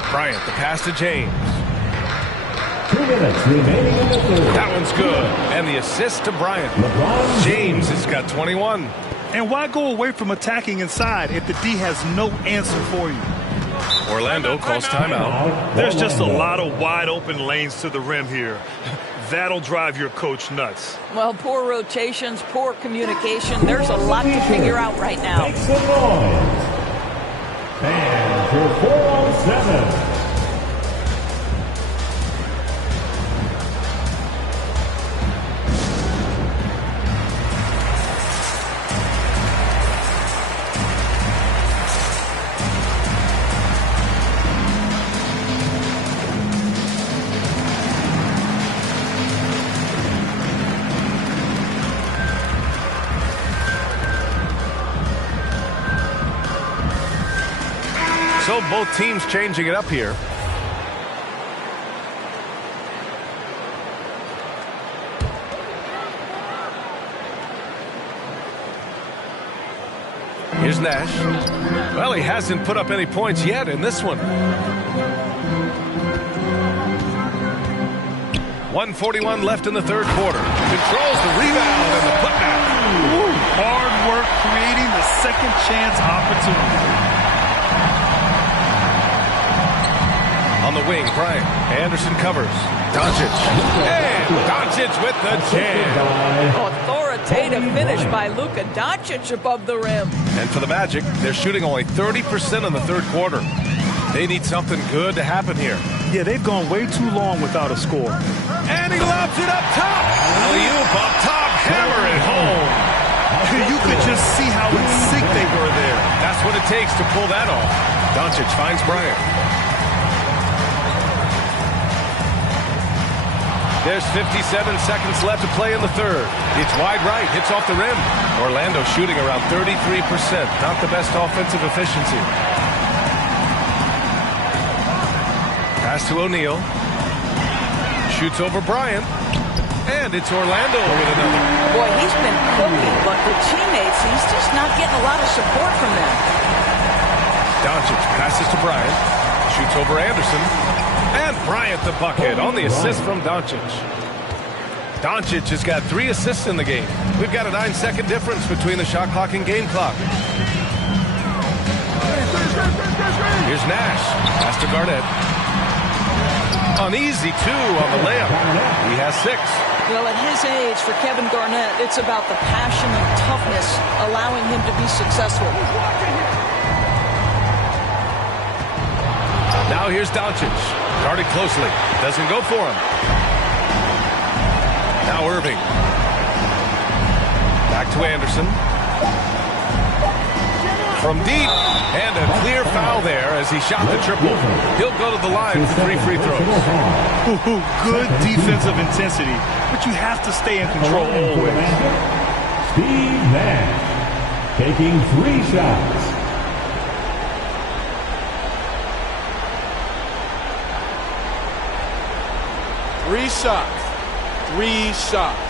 Bryant, the pass to James. 2 minutes remaining in the third. That one's good. And the assist to Bryant. James has got 21. And why go away from attacking inside if the D has no answer for you? Orlando calls timeout. There's just a lot of wide open lanes to the rim here. That'll drive your coach nuts. Well, poor rotations, poor communication. There's a lot to figure out right now. Make some noise. And your 4-on-7. So both teams changing it up here. Here's Nash. Well, he hasn't put up any points yet in this one. 1:41 left in the third quarter. Controls the rebound and the putback. Hard work creating the second chance opportunity. On the wing, Bryant. Anderson covers. Doncic. And Doncic with the jam. Authoritative finish by Luka Doncic above the rim. And for the Magic, they're shooting only 30% in the third quarter. They need something good to happen here. Yeah, they've gone way too long without a score. And he lobs it up top. Alley-oop up top. Hammer it home. You could just see how in sync they were there. That's what it takes to pull that off. Doncic finds Bryant. There's 57 seconds left to play in the third. It's wide right, hits off the rim. Orlando shooting around 33%. Not the best offensive efficiency. Pass to O'Neal. Shoots over Bryant. And it's Orlando with another. Boy, he's been cooking, but the teammates, he's just not getting a lot of support from them. Doncic passes to Bryant. Shoots over Anderson. And Bryant the bucket on the assist from Doncic. Doncic has got 3 assists in the game. We've got a 9-second difference between the shot clock and game clock. Here's Nash. Pass to Garnett. An easy 2 on the layup. He has 6. Well, at his age, for Kevin Garnett, it's about the passion and toughness allowing him to be successful. Now here's Doncic. Guarded closely. Doesn't go for him. Now Irving. Back to Anderson. From deep. And a clear foul there as he shot the triple. He'll go to the line for 3 free throws. Good defensive intensity, but you have to stay in control always. Steve Nash taking 3 shots. Three shots. 3 shots.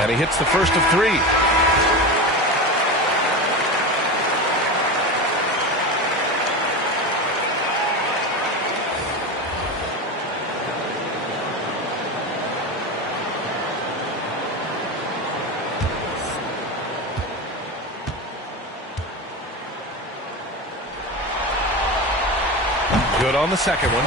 And he hits the first of 3. Good on the second one.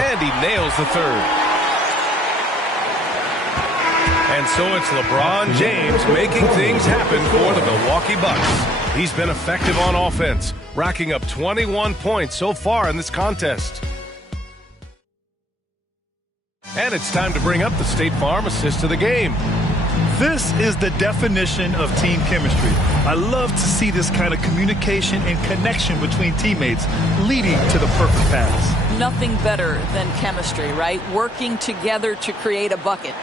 And he nails the third. And so it's LeBron James making things happen for the Milwaukee Bucks. He's been effective on offense, racking up 21 points so far in this contest. And it's time to bring up the State Farm assist of the game. This is the definition of team chemistry. I love to see this kind of communication and connection between teammates leading to the perfect pass. Nothing better than chemistry, right? Working together to create a bucket.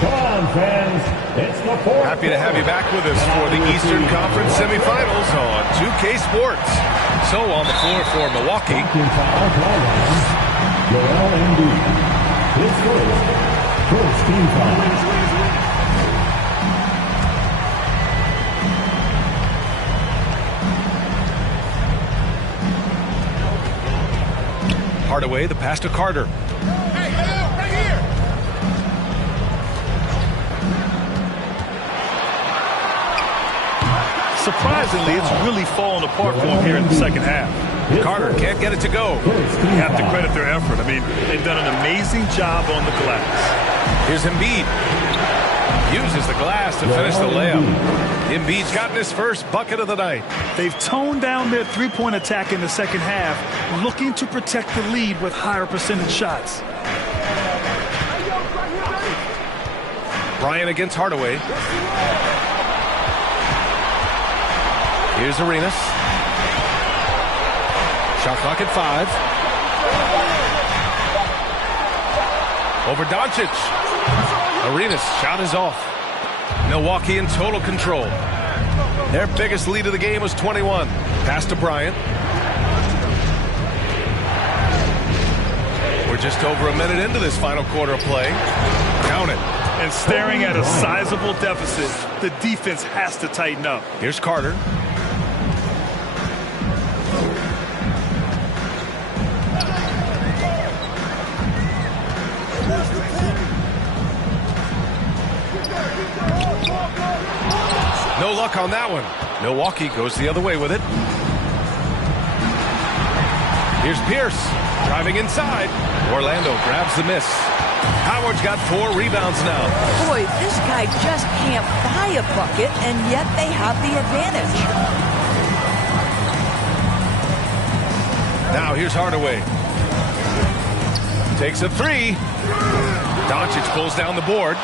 Come on, fans. It's the 4th. Happy to have you back with us for the Eastern Conference semifinals on 2K Sports. So on the floor for Milwaukee. Joel Embiid. His first team foul. Hardaway, the pass to Carter. Hey, right here. Surprisingly, it's really fallen apart for him here in the second half. Carter can't get it to go. You have to credit their effort. I mean, they've done an amazing job on the glass. Here's Embiid. Uses the glass to finish the layup. Embiid's gotten his first bucket of the night. They've toned down their three-point attack in the second half, looking to protect the lead with higher percentage shots. Bryant against Hardaway. Here's Arenas. Shot clock at 5. Over Doncic. Arenas shot is off. Milwaukee in total control. Their biggest lead of the game was 21. Pass to Bryant. We're just over a minute into this final quarter of play. Count it. And staring at a sizable deficit, the defense has to tighten up. Here's Carter. No luck on that one. Milwaukee goes the other way with it. Here's Pierce driving inside. Orlando grabs the miss. Howard's got 4 rebounds now. Boy, this guy just can't buy a bucket, and yet they have the advantage. Now here's Hardaway. Takes a three. Doncic pulls down the board.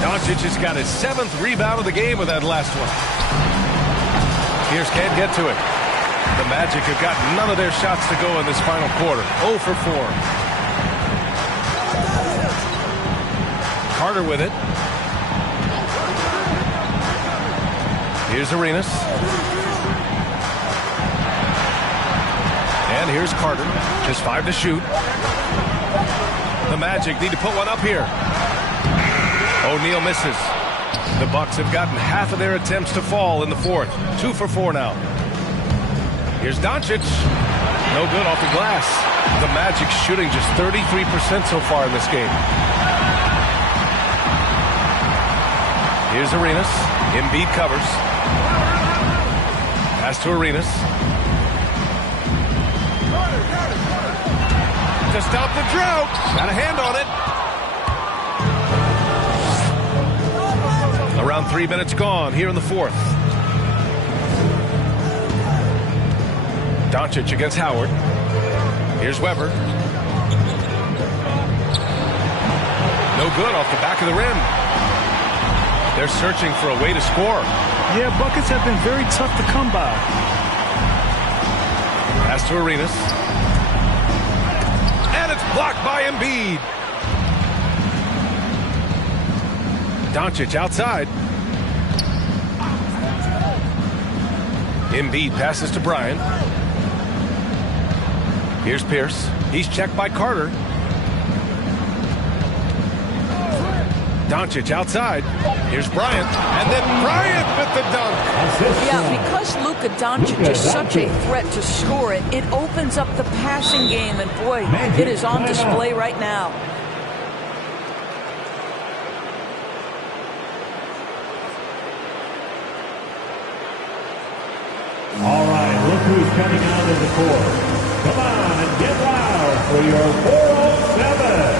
Doncic has got his 7th rebound of the game with that last one. Pierce can't get to it. The Magic have got none of their shots to go in this final quarter. 0 for 4. Carter with it. Here's Arenas. And here's Carter. Just 5 to shoot. The Magic need to put one up here. O'Neal misses. The Bucks have gotten half of their attempts to fall in the 4th. 2 for 4 now. Here's Doncic. No good off the glass. The Magic shooting just 33% so far in this game. Here's Arenas. Embiid covers. Pass to Arenas. To stop the drought. Got a hand on it. Around 3 minutes gone here in the 4th. Doncic against Howard. Here's Weber. No good off the back of the rim. They're searching for a way to score. Yeah, buckets have been very tough to come by. Pass to Arenas. And it's blocked by Embiid. Doncic outside. Embiid passes to Bryant. Here's Pierce. He's checked by Carter. Doncic outside. Here's Bryant. And then Bryant with the dunk. Yeah, because Luka Doncic is such a threat to score it, it opens up the passing game. And boy, it is on display right now. All right, look who's coming out of the court. Come on and get loud for your 407.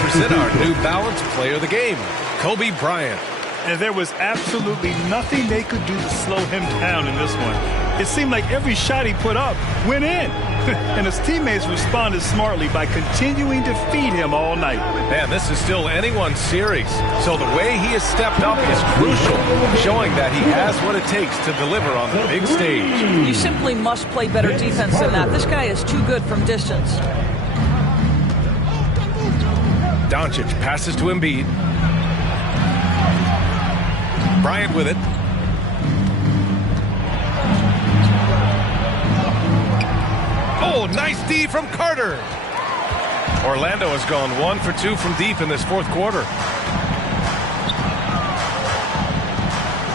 Present our New Balance Player of the Game, Kobe Bryant. And there was absolutely nothing they could do to slow him down in this one. It seemed like every shot he put up went in. And his teammates responded smartly by continuing to feed him all night. Man, this is still anyone's series. So the way he has stepped up is crucial, showing that he has what it takes to deliver on the big stage. You simply must play better defense than that. This guy is too good from distance. Doncic passes to Embiid. Bryant with it. Oh, nice D from Carter. Orlando has gone 1 for 2 from deep in this 4th quarter.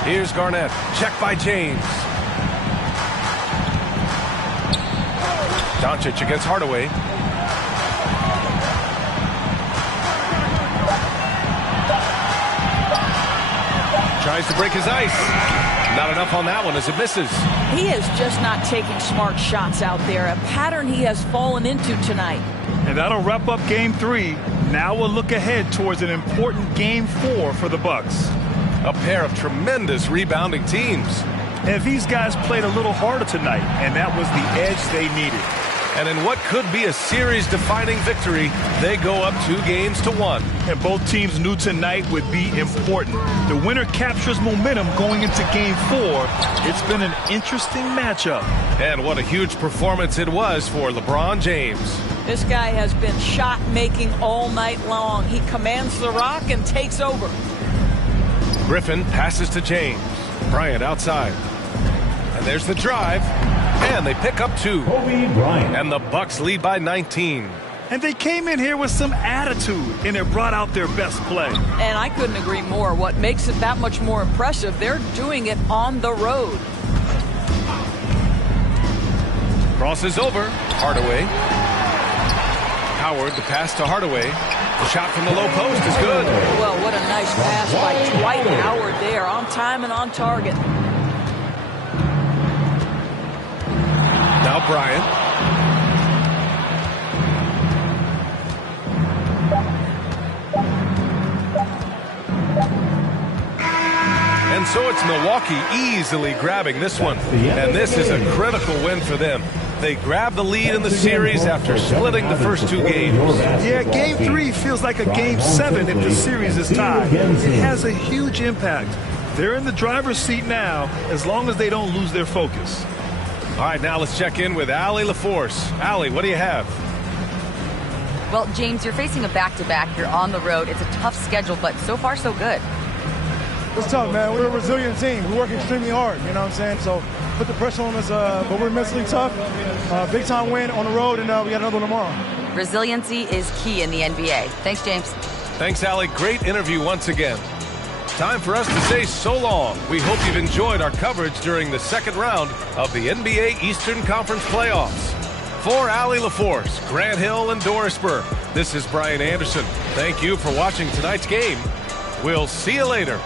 Here's Garnett. Check by James. Doncic against Hardaway. Tries to break his ice. Not enough on that one as it misses. He is just not taking smart shots out there. A pattern he has fallen into tonight. And that'll wrap up Game 3. Now we'll look ahead towards an important Game 4 for the Bucks. A pair of tremendous rebounding teams. And these guys played a little harder tonight, and that was the edge they needed. And in what could be a series-defining victory, they go up 2-1. And both teams knew tonight would be important. The winner captures momentum going into Game 4. It's been an interesting matchup. And what a huge performance it was for LeBron James. This guy has been shot-making all night long. He commands the rock and takes over. Griffin passes to James. Bryant outside. And there's the drive. And they pick up 2. Kobe Bryant. And the Bucks lead by 19. And they came in here with some attitude, and it brought out their best play. And I couldn't agree more. What makes it that much more impressive, they're doing it on the road. Crosses over. Hardaway. Howard, the pass to Hardaway. The shot from the low post is good. Well, what a nice pass by Dwight Howard there. On time and on target. Now Bryant. And so it's Milwaukee easily grabbing this one. And this is a critical win for them. They grab the lead in the series after splitting the first 2 games. Yeah, Game 3 feels like a Game 7 if the series is tied. It has a huge impact. They're in the driver's seat now as long as they don't lose their focus. All right, now let's check in with Allie LaForce. Allie, what do you have? Well, James, you're facing a back-to-back. You're on the road. It's a tough schedule, but so far so good. It's tough, man. We're a resilient team. We work extremely hard, you know what I'm saying? So put the pressure on us, but we're mentally tough. Big-time win on the road, and we got another one tomorrow. Resiliency is key in the NBA. Thanks, James. Thanks, Allie. Great interview once again. Time for us to say so long. We hope you've enjoyed our coverage during the second round of the NBA Eastern Conference Playoffs. For Allie LaForce, Grant Hill, and Doris Burke, this is Brian Anderson. Thank you for watching tonight's game. We'll see you later.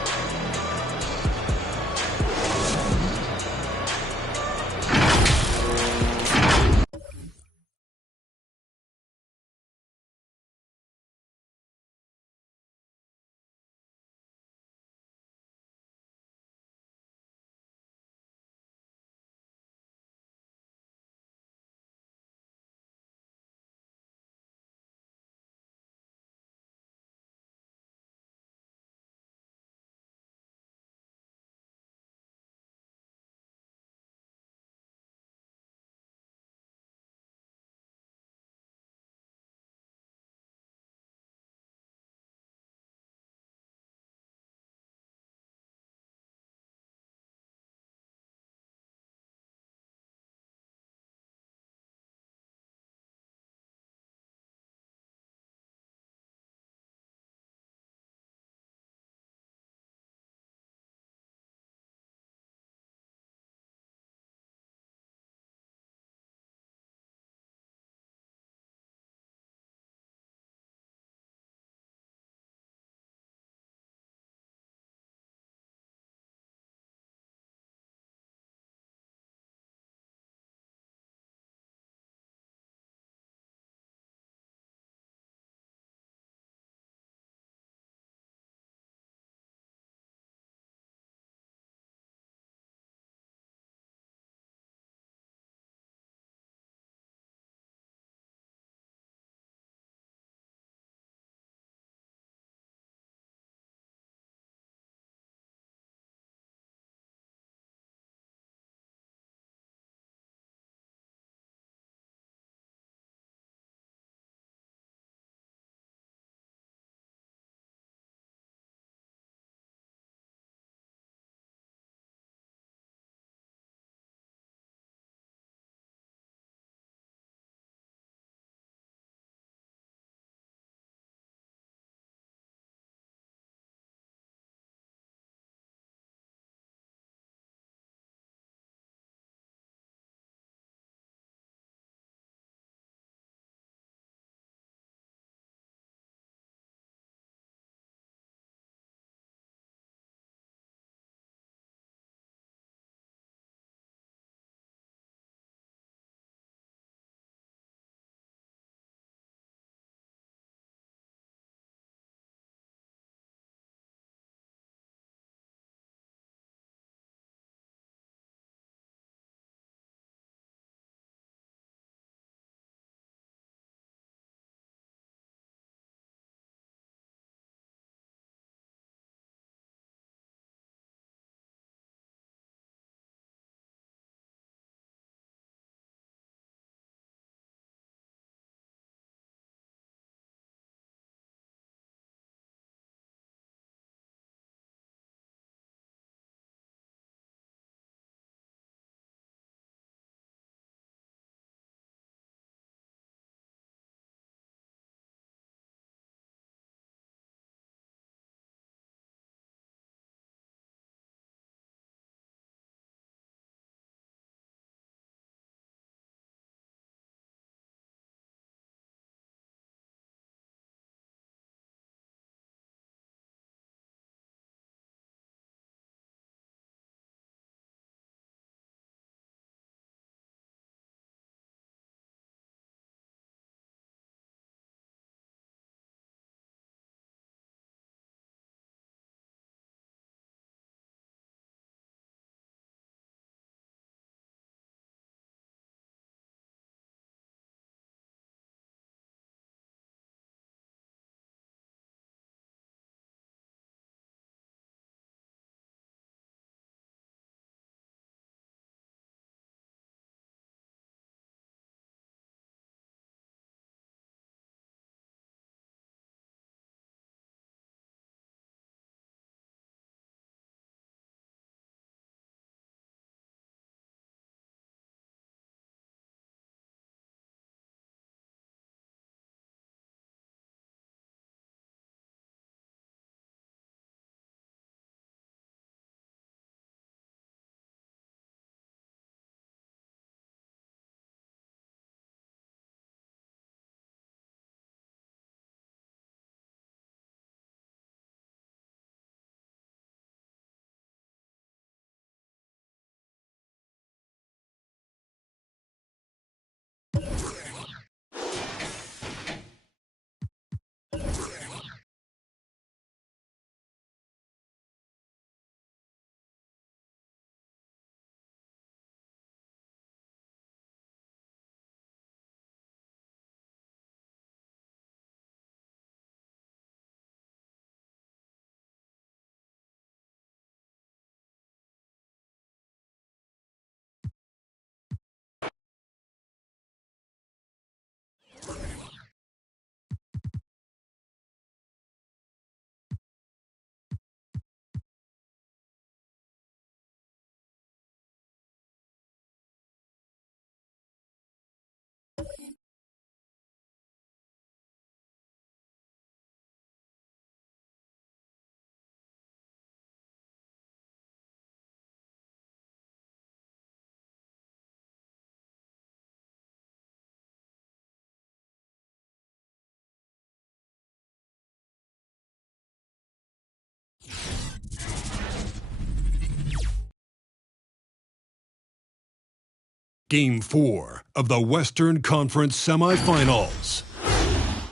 Game 4 of the Western Conference semifinals.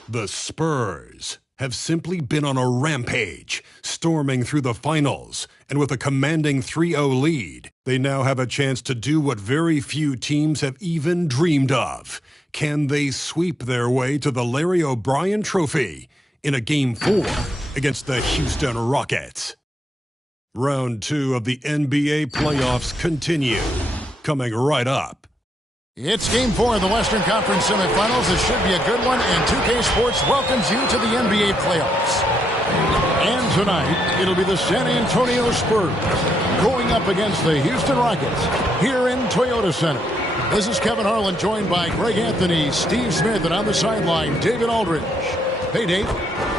The Spurs have simply been on a rampage, storming through the finals, and with a commanding 3-0 lead, they now have a chance to do what very few teams have even dreamed of. Can they sweep their way to the Larry O'Brien Trophy in a Game 4 against the Houston Rockets? Round 2 of the NBA playoffs continue, coming right up. It's Game 4 of the Western Conference semifinals. It should be a good one, and 2K Sports welcomes you to the NBA playoffs. And tonight, it'll be the San Antonio Spurs going up against the Houston Rockets here in Toyota Center. This is Kevin Harlan, joined by Greg Anthony, Steve Smith, and on the sideline, David Aldridge. Hey, Dave.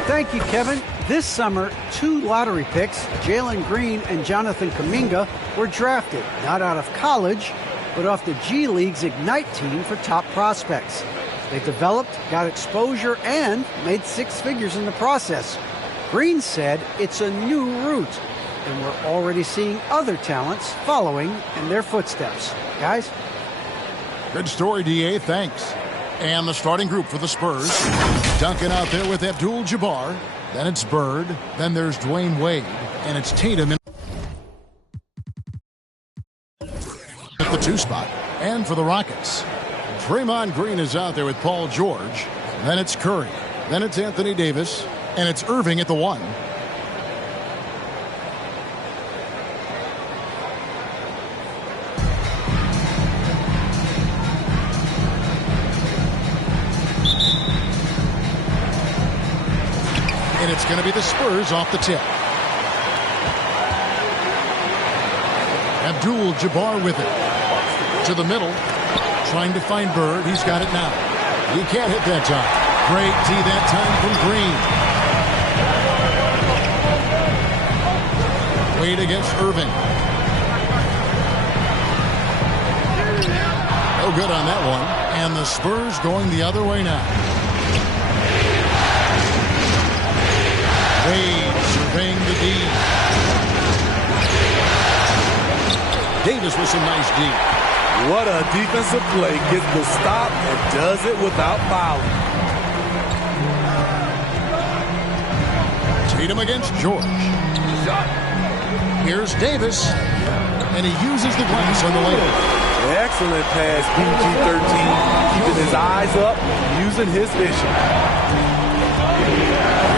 Thank you, Kevin. This summer, 2 lottery picks, Jalen Green and Jonathan Kuminga, were drafted, not out of college, but off the G League's Ignite team for top prospects. They developed, got exposure, and made 6 figures in the process. Green said it's a new route, and we're already seeing other talents following in their footsteps. Guys? Good story, D.A. Thanks. And the starting group for the Spurs. Duncan out there with Abdul-Jabbar. Then it's Bird. Then there's Dwayne Wade. And it's Tatum at the 2 spot. And for the Rockets, Draymond Green is out there with Paul George. Then it's Curry. Then it's Anthony Davis. And it's Irving at the 1. And it's going to be the Spurs off the tip. Abdul-Jabbar with it. To the middle. Trying to find Bird. He's got it now. He can't hit that time. Great D that time from Green. Wade against Irving. No good on that one. And the Spurs going the other way now. Wade surveying the D. Davis with some nice D. What a defensive play. Gets the stop and does it without fouling. Tatum against George. Here's Davis. And he uses the glass on the layup. Excellent pass, PG-13. Keeping his eyes up, using his vision.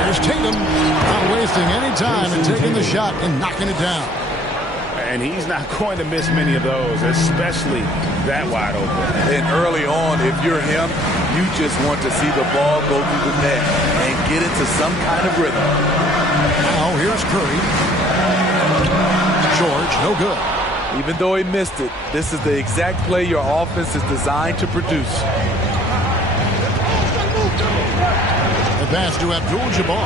Here's Tatum, not wasting any time and taking the shot and knocking it down. And he's not going to miss many of those, especially that wide open. And early on, if you're him, you just want to see the ball go through the net and get into some kind of rhythm. Now here's Curry. George, no good. Even though he missed it, this is the exact play your offense is designed to produce. The pass to Abdul-Jabbar.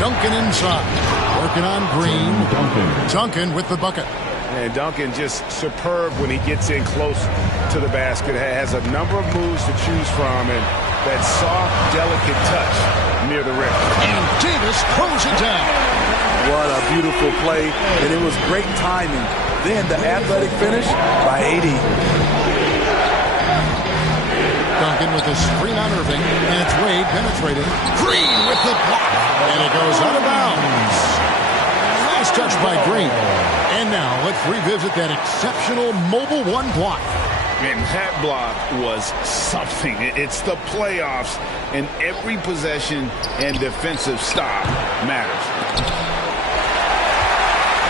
Duncan inside. Working on Green. Duncan with the bucket. And Duncan just superb when he gets in close to the basket. Has a number of moves to choose from, and that soft, delicate touch near the rim. And Davis throws it down. What a beautiful play, and it was great timing. Then the athletic finish by AD. Duncan with the screen on Irving, and it's Wade penetrating. Green with the block, and it goes out of bounds. Nice touch by Green. And now let's revisit that exceptional Mobile One block. And that block was something. It's the playoffs, and every possession and defensive stop matters.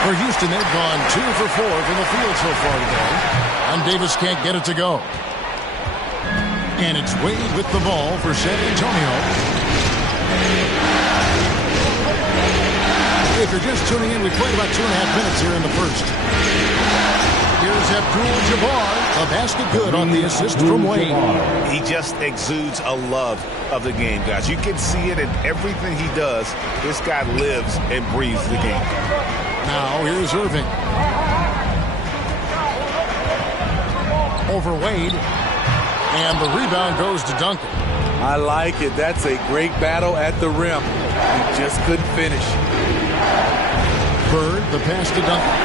For Houston, they've gone 2 for 4 from the field so far today. And Davis can't get it to go. And it's Wade with the ball for San Antonio. If you're just tuning in, we played about 2.5 minutes here in the first. Here's Abdul-Jabbar. A basket good on the assist from Wade. He just exudes a love of the game, guys. You can see it in everything he does. This guy lives and breathes the game. Now here's Irving. Over Wade. And the rebound goes to Duncan. I like it. That's a great battle at the rim. He just couldn't finish. Bird, the pass to Duncan.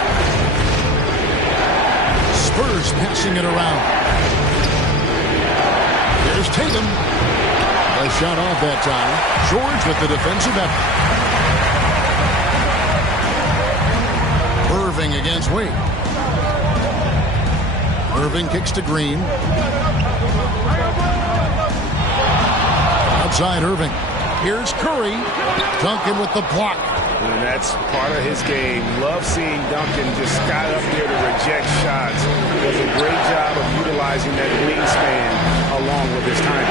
Spurs passing it around. Here's Tatum. A shot off that time. George with the defensive effort. Irving against Wade. Irving kicks to Green. Outside Irving. Here's Curry. Duncan with the block. And that's part of his game. Love seeing Duncan just sky up there to reject shots. Does a great job of utilizing that wingspan along with his timing.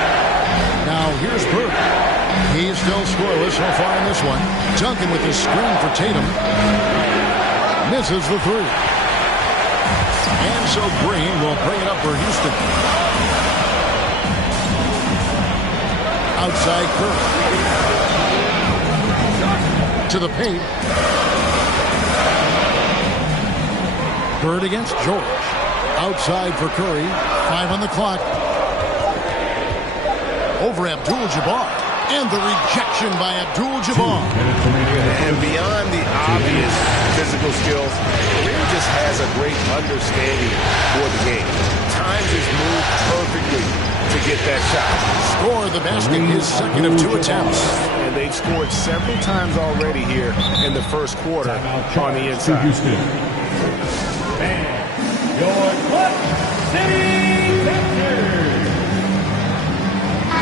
Now here's Burke. He's still scoreless so far in this one. Duncan with his screen for Tatum. Misses the three. And so Green will bring it up for Houston. Outside Curry. To the paint. Bird against George. Outside for Curry. 5 on the clock. Over Abdul-Jabbar. And the rejection by Abdul-Jabbar. And beyond the obvious physical skills, Greer just has a great understanding for the game. Times his move perfectly to get that shot. Score the basket, his second of 2 attempts. And they've scored several times already here in the first quarter on the inside. And your Clutch City Raptors.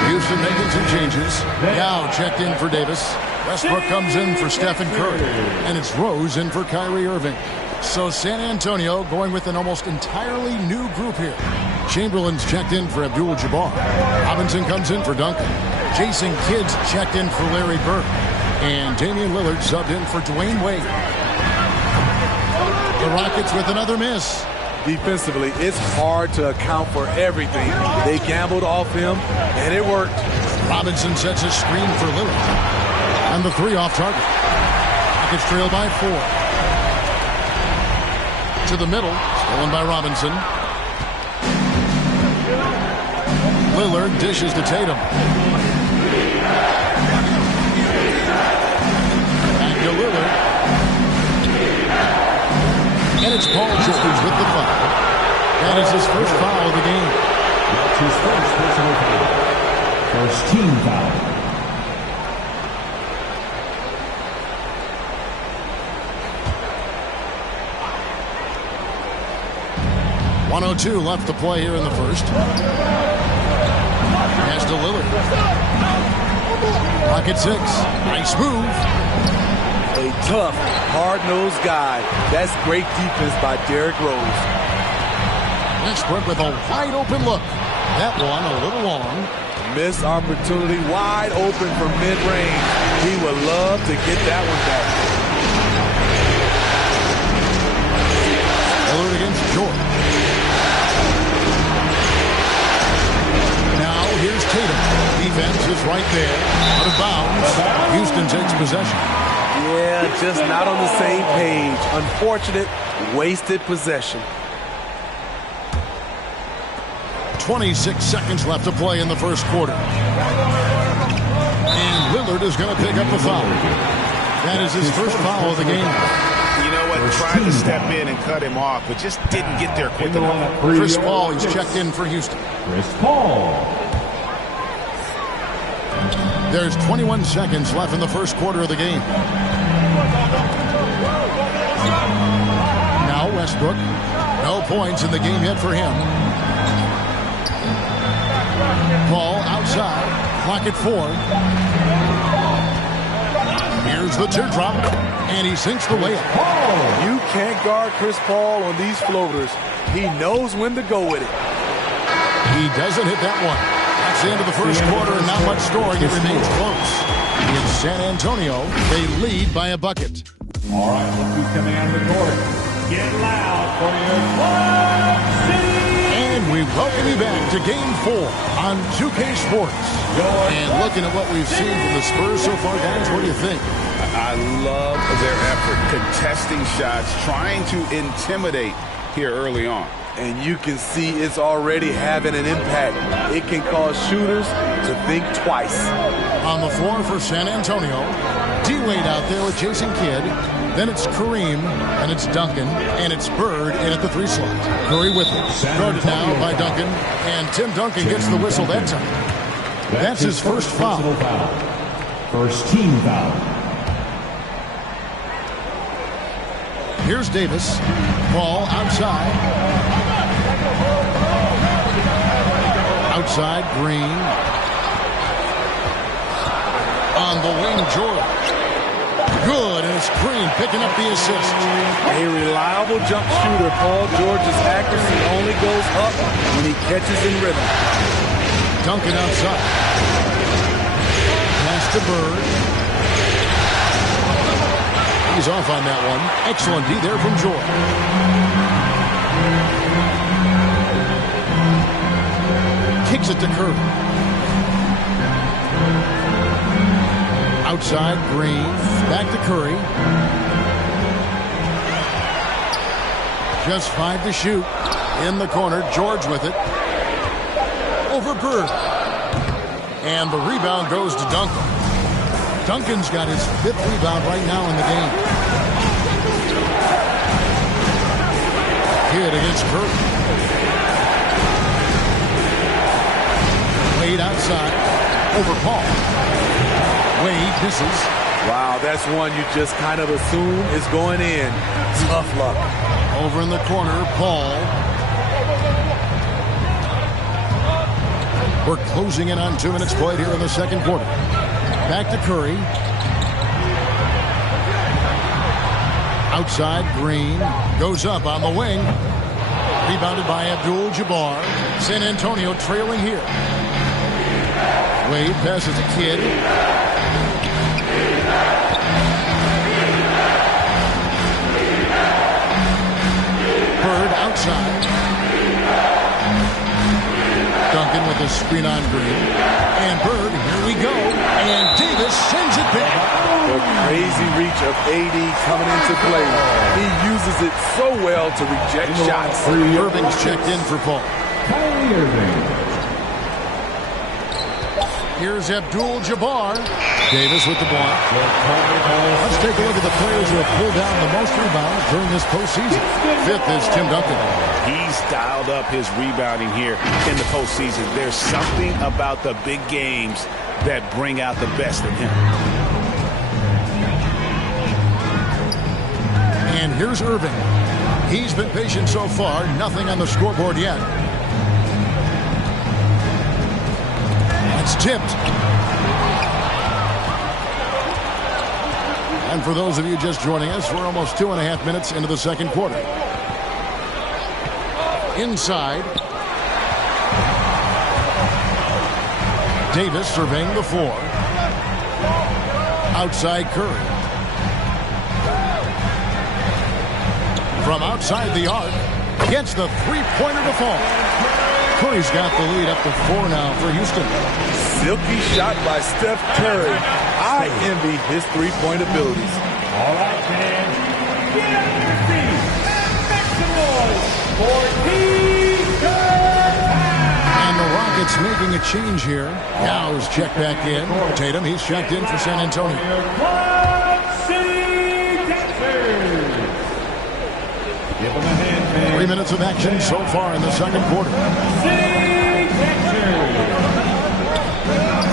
Houston making some changes. Now checked in for Davis. Westbrook comes in for Stephen Curry. And it's Rose in for Kyrie Irving. So San Antonio going with an almost entirely new group here. Chamberlain's checked in for Abdul-Jabbar. Robinson comes in for Duncan. Jason Kidd's checked in for Larry Bird. And Damian Lillard subbed in for Dwayne Wade. The Rockets with another miss. Defensively, it's hard to account for everything. They gambled off him, and it worked. Robinson sets a screen for Lillard. And the 3 off target. Rockets trail by 4. To the middle, stolen by Robinson. Lillard dishes to Tatum. Back to Lillard. And it's Paul George with the foul. That is his first foul of the game. That's his first personal foul. First team foul. .102 left to play here in the first. Pass to Lillard. Pocket 6. Nice move. A tough, hard-nosed guy. That's great defense by Derrick Rose. Westbrook with a wide-open look. That one a little long. Missed opportunity, wide open from mid-range. He would love to get that one back. Lillard against George. Now here's Tatum. Defense is right there. Out of bounds. Houston takes possession. Yeah, just not on the same page. Unfortunate, wasted possession. 26 seconds left to play in the first quarter. And Lillard is going to pick up a foul. That is his first foul of the game. You know what? Tried to step in and cut him off, but just didn't get there quick enough. Chris Paul, he's checked in for Houston. Chris Paul. There's 21 seconds left in the first quarter of the game. Now Westbrook. No points in the game yet for him. Paul outside. Clock at 4. Here's the teardrop. And he sinks the layup. You can't guard Chris Paul on these floaters. He knows when to go with it. He doesn't hit that one. That's the end of the first quarter, and not much scoring. It remains close. In San Antonio, they lead by a bucket. All right, look who's coming out of the court. Get loud for your Clutch City. And we welcome you back to Game 4 on 2K Sports. And looking at what we've seen from the Spurs so far, guys, what do you think? I love their effort, contesting shots, trying to intimidate here early on. And you can see it's already having an impact. It can cause shooters to think twice. On the floor for San Antonio, D-Wade out there with Jason Kidd. Then it's Kareem, and it's Duncan, and it's Bird in at the 3 slot. Curry with it. Guarded now by Duncan, and Tim Duncan gets the whistle that time. That's his first foul. First team foul. Here's Davis. Ball outside. Outside, Green. On the wing, George. Good, and it's Green picking up the assist. A reliable jump shooter. Paul George's accuracy only goes up when he catches in rhythm. Duncan outside. Pass to Bird. He's off on that one. Excellent D there from George. Kicks it to Curry. Outside, Green. Back to Curry. Just 5 to shoot. In the corner, George with it. Over Bird. And the rebound goes to Duncan. Duncan's got his 5th rebound right now in the game. Kidd against Curry. Wade outside. Over Paul. Wade misses. Wow, that's one you just kind of assume is going in. Tough luck. Over in the corner, Paul. We're closing in on 2 minutes played here in the second quarter. Back to Curry. Outside, Green. Goes up on the wing. Rebounded by Abdul-Jabbar. San Antonio trailing here. Wade passes to Kidd. Bird outside. Duncan with a screen on Green. And Bird, here we go. And Davis sends it back. The crazy reach of AD coming into play. He uses it so well to reject shots. Irving's checked in for Paul. Kyrie Irving. Here's Abdul-Jabbar. Davis with the block. Let's take a look at the players who have pulled down the most rebounds during this postseason. 5th is Tim Duncan. He's dialed up his rebounding here in the postseason. There's something about the big games that bring out the best in him. And here's Irving. He's been patient so far. Nothing on the scoreboard yet. It's tipped. And for those of you just joining us, we're almost 2.5 minutes into the second quarter. Inside. Davis surveying the 4. Outside, Curry. From outside the arc, gets the 3-pointer to fall. Curry's got the lead up to 4 now for Houston. Silky shot by Steph Curry. I envy his 3-point abilities. All right, fans. Get out of your seats. Make some noise for And the Rockets making a change here. Yow's checked back in. Tatum, he's checked in for San Antonio. Give him a hand, man. 3 minutes of action so far in the second quarter.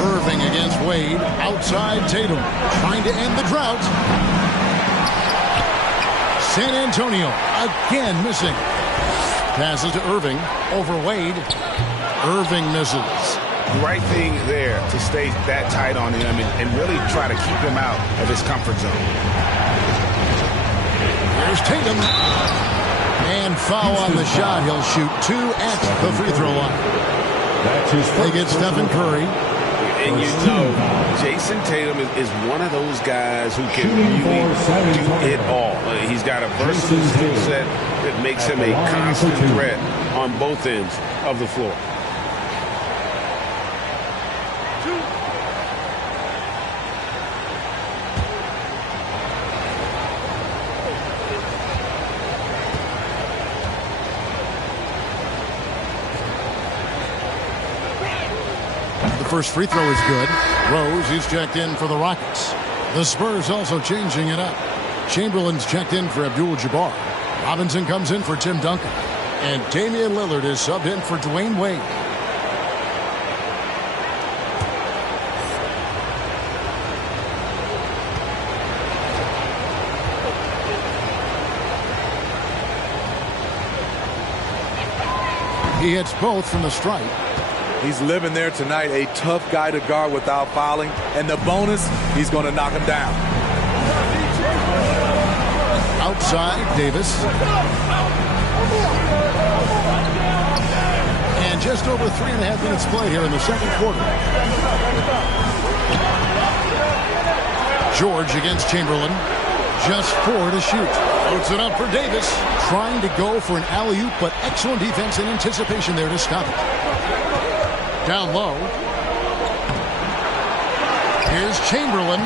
Irving against Wade. Outside Tatum. Trying to end the drought. San Antonio again missing. Passes to Irving. Over Wade. Irving misses. Right thing there to stay that tight on him and really try to keep him out of his comfort zone. There's Tatum. And foul on the shot. He'll shoot 2 at the free throw line. They get Stephen Curry. And you know, Jason Tatum is one of those guys who can really do it all. He's got a versatile skill set that makes him a constant threat on both ends of the floor. First free throw is good. Rose is checked in for the Rockets. The Spurs also changing it up. Chamberlain's checked in for Abdul-Jabbar. Robinson comes in for Tim Duncan. And Damian Lillard is subbed in for Dwayne Wade. He hits both from the stripe. He's living there tonight, a tough guy to guard without fouling. And the bonus, he's going to knock him down. Outside, Davis. And just over 3.5 minutes played here in the second quarter. George against Chamberlain. Just 4 to shoot. Puts it up for Davis. Trying to go for an alley-oop, but excellent defense and anticipation there to stop it. Down low. Here's Chamberlain.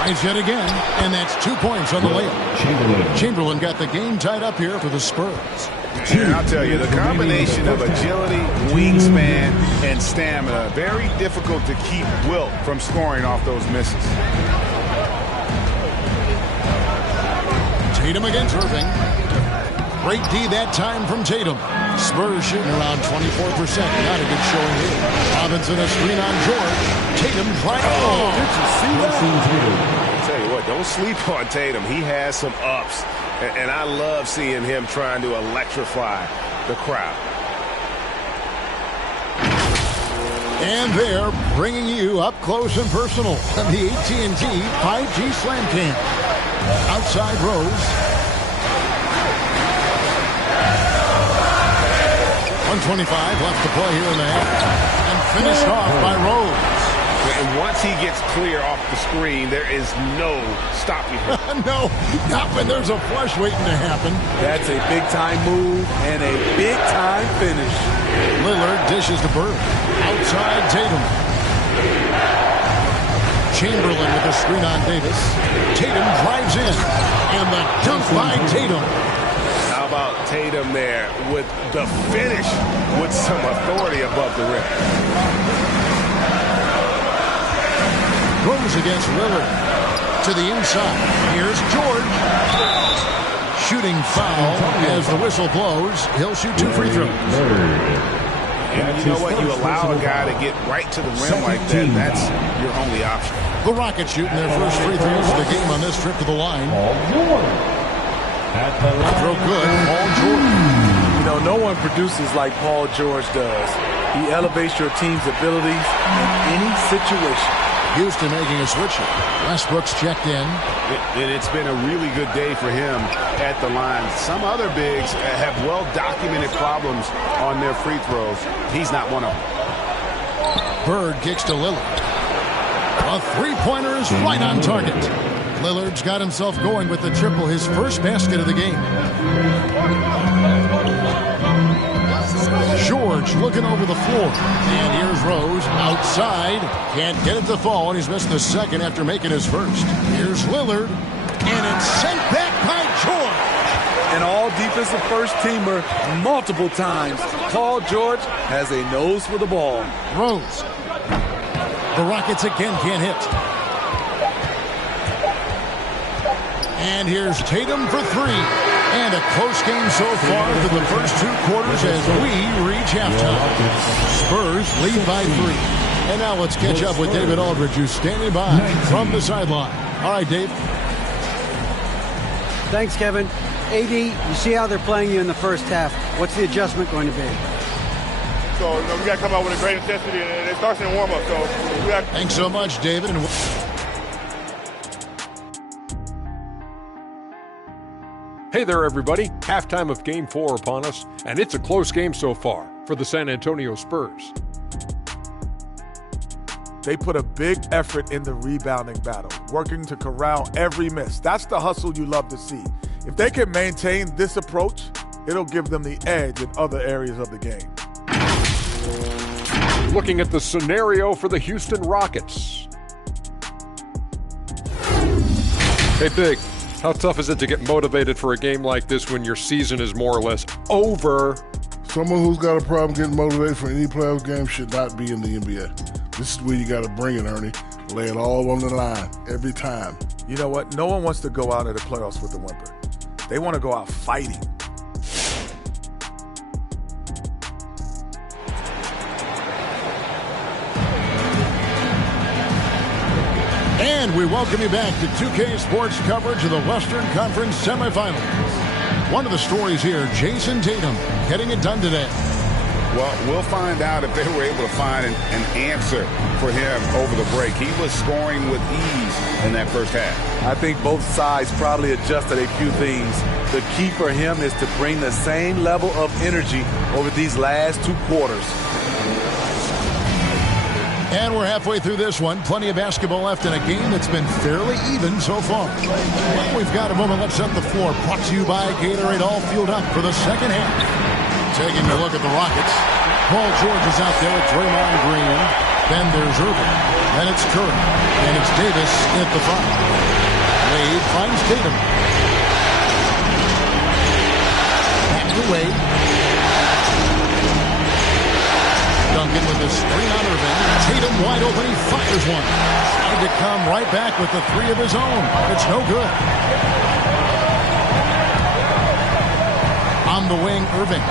Tries yet again, and that's 2 points on the layup. Chamberlain got the game tied up here for the Spurs. And I'll tell you, the combination of agility, wingspan, and stamina, very difficult to keep Wilt from scoring off those misses. Tatum against Irving. Great D that time from Tatum. Spurs shooting around 24%. Not a good showing here. Robinson a screen on George. Tatum trying. Oh, did you see that? I'll tell you what, don't sleep on Tatum. He has some ups. And I love seeing him trying to electrify the crowd. And they're bringing you up close and personal on the AT&T 5G Slam Cam. Outside Rose. 125 left to play here in the half. And finished off by Rose. And once he gets clear off the screen, there is no stopping him. No, not when there's a flush waiting to happen. That's a big-time move and a big-time finish. Lillard dishes to Bird. Outside Tatum. Chamberlain with a screen on Davis. Tatum drives in. And the dunk by Tatum. How about Tatum there with the finish with some authority above the rim. Rose against Lillard. To the inside. Here's George. Shooting foul as the whistle blows. He'll shoot 2 free throws. And you know what? You allow a guy to get right to the rim like that. That's your only option. The Rockets shooting their first free throws of the game on this trip to the line. Throw good. Paul George. You know, no one produces like Paul George does. He elevates your team's abilities in any situation. Houston making a switch. Westbrook's checked in. And it's been a really good day for him at the line. Some other bigs have well-documented problems on their free throws. He's not one of them. Bird kicks to Lillard. A three-pointer is right on target. Lillard's got himself going with the triple, his first basket of the game. George looking over the floor. And here's Rose outside. Can't get it to fall, and he's missed the second after making his first. Here's Lillard. And it's sent back by George. An all-defensive first-teamer multiple times. Paul George has a nose for the ball. Rose. The Rockets again can't hit. And here's Tatum for 3. And a close game so far for the first 2 quarters as we reach halftime. Spurs lead by 3. And now let's catch up with David Aldridge, who's standing by from the sideline. All right, Dave. Thanks, Kevin. AD, you see how they're playing you in the first half. What's the adjustment going to be? So we got to come out with a great intensity, and it starts in the warm-up. So we got. Thanks so much, David. Hey there, everybody. Halftime of Game 4 upon us, and it's a close game so far for the San Antonio Spurs. They put a big effort in the rebounding battle, working to corral every miss. That's the hustle you love to see. If they can maintain this approach, it'll give them the edge in other areas of the game. Looking at the scenario for the Houston Rockets. Hey, Big, how tough is it to get motivated for a game like this when your season is more or less over? Someone who's got a problem getting motivated for any playoff game should not be in the NBA. This is where you got to bring it, Ernie. Lay it all on the line every time. You know what? No one wants to go out of the playoffs with a whimper. They want to go out fighting. And we welcome you back to 2K Sports coverage of the Western Conference semifinals. One of the stories here, Jason Tatum getting it done today. Well, we'll find out if they were able to find an answer for him over the break. He was scoring with ease in that first half. I think both sides probably adjusted a few things. The key for him is to bring the same level of energy over these last 2 quarters. And we're halfway through this one. Plenty of basketball left in a game that's been fairly even so far. Well, we've got a moment. Let's set the floor. Brought to you by Gatorade, all fueled up for the second half. Taking a look at the Rockets. Paul George is out there with Draymond Green. Then there's Irving. Then it's Curry. And it's Davis at the 5. Wade finds Tatum. Back to Wade. Duncan with the screen on Irving. Tatum wide open. He fires one. Tried to come right back with the 3 of his own. It's no good. On the wing, Irving.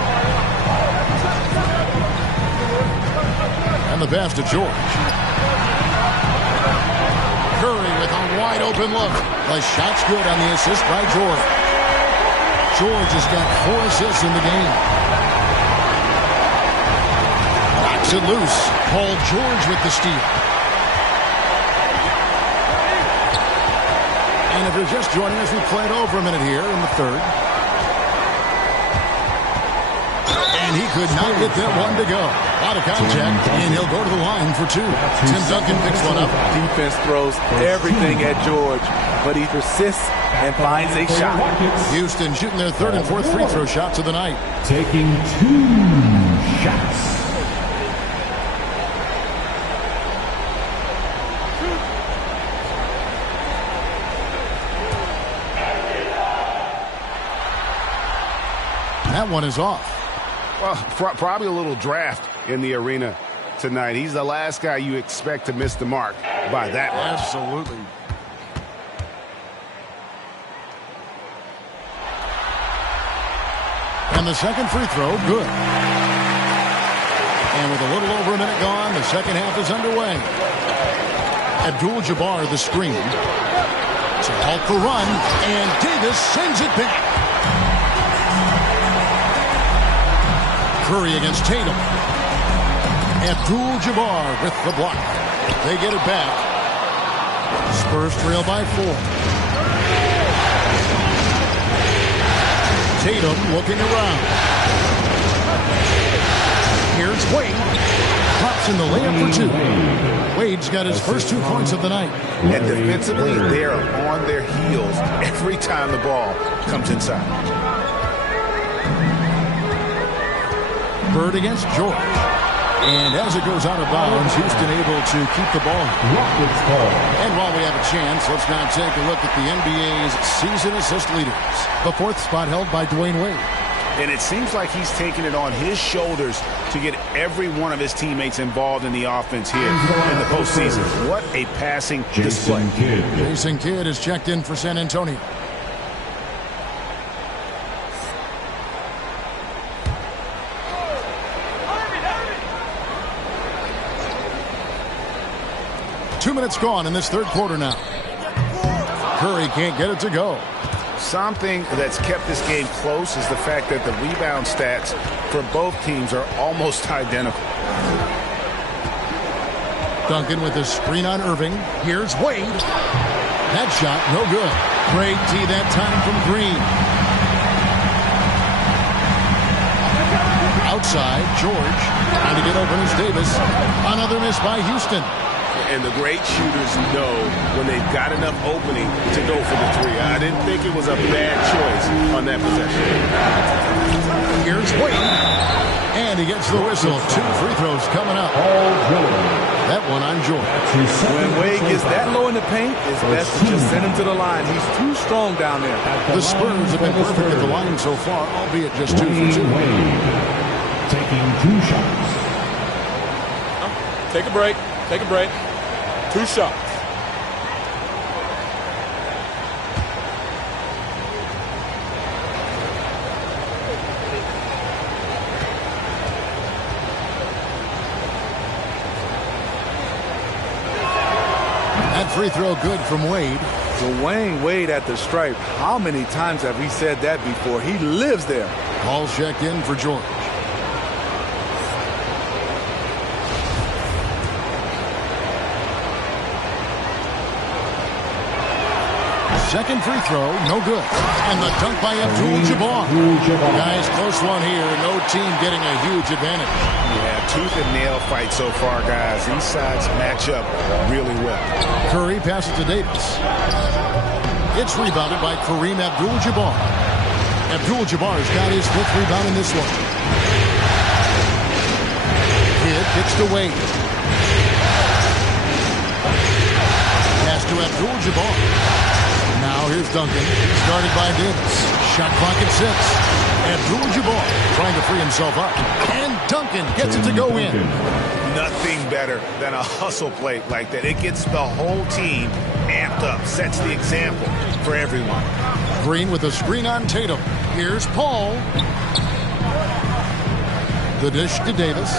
And the pass to George. Curry with a wide open look. The shot's good on the assist by George. George has got 4 assists in the game. Knocks it loose. Paul George with the steal. And if you're just joining us, we played over a minute here in the third. And he could not get that one to go. Out of contact, and he'll go to the line for 2. Tim Duncan picks one up. Defense throws everything at George, but he persists and finds a shot. Houston shooting their 3rd and 4th free throw shots of the night. Taking 2 shots. That one is off. Well, probably a little draft in the arena tonight. He's the last guy you expect to miss the mark by that much. Absolutely. And the second free throw, good. And with a little over a minute gone, the second half is underway. Abdul-Jabbar the screen. To halt the run, and Davis sends it back. Curry against Tatum. Abdul-Jabbar with the block. They get it back. Spurs trail by 4. Tatum looking around. Here's Wade. Drops in the layup for 2. Wade's got his first 2 points of the night. And defensively, they are on their heels every time the ball comes inside. Bird against George. And as it goes out of bounds, Houston able to keep the ball. And while we have a chance, let's now take a look at the NBA's season assist leaders. The 4th spot held by Dwayne Wade. And it seems like he's taking it on his shoulders to get every one of his teammates involved in the offense here in the postseason. What a passing display. Jason Kidd is checked in for San Antonio. Two minutes gone in this 3rd quarter now. Curry can't get it to go. Something that's kept this game close is the fact that the rebound stats for both teams are almost identical. Duncan with the screen on Irving. Here's Wade. That shot, no good. Great D that time from Green. Outside, George. Trying to get open is Davis. Another miss by Houston. And the great shooters know when they've got enough opening to go for the 3. I didn't think it was a bad choice on that possession. Here's Wade. And he gets the whistle. 2 free throws coming up. That one on George. When Wade gets that low in the paint, it's best to just send him to the line. He's too strong down there. The Spurs have been perfect at the line so far, albeit just 2 for 2. Taking 2 shots. Take a break. Take a break. 2 shots. Second free throw good from Wade. Dwayne Wade at the stripe. How many times have we said that before? He lives there. Paul's checked in for George. Second free throw, no good. And the dunk by Abdul-Jabbar. Guys, close one here. No team getting a huge advantage. Yeah, tooth and nail fight so far, guys. These sides match up really well. Curry passes to Davis. It's rebounded by Kareem Abdul-Jabbar. Abdul-Jabbar's got his 5th rebound in this one. Kidd kicks to Wade. Pass to Abdul-Jabbar. Now here's Duncan, started by Davis. Shot clock at 6. Abdul-Jabbar trying to free himself up. And Duncan gets it to go in. Nothing better than a hustle play like that. It gets the whole team amped up, sets the example for everyone. Green with a screen on Tatum. Here's Paul. The dish to Davis.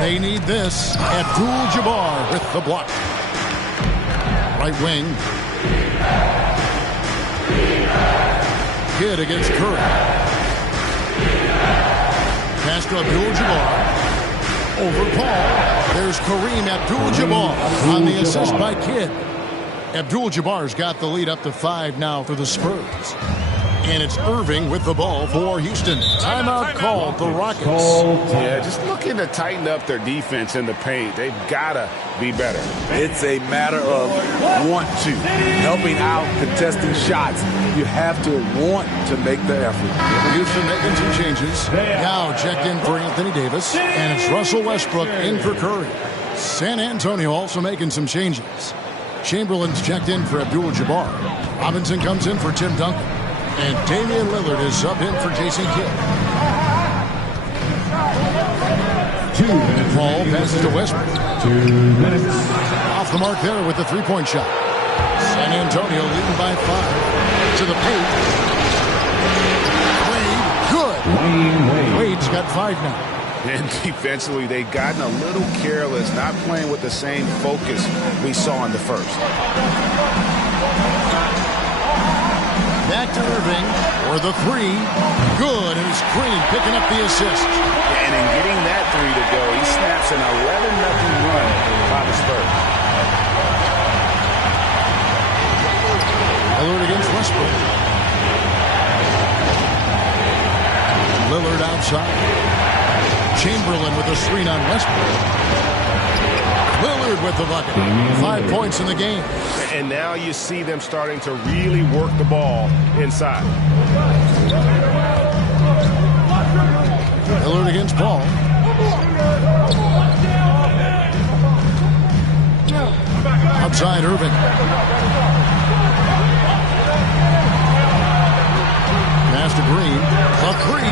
They need this. Abdul-Jabbar with the block. Right wing. Kidd against Curry. Pass to Abdul-Jabbar. Over Paul. There's Kareem Abdul-Jabbar on the assist by Kidd. Abdul-Jabbar's got the lead up to 5 now for the Spurs. And it's Irving with the ball for Houston. Timeout called the Rockets. Yeah, just looking to tighten up their defense in the paint. They've got to be better. It's a matter of want to. Helping out, contesting shots. You have to want to make the effort. Houston making some changes. Now checked in for Anthony Davis. And it's Russell Westbrook in for Curry. San Antonio also making some changes. Chamberlain's checked in for Abdul-Jabbar. Robinson comes in for Tim Duncan. And Damian Lillard is subbed in for Jason Kidd. 2 minutes. Paul passes to Westbrook. 2 minutes. Off the mark there with the three-point shot. San Antonio leading by 5. To the paint. Wade, good. Wade's got 5 now. And defensively, they've gotten a little careless, not playing with the same focus we saw in the first. Back to Irving for the 3. Good, and it's Green picking up the assist. And in getting that 3 to go, he snaps an 11-0 run by the Spurs. Lillard against Westbrook. Lillard outside. Chamberlain with a screen on Westbrook. Lillard with the bucket. 5 points in the game. And now you see them starting to really work the ball inside. Lillard against Paul. Outside Irving. Pass to Green. The 3.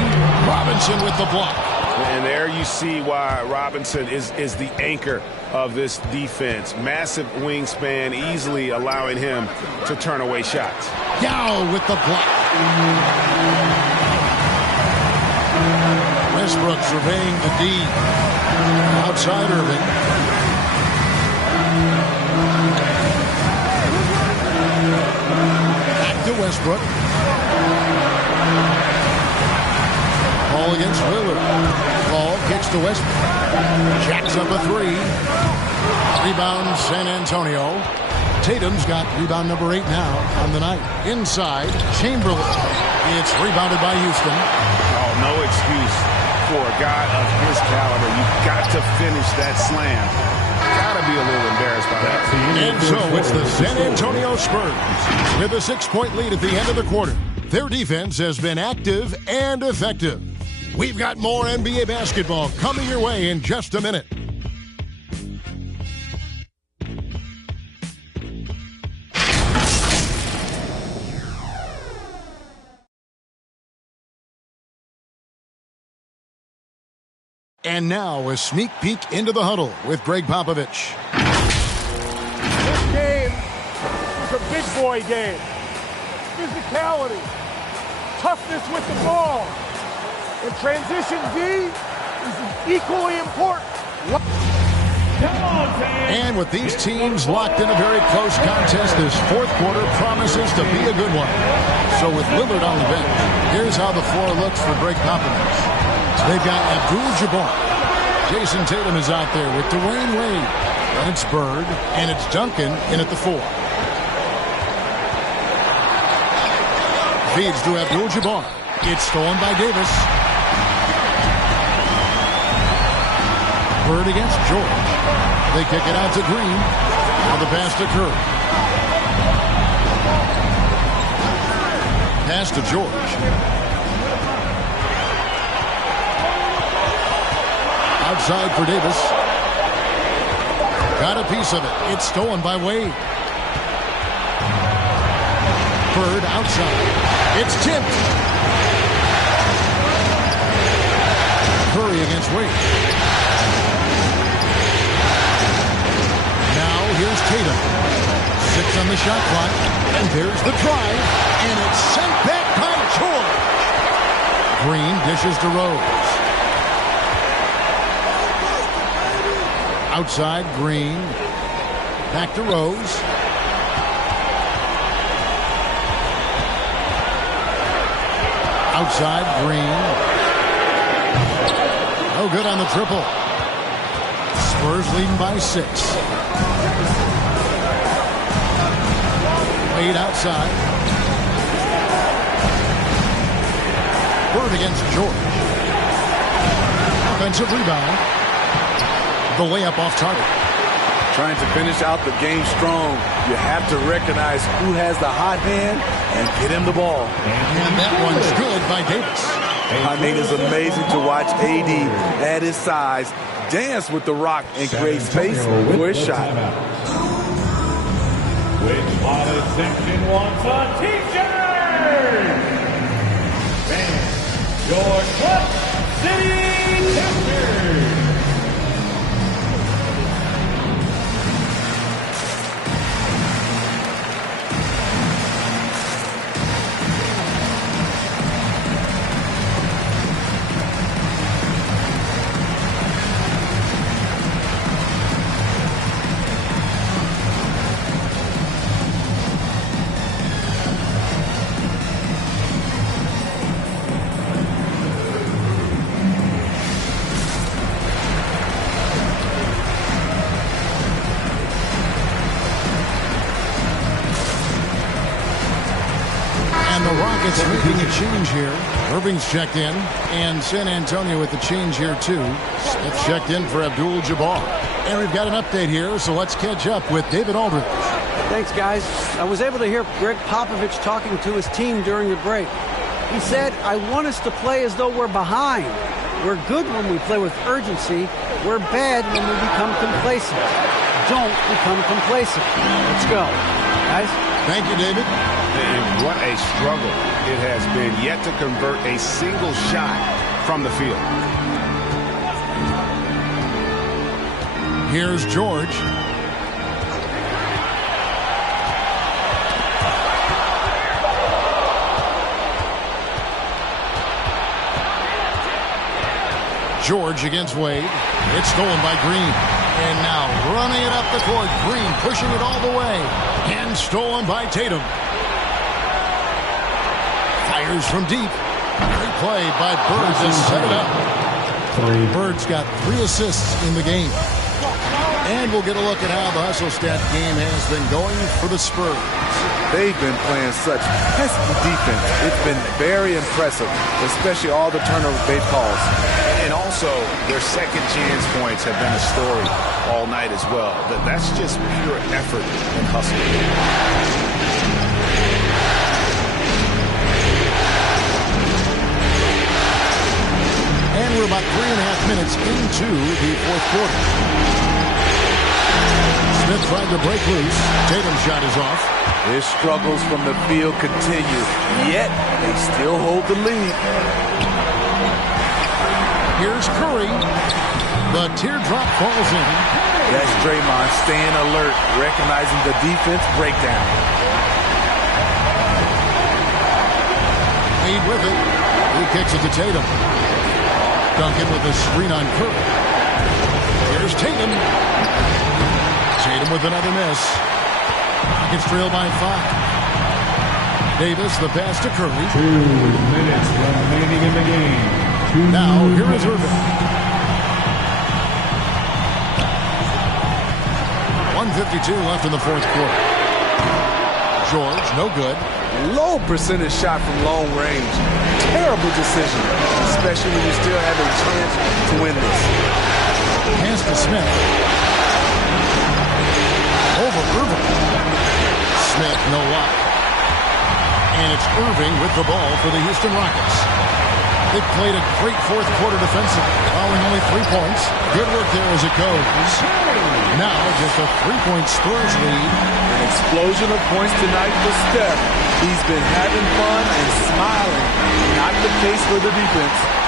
Robinson with the block. And there you see why Robinson is the anchor of this defense. Massive wingspan, easily allowing him to turn away shots. Yao with the block. Westbrook surveying the D. Outside Irving. Back to Westbrook. Paul against Lillard. Paul kicks to Westbrook. Jacks up a 3. Rebound San Antonio. Tatum's got rebound number 8 now on the night. Inside, Chamberlain. It's rebounded by Houston. Oh, no excuse for a guy of his caliber. You've got to finish that slam. Got to be a little embarrassed by that. And so it's the San Antonio Spurs with a 6-point lead at the end of the quarter. Their defense has been active and effective. We've got more NBA basketball coming your way in just a minute. And now a sneak peek into the huddle with Greg Popovich. This game is a big boy game. Physicality, toughness with the ball. And transition D is equally important. And with these teams locked in a very close contest, this fourth quarter promises to be a good one. So with Lillard on the bench, here's how the floor looks for Greg Popovich. They've got Abdul-Jabbar. Jason Tatum is out there with Dwayne Wade. And it's Bird, and it's Duncan in at the 4. Feeds to Abdul-Jabbar. It's stolen by Davis. Bird against George. They kick it out to Green. Now the pass to Curry. Pass to George. Outside for Davis. Got a piece of it. It's stolen by Wade. Bird outside. It's tipped. Curry against Wade. Now here's Tatum. 6 on the shot clock. And there's the drive. And it's sent back by George. Green dishes to Rose. Outside, Green. Back to Rose. Outside, Green. No good on the triple. Spurs leading by 6. Wade outside. Bird against George. Offensive rebound. The layup off target. Trying to finish out the game strong, you have to recognize who has the hot hand and get him the ball. And that one's good by Davis. I mean, it's amazing to watch AD at his size dance with the rock and create space for his shot. Which Wallet section wants a t-shirt? And your Clutch City Captors. Making a change here. Irving's checked in, and San Antonio with the change here too. Smith checked in for Abdul-Jabbar. And we've got an update here, so let's catch up with David Aldridge. Thanks, guys. I was able to hear Greg Popovich talking to his team during the break. He said, I want us to play as though we're behind. We're good when we play with urgency. We're bad when we become complacent. Don't become complacent. Let's go. Guys? Thank you, David. And what a struggle it has been yet to convert a single shot from the field. Here's George. George against Wade. It's stolen by Green. And now running it up the court. Green pushing it all the way. And stolen by Tatum. Fires from deep. Great play by Bird to set it up. Bird's got 3 assists in the game. And we'll get a look at how the hustle stat game has been going for the Spurs. They've been playing such pesky defense. It's been very impressive, especially all the turnovers they've caused. And also, their second chance points have been a story all night as well. That's just pure effort and hustle. And we're about 3.5 minutes into the fourth quarter. Smith tried to break loose. Tatum's shot is off. His struggles from the field continue, yet they still hold the lead. Here's Curry. The teardrop falls in. That's Draymond staying alert, recognizing the defense breakdown. Wade with it. He kicks it to Tatum. Duncan with a screen on Curry. Here's Tatum. Tatum with another miss. Rockets trail by 5. Davis, the pass to Curry. 2 minutes remaining in the game. Now, here is Irving. 1:52 left in the fourth quarter. George, no good. Low percentage shot from long range. Terrible decision, especially when you still have a chance to win this. Pass to Smith. Over Irving. Smith, no luck. And it's Irving with the ball for the Houston Rockets. They've played a great fourth quarter defensively, allowing only 3 points. Good work there as it goes. Now just a 3-point Spurs lead. An explosion of points tonight for Steph. He's been having fun and smiling. Not the case for the defense.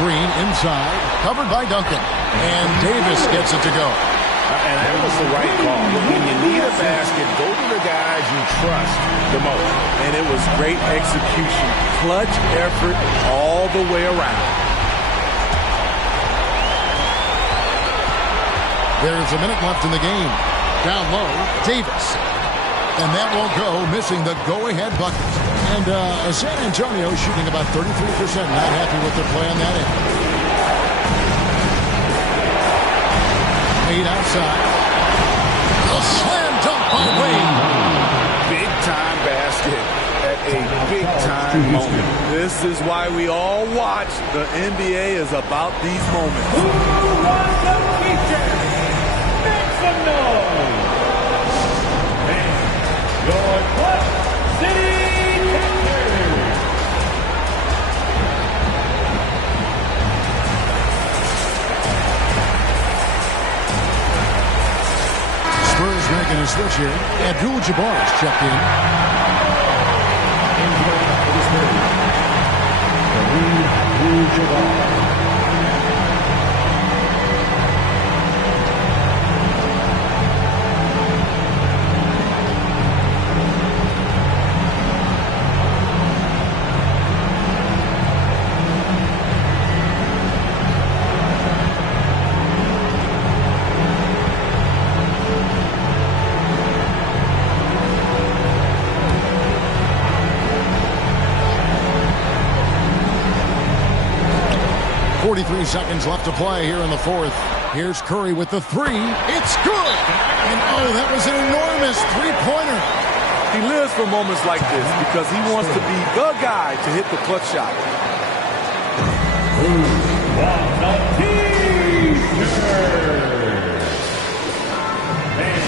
Green inside, covered by Duncan. And Davis gets it to go. And that was the right call. When you need a basket, go to the guys you trust the most. And it was great execution. Clutch effort all the way around. There's a minute left in the game. Down low, Davis. And that won't go, missing the go-ahead bucket. And San Antonio shooting about 33%. Not happy with their play on that end. Made outside. A slam dunk by Wade. Big-time basket at a big-time moment. This is why we all watch. The NBA is about these moments. Who wants the feature? Make some noise. And your Clutch City Captors. Spurs making a switch here. Abdul-Jabbar is checked in. For the Spurs, Kareem Abdul-Jabbar. Seconds left to play here in the fourth. Here's Curry with the three. It's good! And oh, that was an enormous three-pointer. He lives for moments like this because he wants to be the guy to hit the clutch shot. Who wants the T-shirt? And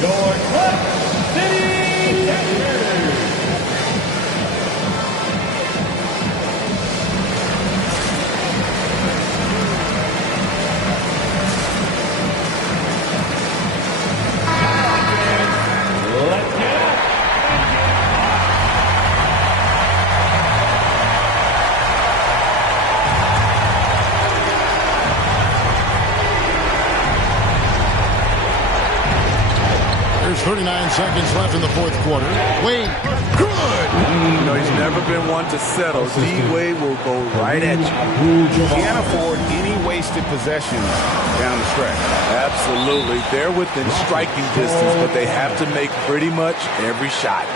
your Clutch City Captors. There's 39 seconds left in the fourth quarter. Wade, good! You know, he's never been one to settle. D-Wade will go right at you. Can't afford any wasted possessions down the stretch. Absolutely. They're within striking distance, but they have to make pretty much every shot.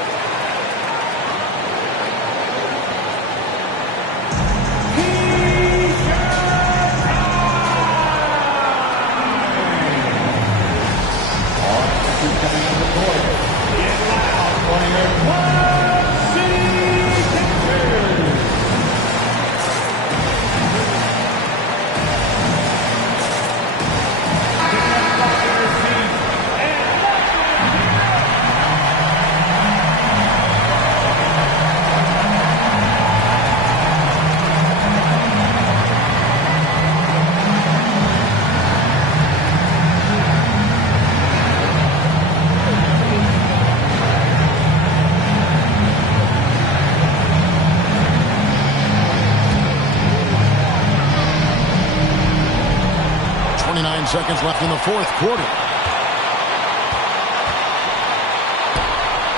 Seconds left in the fourth quarter.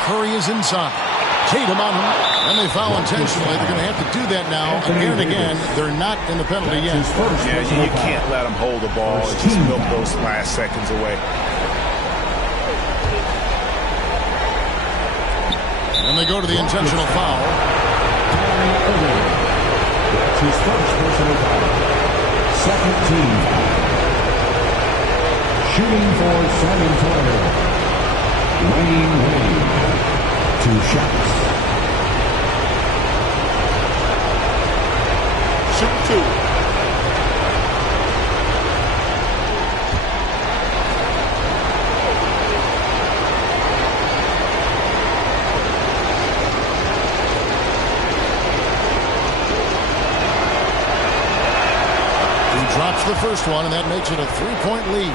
Curry is inside. Tatum on him. And they foul intentionally. They're going to have to do that now again and again. They're not in the penalty yet. Yeah, you can't let them hold the ball and just milk those last seconds away. And they go to the intentional foul. That's his first personal foul. Second team foul. Shooting for San Antonio, Wayne Wade. 2 shots. Shoot 2. Drops the first one, and that makes it a 3-point lead.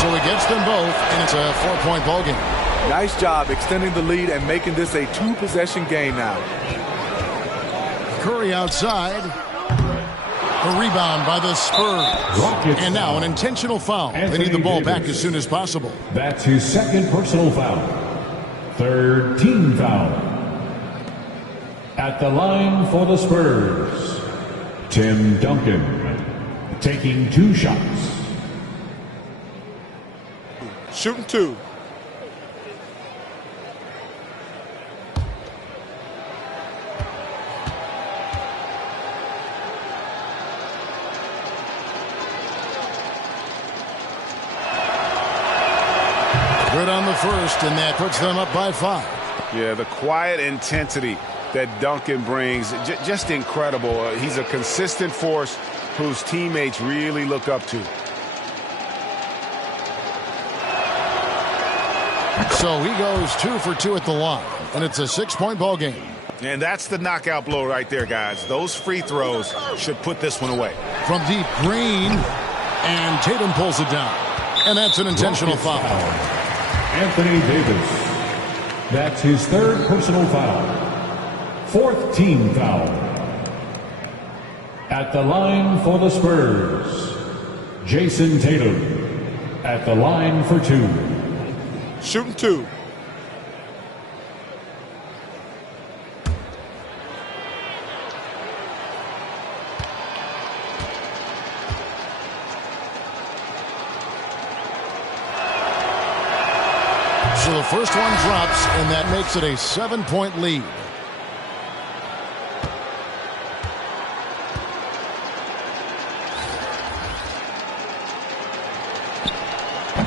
So he gets them both, and it's a 4-point ball game. Nice job extending the lead and making this a 2-possession game now. Curry outside. A rebound by the Spurs. And now an intentional foul. They need the ball back as soon as possible. That's his second personal foul. Third team foul. At the line for the Spurs, Tim Duncan, taking 2 shots. Shooting 2. Good on the first, and that puts them up by 5. Yeah, the quiet intensity that Duncan brings, just incredible. He's a consistent force whose teammates really look up to. So he goes 2 for 2 at the line, and it's a 6-point ball game. And that's the knockout blow right there, guys. Those free throws should put this one away. From deep, Green, and Tatum pulls it down. And that's an intentional foul. Anthony Davis. That's his third personal foul. Fourth team foul. At the line for the Spurs, Jason Tatum. At the line for 2. Shooting 2. So the first one drops, and that makes it a 7-point lead.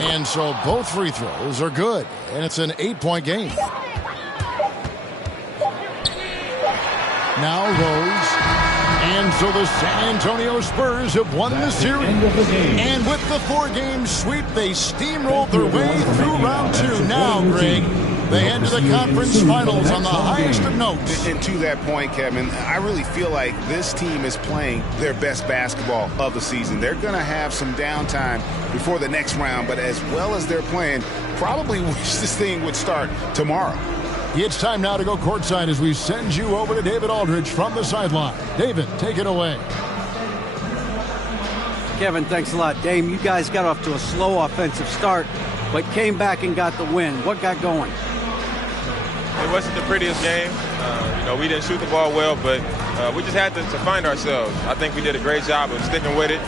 And so both free throws are good, and it's an 8-point game. Now Rose. And so the San Antonio Spurs have won the series. And with the 4-game sweep, they steamrolled their way through round 2. Now, Greg, they head to the conference finals on the highest of notes. And to that point, Kevin, I really feel like this team is playing their best basketball of the season. They're going to have some downtime before the next round, but as well as they're playing, probably wish this thing would start tomorrow. It's time now to go courtside as we send you over to David Aldridge from the sideline. David, take it away. Kevin, thanks a lot. Dame, you guys got off to a slow offensive start, but came back and got the win. What got going? It wasn't the prettiest game. We didn't shoot the ball well, but we just had to find ourselves. I think we did a great job of sticking with it.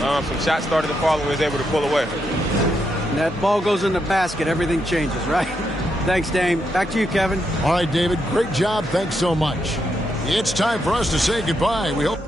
Some shots started to fall, and we was able to pull away. And that ball goes in the basket, everything changes, right? Thanks, Dame. Back to you, Kevin. All right, David, great job. Thanks so much. It's time for us to say goodbye. We hope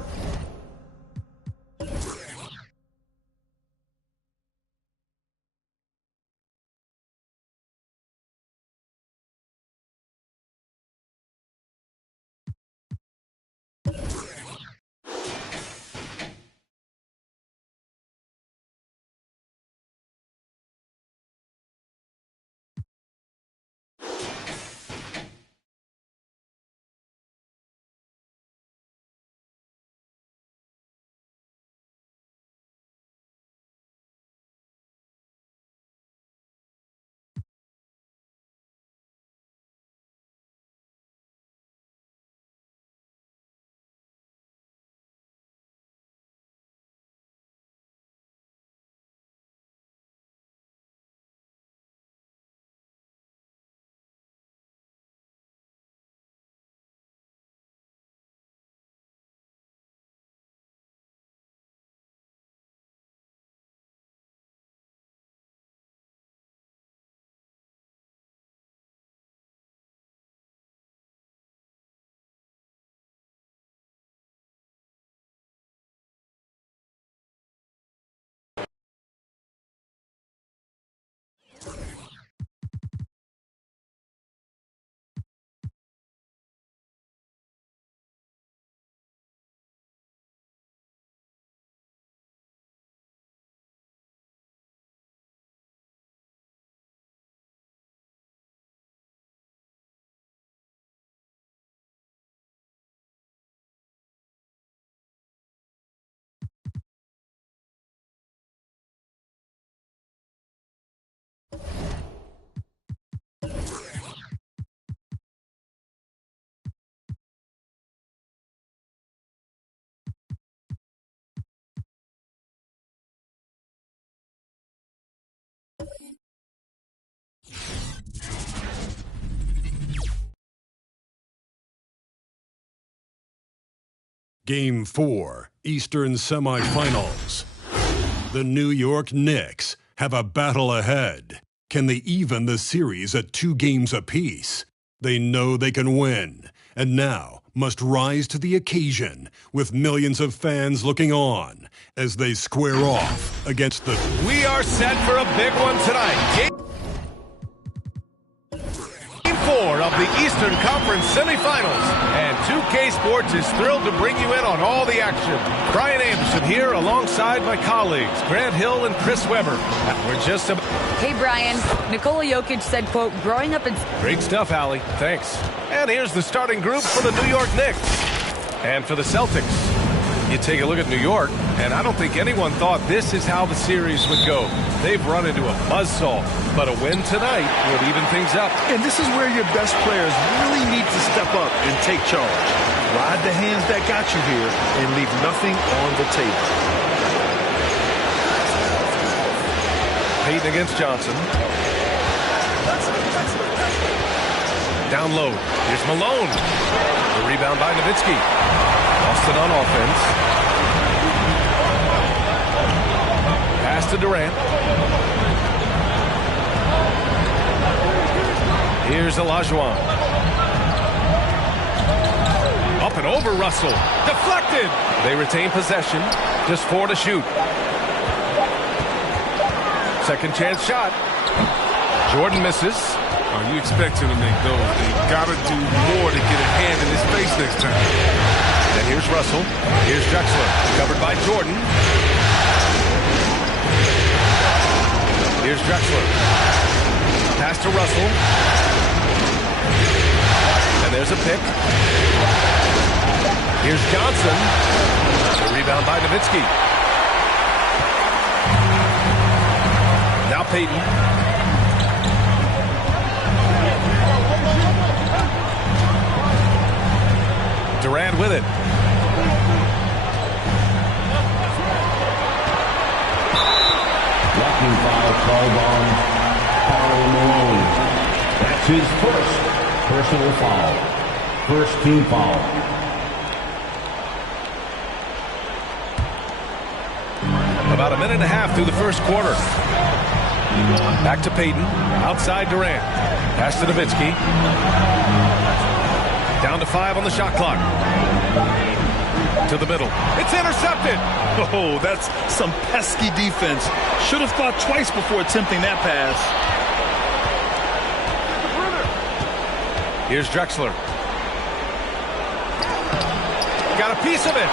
Game 4, Eastern Semifinals. The New York Knicks have a battle ahead. Can they even the series at 2 games apiece? They know they can win, and now must rise to the occasion with millions of fans looking on as they square off against the... We are set for a big one tonight. Game 4 of the Eastern Conference Semifinals. And 2K Sports is thrilled to bring you in on all the action. Brian Anderson here alongside my colleagues, Grant Hill and Chris Webber. We're just about... Hey, Brian. Nikola Jokic said, quote, growing up in... Great stuff, Allie. Thanks. And here's the starting group for the New York Knicks. And for the Celtics. You take a look at New York, and I don't think anyone thought this is how the series would go. They've run into a buzzsaw, but a win tonight would even things up. And this is where your best players really need to step up and take charge. Ride the hands that got you here and leave nothing on the table. Payton against Johnson. Down low. Here's Malone. The rebound by Nowitzki. Austin on offense. Pass to Durant. Here's Olajuwon. Up and over Russell. Deflected. They retain possession. Just 4 to shoot. Second chance shot. Jordan misses. You expect him to make those. They got to do more to get a hand in his face next time. And here's Russell. Here's Drexler. Covered by Jordan. Here's Drexler. Pass to Russell. And there's a pick. Here's Johnson. The rebound by Nowitzki. Now Payton. Durant with it. Blocking foul called on Karl Malone. That's his first personal foul. First team foul. About a minute and a half through the first quarter. Back to Payton. Outside Durant. Pass to Nowitzki. Down to 5 on the shot clock. To the middle. It's intercepted. Oh, that's some pesky defense. Should have thought twice before attempting that pass. Here's Drexler. Got a piece of it.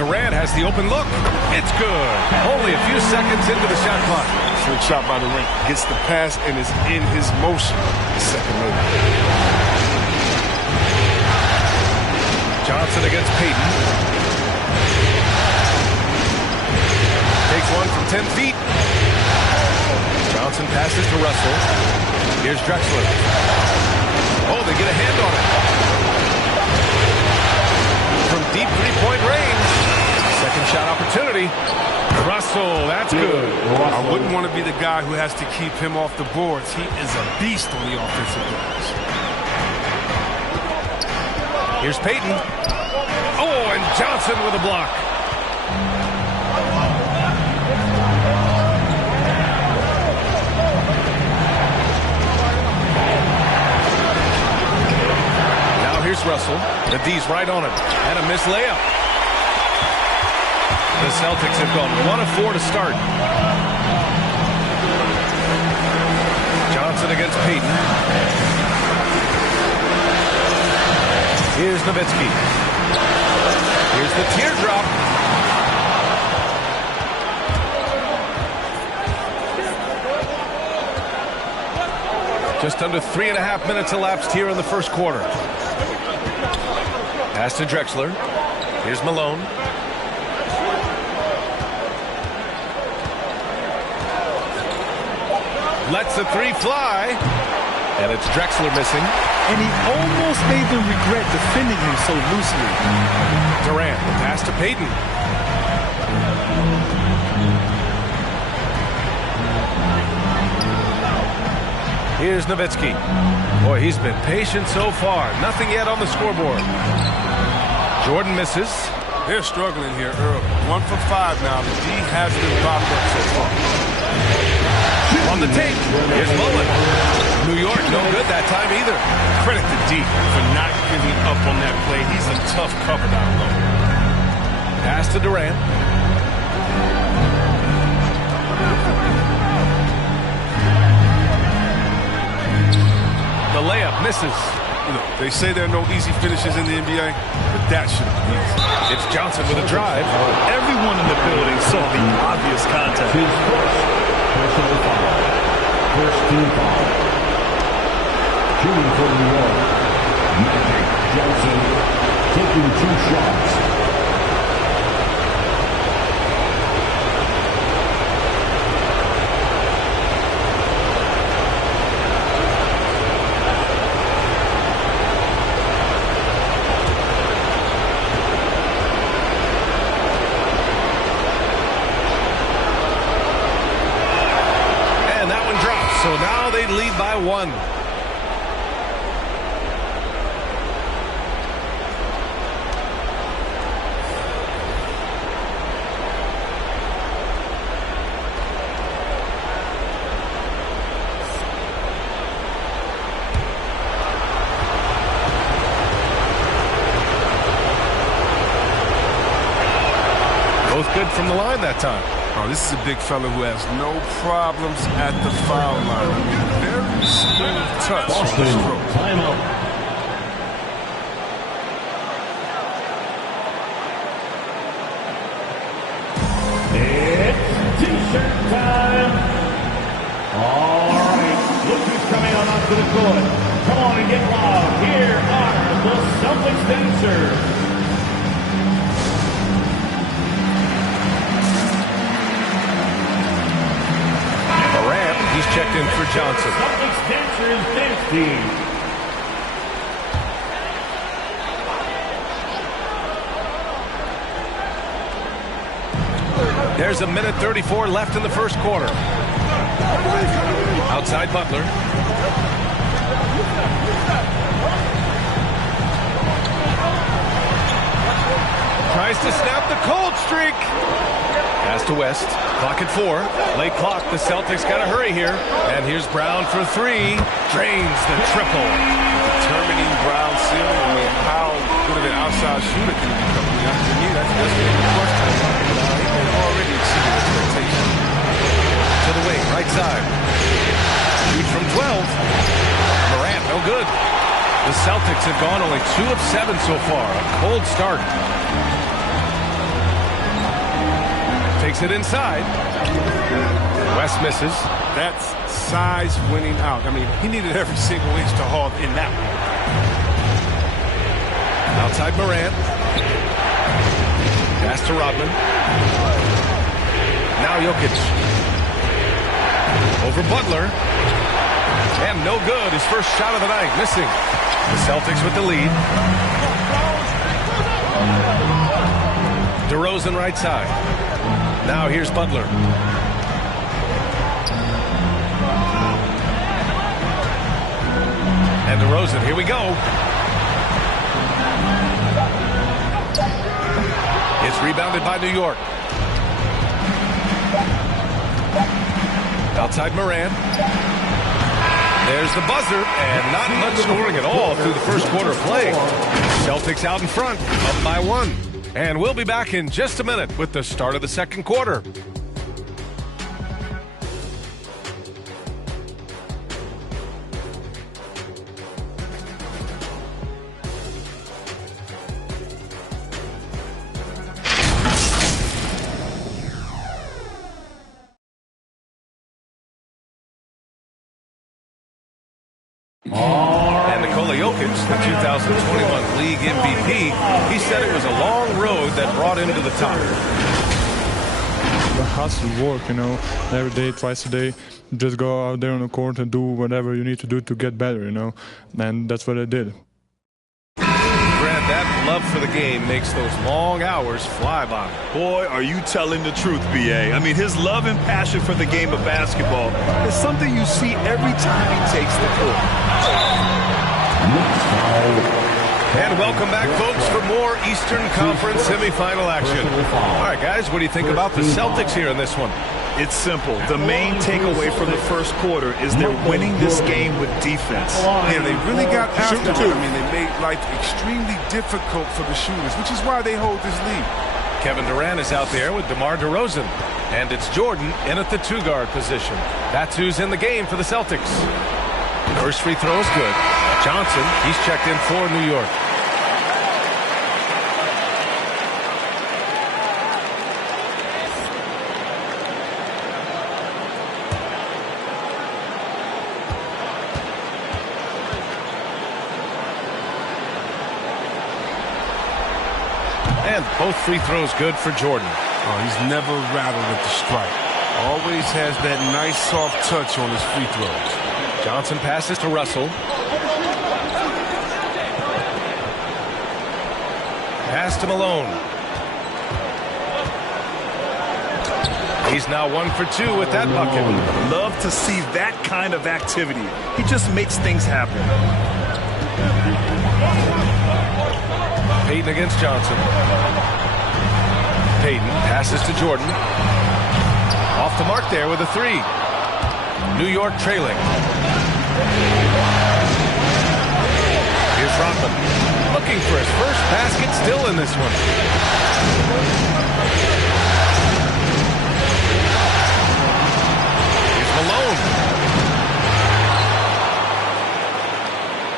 Durant has the open look. It's good. Only a few seconds into the shot clock. Slick shot by Durant. Gets the pass and is in his motion. Second later. Johnson against Payton. Takes one from 10 feet. Johnson passes to Russell. Here's Drexler. Oh, they get a hand on it. From deep three-point range. Second shot opportunity. Russell, that's good. I wouldn't want to be the guy who has to keep him off the boards. He is a beast on the offensive glass. Here's Payton. Oh, and Johnson with a block. Now here's Russell. The D's right on him. And a missed layup. The Celtics have gone 1 of 4 to start. Johnson against Payton. Here's Nowitzki. Here's the teardrop. Just under 3.5 minutes elapsed here in the first quarter. Pass to Drexler. Here's Malone. Lets the three fly. And it's Drexler missing. And he almost made them regret defending him so loosely. Durant, the pass to Payton. Here's Nowitzki. Boy, he's been patient so far. Nothing yet on the scoreboard. Jordan misses. They're struggling here early. 1 for 5 now. The D has been bottled up so far. On the take, here's Mullen. New York, no good that time either. Credit to D for not giving up on that play. He's a tough cover down low. Pass to Durant. The layup misses. You know, they say there are no easy finishes in the NBA, but that should be easy. It's Johnson with a drive. Everyone in the building saw the obvious contact. His first personal foul. First team foul. Shooting for New York, Magic Johnson taking 2 shots. So now they lead by 1. Both good from the line that time. Oh, this is a big fella who has no problems at the foul line. I mean, very smooth touch. Boston, timeout. It's T-shirt time. All right, look who's coming on onto the court. Come on and get loud. Here are the Celtics dancers. He's checked in for Johnson. Celtics dancers dance team. There's a minute 34 left in the first quarter. Outside Butler. Tries to snap the cold streak. Pass to West. Clock at 4. Late clock. The Celtics got to hurry here. And here's Brown for 3. Drains the triple. Determining Brown's ceiling. I mean, how good of an outside shooter can he become? I mean, to me, that's the question. He can already exceed expectations. To the wing, right side. Shoot from 12. Morant, no good. The Celtics have gone only 2 of 7 so far. A cold start. Takes it inside. West misses. That's size winning out. I mean, he needed every single inch to haul in that one. Outside Morant. Pass to Rodman. Now Jokic. Over Butler. And no good. His first shot of the night. Missing. The Celtics with the lead. DeRozan right side. Now here's Butler. And DeRozan, here we go. It's rebounded by New York. Outside Morant. There's the buzzer, and not much scoring at all through the first quarter of play. Celtics out in front, up by 1. And we'll be back in just a minute with the start of the second quarter. And Nikola Jokic, the 2021 League MVP, he said it was a long road that brought him to the top. The hustle work, you know, every day, twice a day, just go out there on the court and do whatever you need to do to get better, you know, and that's what I did. Grant, that love for the game makes those long hours fly by. Boy, are you telling the truth, B.A. I mean, his love and passion for the game of basketball is something you see every time he takes the court. And welcome back, folks, for more Eastern Conference semifinal action. All right, guys, what do you think about the Celtics here in this one? It's simple. The main takeaway from the first quarter is they're winning this game with defense. Yeah, they really got after it. I mean, they made life extremely difficult for the shooters, which is why they hold this lead. Kevin Durant is out there with DeMar DeRozan. And it's Jordan in at the two-guard position. That's who's in the game for the Celtics. First free throw is good. Johnson, he's checked in for New York. And both free throws good for Jordan. Oh, he's never rattled at the strike. Always has that nice soft touch on his free throws. Johnson passes to Russell. Pass to Malone. He's now 1 for 2 with that bucket. Love to see that kind of activity. He just makes things happen. Payton against Johnson. Payton passes to Jordan. Off the mark there with a three. New York trailing. Here's Rodman. Looking for his first basket, still in this one. Here's Malone.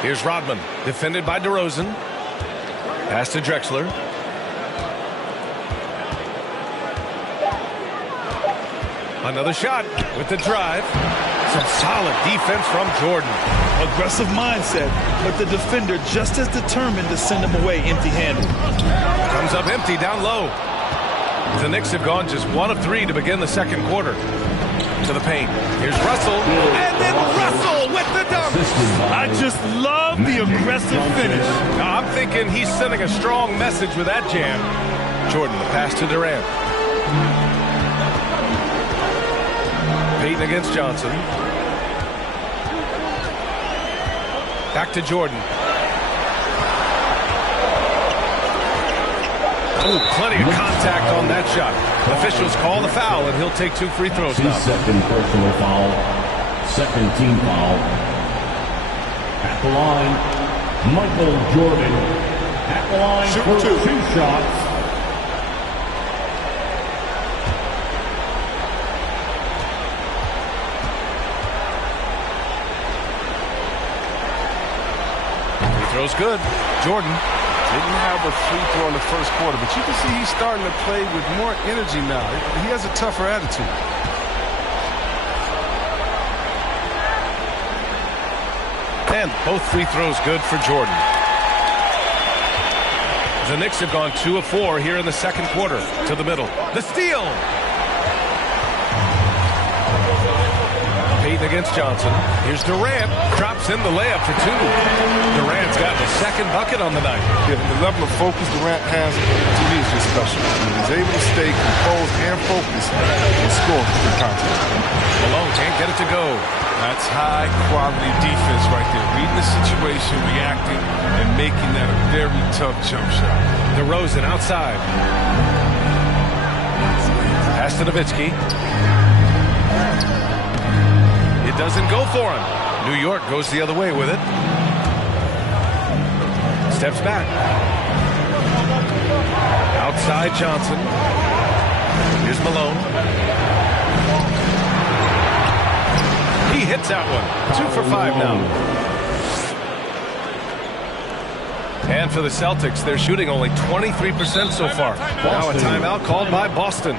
Here's Rodman, defended by DeRozan. Pass to Drexler. Another shot with the drive. Some solid defense from Jordan. Aggressive mindset, but the defender just as determined to send him away empty-handed. Comes up empty down low. The Knicks have gone just 1 of 3 to begin the second quarter. To the paint. Here's Russell. And then Russell with the dunk. I just love the aggressive finish. Now, I'm thinking he's sending a strong message with that jam. Jordan, the pass to Durant. Payton against Johnson. Back to Jordan. Oh, plenty of contact on that shot. Officials call the foul, and he'll take 2 free throws now. Second personal foul. Second team foul. At the line, Michael Jordan. At the line for 2 shots. Throw's good. Jordan didn't have a free throw in the first quarter, but you can see he's starting to play with more energy now. He has a tougher attitude. And both free throws good for Jordan. The Knicks have gone 2 of 4 here in the second quarter. To the middle. The steal. Payton against Johnson. Here's Durant. Drops in the layup for 2. Durant's got the second bucket on the night. Yeah, the level of focus Durant has, to me, is just special. He's able to stay composed and focused and score for contact. Malone can't get it to go. That's high-quality defense right there. Reading the situation, reacting, and making that a very tough jump shot. DeRozan outside. Pass to Nowitzki. It doesn't go for him. New York goes the other way with it. Steps back. Outside Johnson. Here's Malone. He hits that one. 2 for 5 now. And for the Celtics, they're shooting only 23% so far. Now a timeout called by Boston.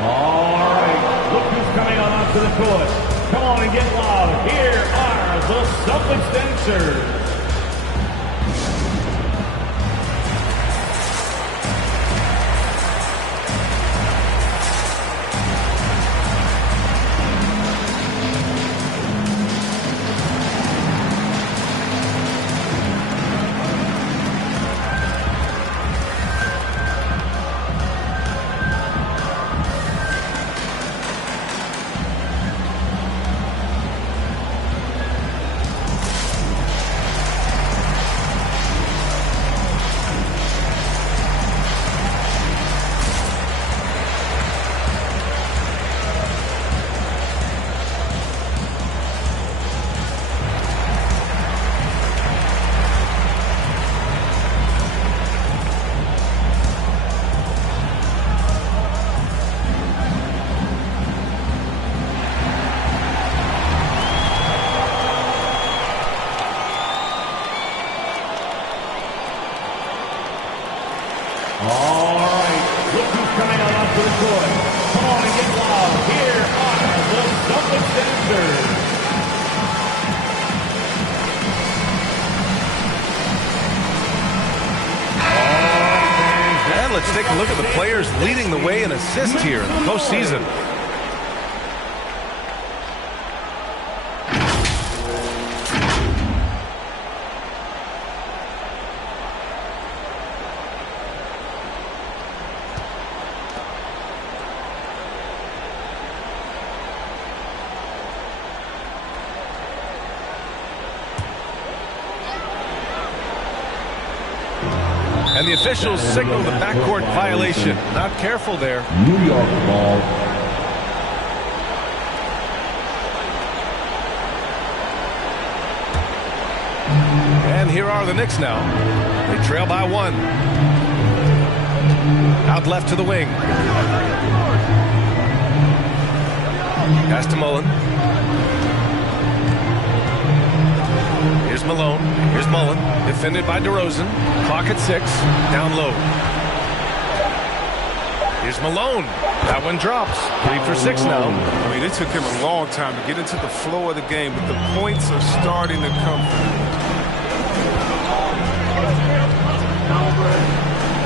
All right, look who's coming on onto the court. Come on and get loud. Here are the Celtics dancers. for the Troy. Come on and get loud. Here are the Celtics dancers. And let's take a look at the players leading the way in assists here in the postseason. And the officials signal the backcourt violation. Not careful there. New York ball. And here are the Knicks now. They trail by 1. Out left to the wing. Pass to Mullen. Here's Malone. Here's Mullen. Defended by DeRozan. Clock at 6. Down low. Here's Malone. That one drops. 3 for 6 now. I mean, it took him a long time to get into the flow of the game, but the points are starting to come from him.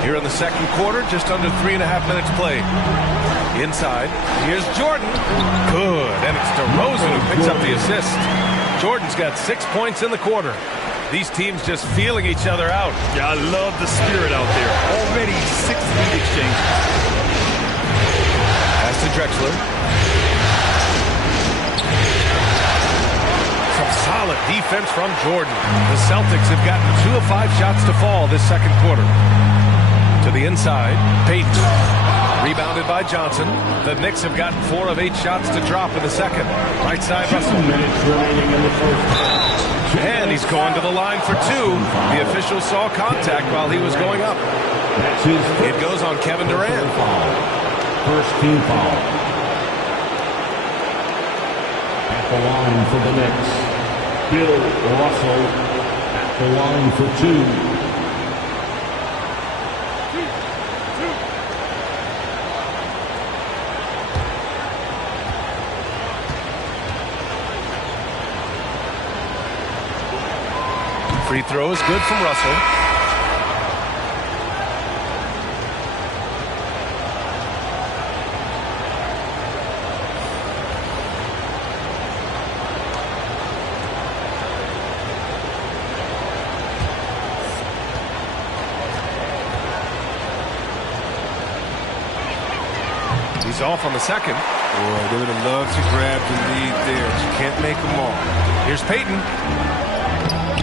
Here in the second quarter, just under 3.5 minutes played. Inside. Here's Jordan. Good. And it's DeRozan who picks up the assist. Jordan's got 6 points in the quarter. These teams just feeling each other out. Yeah, I love the spirit out there. Already 6 lead exchanges. Pass to Drexler. Some solid defense from Jordan. The Celtics have gotten 2 of 5 shots to fall this second quarter. To the inside, Payton. Rebounded by Johnson. The Knicks have gotten 4 of 8 shots to drop in the second. Right side, Russell. 2 minutes remaining in the first. And he's going to the line for 2. The official saw contact while he was going up. That's his first. It goes on Kevin Durant. First team foul. At the line for the Knicks, Bill Russell. At the line for 2. Free throw is good from Russell. He's off on the second. Boy, they would have loved to grab the lead there. You can't make them all. Here's Payton.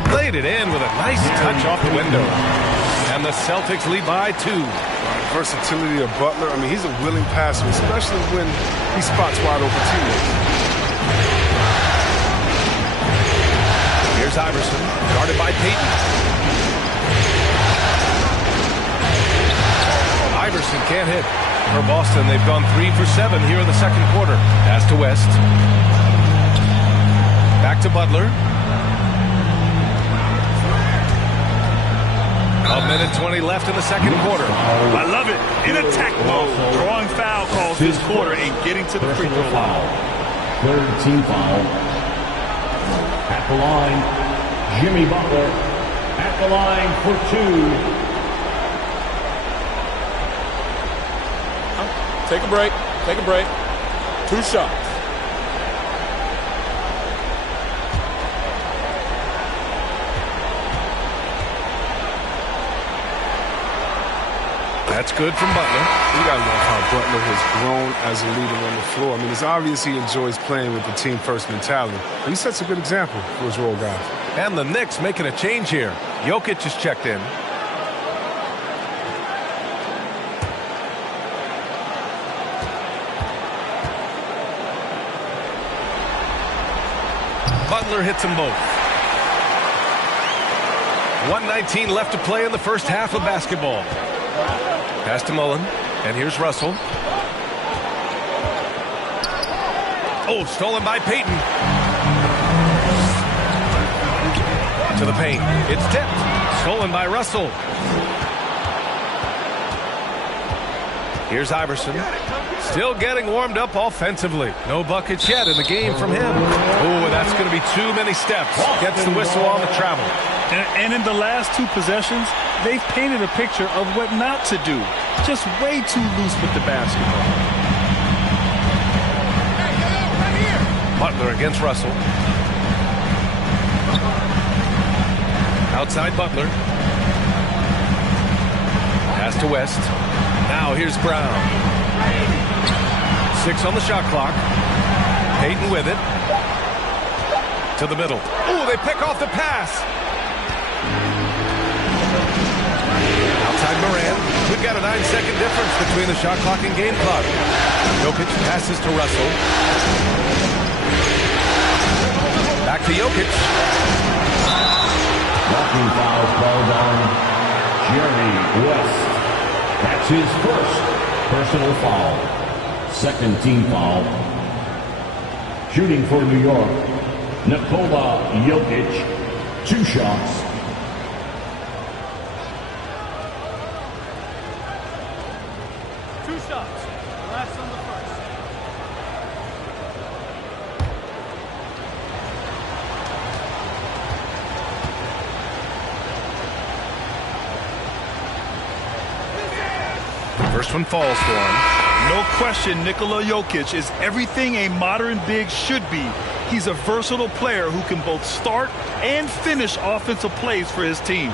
Laid it in with a nice touch off the window. And the Celtics lead by 2. Versatility of Butler. I mean, he's a willing passer, especially when he spots wide open teammates. Here's Iverson, guarded by Payton. Iverson can't hit. For Boston, they've gone 3 for 7 here in the second quarter. Pass to West. Back to Butler. A minute 20 left in the second quarter. I love it. In attack mode. Drawing foul calls this quarter and getting to the free throw line. Third team foul. At the line, Jimmy Butler. At the line for 2. Take a break. Take a break. 2 shots. That's good from Butler. You gotta love how Butler has grown as a leader on the floor. I mean, it's obvious he enjoys playing with the team first mentality. He sets a good example for his role guys. And the Knicks making a change here. Jokic is checked in. Butler hits them both. 1:19 left to play in the first half of basketball. Pass to Mullen, and here's Russell. Oh, stolen by Payton. To the paint. It's tipped. Stolen by Russell. Here's Iverson. Still getting warmed up offensively. No buckets yet in the game from him. Oh, that's going to be too many steps. Gets the whistle on the travel. And in the last 2 possessions, they've painted a picture of what not to do. Just way too loose with the basketball. Butler against Russell. Outside Butler. Pass to West. Now here's Brown. 6 on the shot clock. Payton with it. To the middle. Ooh, they pick off the pass. Outside Moran. We've got a 9-second difference between the shot clock and game clock. Jokic passes to Russell. Back to Jokic. Walking foul called on Jerry West. That's his first personal foul. Second team foul. Shooting for New York, Nikola Jokic. 2 shots. Last on the first. First one falls for him. No question, Nikola Jokic is everything a modern big should be. He's a versatile player who can both start and finish offensive plays for his team.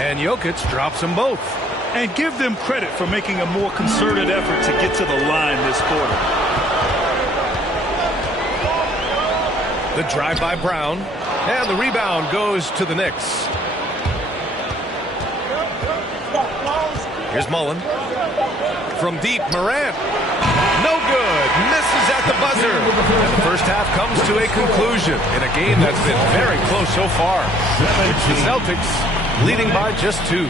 And Jokic drops them both. And give them credit for making a more concerted effort to get to the line this quarter. The drive by Brown. And the rebound goes to the Knicks. Here's Mullen. From deep, Morant. No good. Misses at the buzzer. And the first half comes to a conclusion in a game that's been very close so far. It's the Celtics leading by just 2.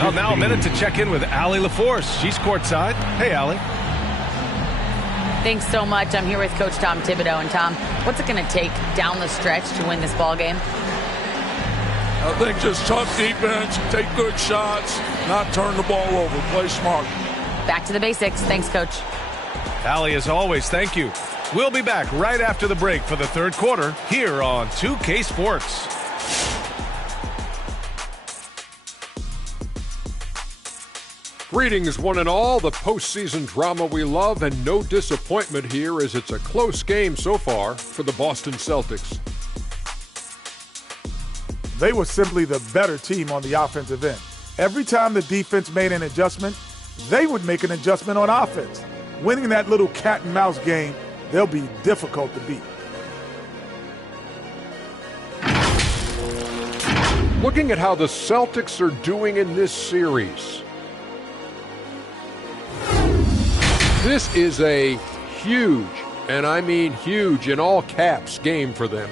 Well, now a minute to check in with Allie LaForce. She's courtside. Hey, Allie. Thanks so much. I'm here with Coach Tom Thibodeau. And Tom, what's it going to take down the stretch to win this ball game? I think just tough defense, take good shots, not turn the ball over, play smart. Back to the basics. Thanks, Coach. Allie, as always, thank you. We'll be back right after the break for the third quarter here on 2K Sports. Greetings, one and all. The postseason drama we love, and no disappointment here as it's a close game so far for the Boston Celtics. They were simply the better team on the offensive end. Every time the defense made an adjustment, they would make an adjustment on offense. Winning that little cat and mouse game, they'll be difficult to beat. Looking at how the Celtics are doing in this series, this is a huge, and I mean huge in all caps, game for them.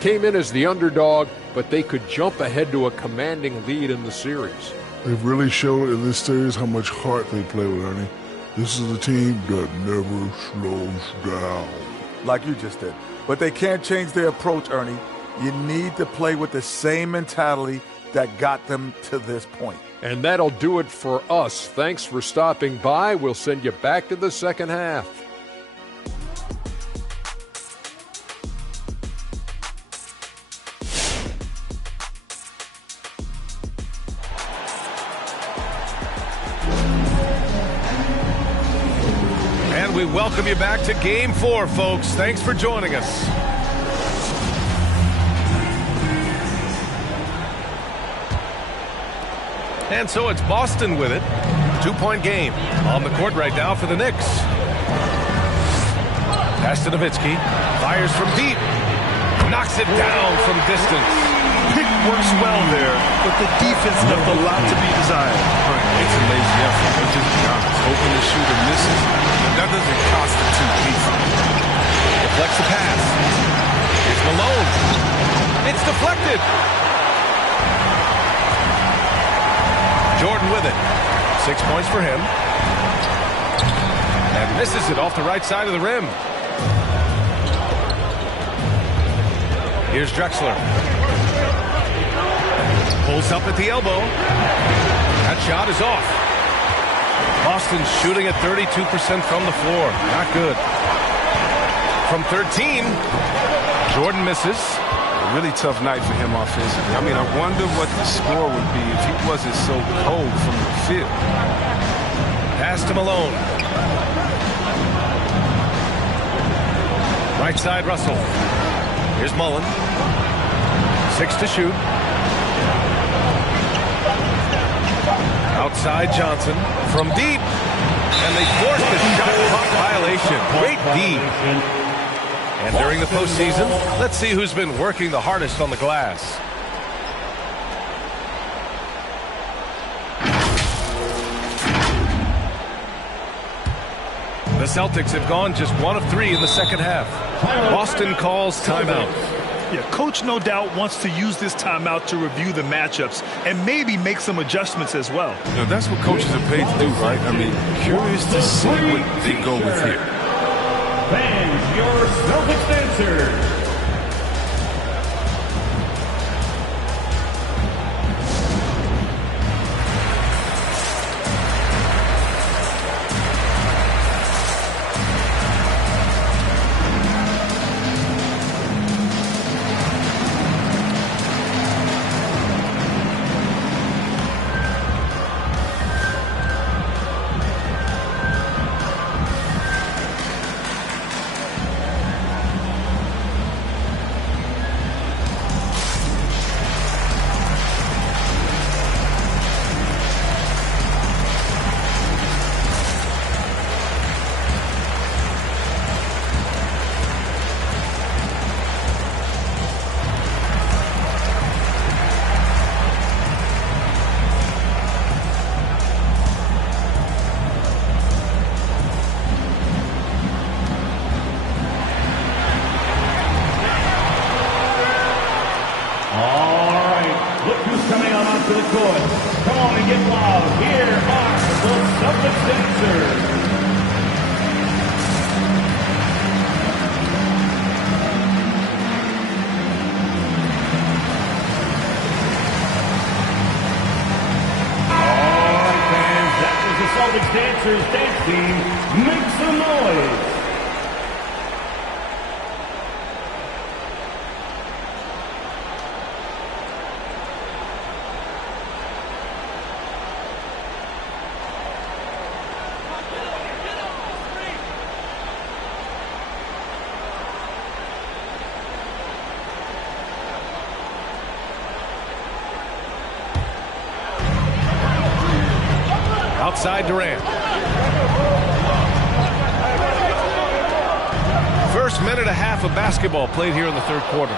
Came in as the underdog, but they could jump ahead to a commanding lead in the series. They've really shown in this series how much heart they play with, Ernie. This is a team that never slows down. Like you just did. But they can't change their approach, Ernie. You need to play with the same mentality that got them to this point. And that'll do it for us. Thanks for stopping by. We'll send you back to the second half. And we welcome you back to Game 4, folks. Thanks for joining us. And so it's Boston with it. 2-point game on the court right now for the Knicks. Pass to Nowitzki. Fires from deep. Knocks it down from distance. Pick works well there, but the defense left a lot to be desired. It's a lazy effort. Let's just be honest. Hoping the shooter misses, that doesn't constitute defense. Deflects the pass. Here's Malone. It's deflected. Jordan with it. 6 points for him. And misses it off the right side of the rim. Here's Drexler. Pulls up at the elbow. That shot is off. Boston's shooting at 32% from the floor. Not good. From 13, Jordan misses. A really tough night for him offensively. I mean, I wonder what the score would be if he wasn't so cold from the field. Pass to Malone. Right side, Russell. Here's Mullen. 6 to shoot. Outside Johnson from deep. And they force the shot clock violation. Great D. And during the postseason, let's see who's been working the hardest on the glass. The Celtics have gone just 1 of 3 in the second half. Boston calls timeout. Yeah, coach no doubt wants to use this timeout to review the matchups and maybe make some adjustments as well. You know, that's what coaches are paid to do, right? I mean, curious to see what they go with here. Fans, your Celtics answer. Outside Durant. First minute and a half of basketball played here in the third quarter.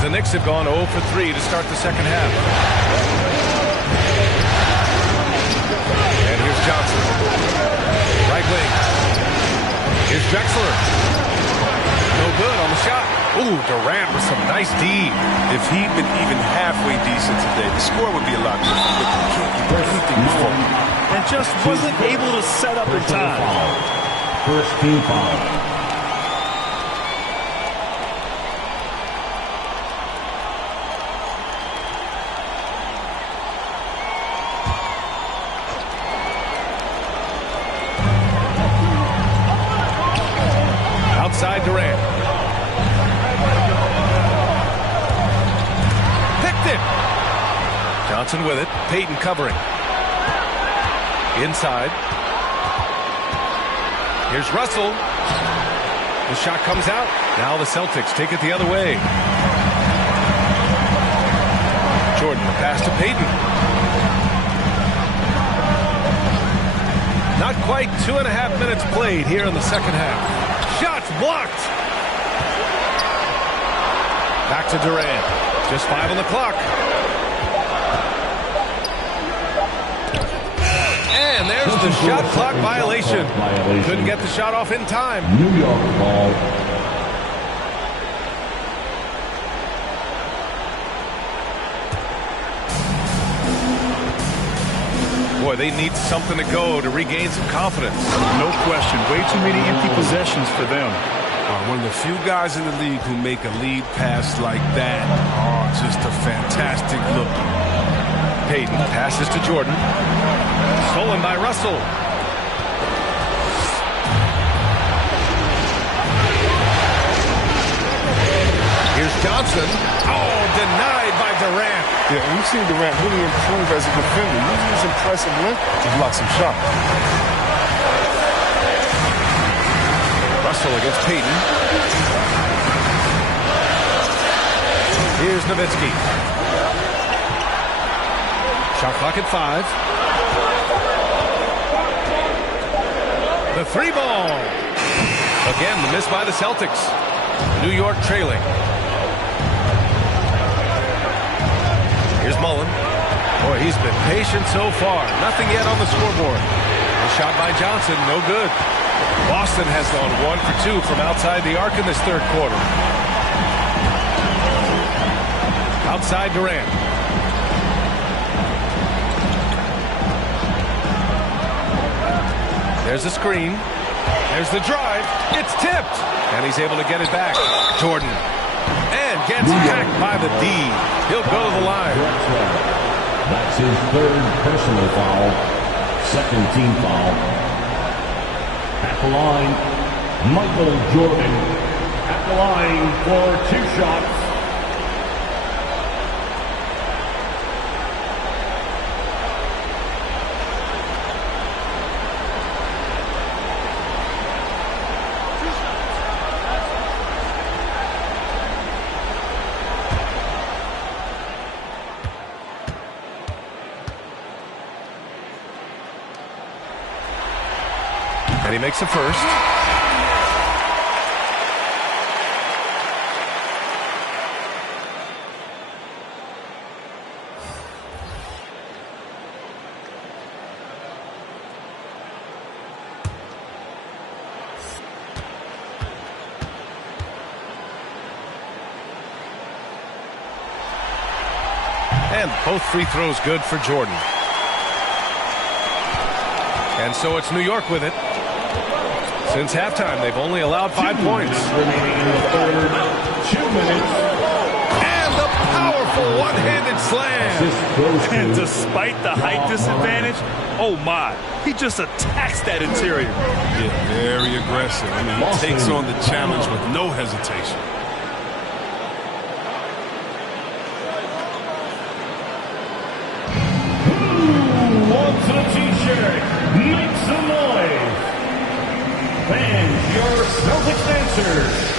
The Knicks have gone 0 for 3 to start the second half. And here's Johnson. Right wing. Here's Drexler. No good on the shot. Ooh, Durant with some nice D. If he'd been even halfway decent today, the score would be a lot different. But he can't do anything before. And just wasn't able to set up in time. First team foul. Outside Durant. Picked it. Johnson with it. Payton covering. Inside. Here's Russell. The shot comes out. Now the Celtics take it the other way. Jordan, the pass to Payton. Not quite 2.5 minutes played here in the second half. Shots blocked. Back to Durant. Just 5 on the clock. And there's the shot clock violation. Couldn't get the shot off in time. New York ball. Boy, they need something to go to regain some confidence. No question. Way too many empty possessions for them. One of the few guys in the league who make a lead pass like that. Oh, just a fantastic look. Payton passes to Jordan. Stolen by Russell. Here's Johnson. Oh, denied by Durant. Yeah, and we've seen Durant really improve as a defender. Using his impressive length to block some shots. Russell against Payton. Here's Nowitzki. Shot clock at 5. The 3-ball. Again, the miss by the Celtics. New York trailing. Here's Mullen. Boy, he's been patient so far. Nothing yet on the scoreboard. A shot by Johnson, no good. Boston has gone 1 for 2 from outside the arc in this third quarter. Outside Durant. There's the screen. There's the drive. It's tipped. And he's able to get it back. Jordan. And gets hacked by the D. He'll go to the line. That's his third personal foul. Second team foul. At the line, Michael Jordan. At the line for 2 shots. And he makes a first. And both free throws good for Jordan. And so it's New York with it. Since halftime, they've only allowed 5 points. Remaining in the third. 2 minutes. And the powerful one-handed slam. And despite the height disadvantage, oh my, he just attacks that interior. Yeah, very aggressive. I mean, he takes on the challenge with no hesitation. Who wants a t-shirt? Make some noise. Fans, your Celtics answers.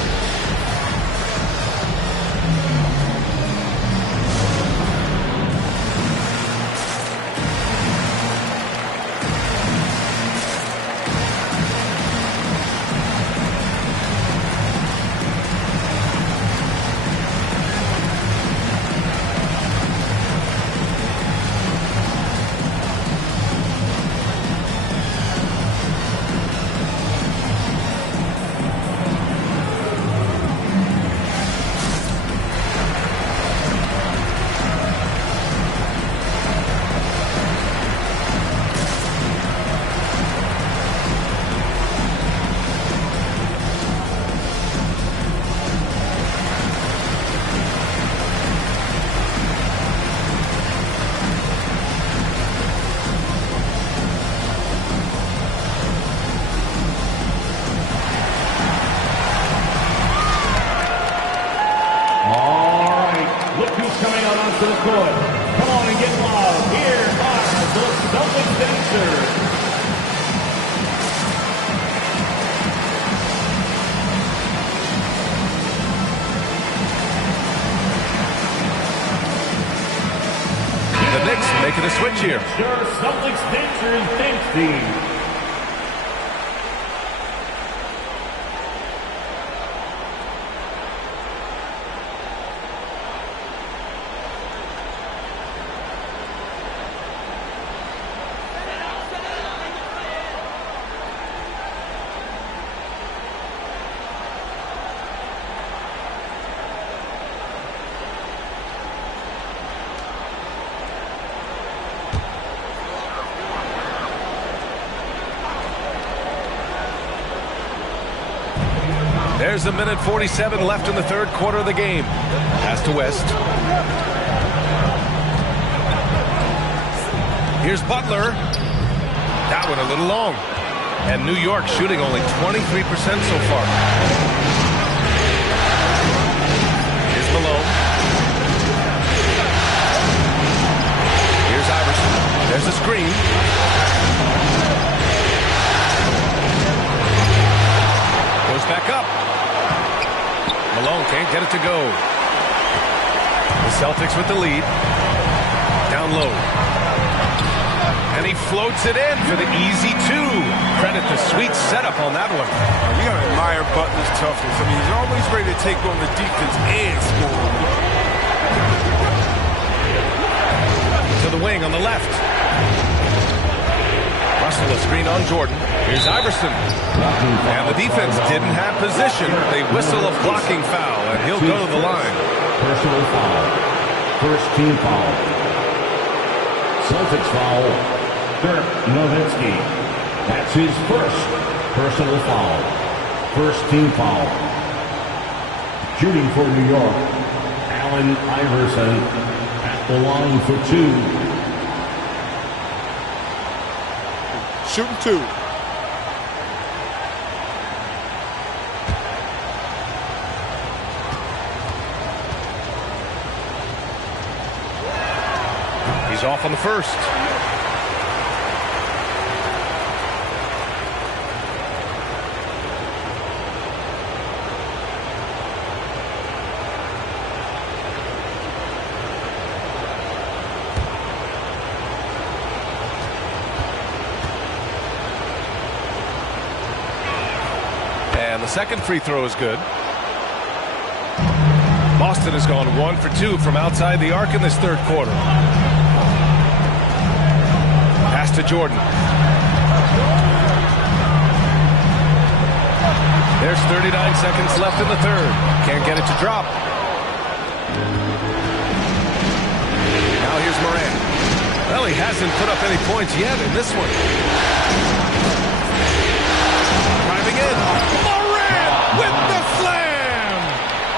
To the court. Come on and get loud. Here are the Celtics dancers. The Knicks making a switch here. Your Celtics dancers dance team. There's 1:47 left in the third quarter of the game. Pass to West. Here's Butler. That one a little long. And New York shooting only 23% so far. Here's Malone. Here's Iverson. There's a screen. Goes back up. Malone can't get it to go. The Celtics with the lead. Down low. And he floats it in for the easy two. Credit the sweet setup on that one. We gotta admire Butler's toughness. I mean, he's always ready to take on the defense and score. To the wing on the left. Russell a screen on Jordan. Here's Iverson. And the defense didn't have position. They whistle a blocking foul, and he'll go to the line. Personal foul. First team foul. Celtics foul. Dirk Nowitzki. That's his first personal foul. First team foul. Shooting for New York, Allen Iverson at the line for two. Shooting two. He's off on the first. The second free throw is good. Boston has gone 1 for 2 from outside the arc in this third quarter. Pass to Jordan. There's 39 seconds left in the third. Can't get it to drop. Now here's Morant. Well, he hasn't put up any points yet in this one. Driving in. With the slam!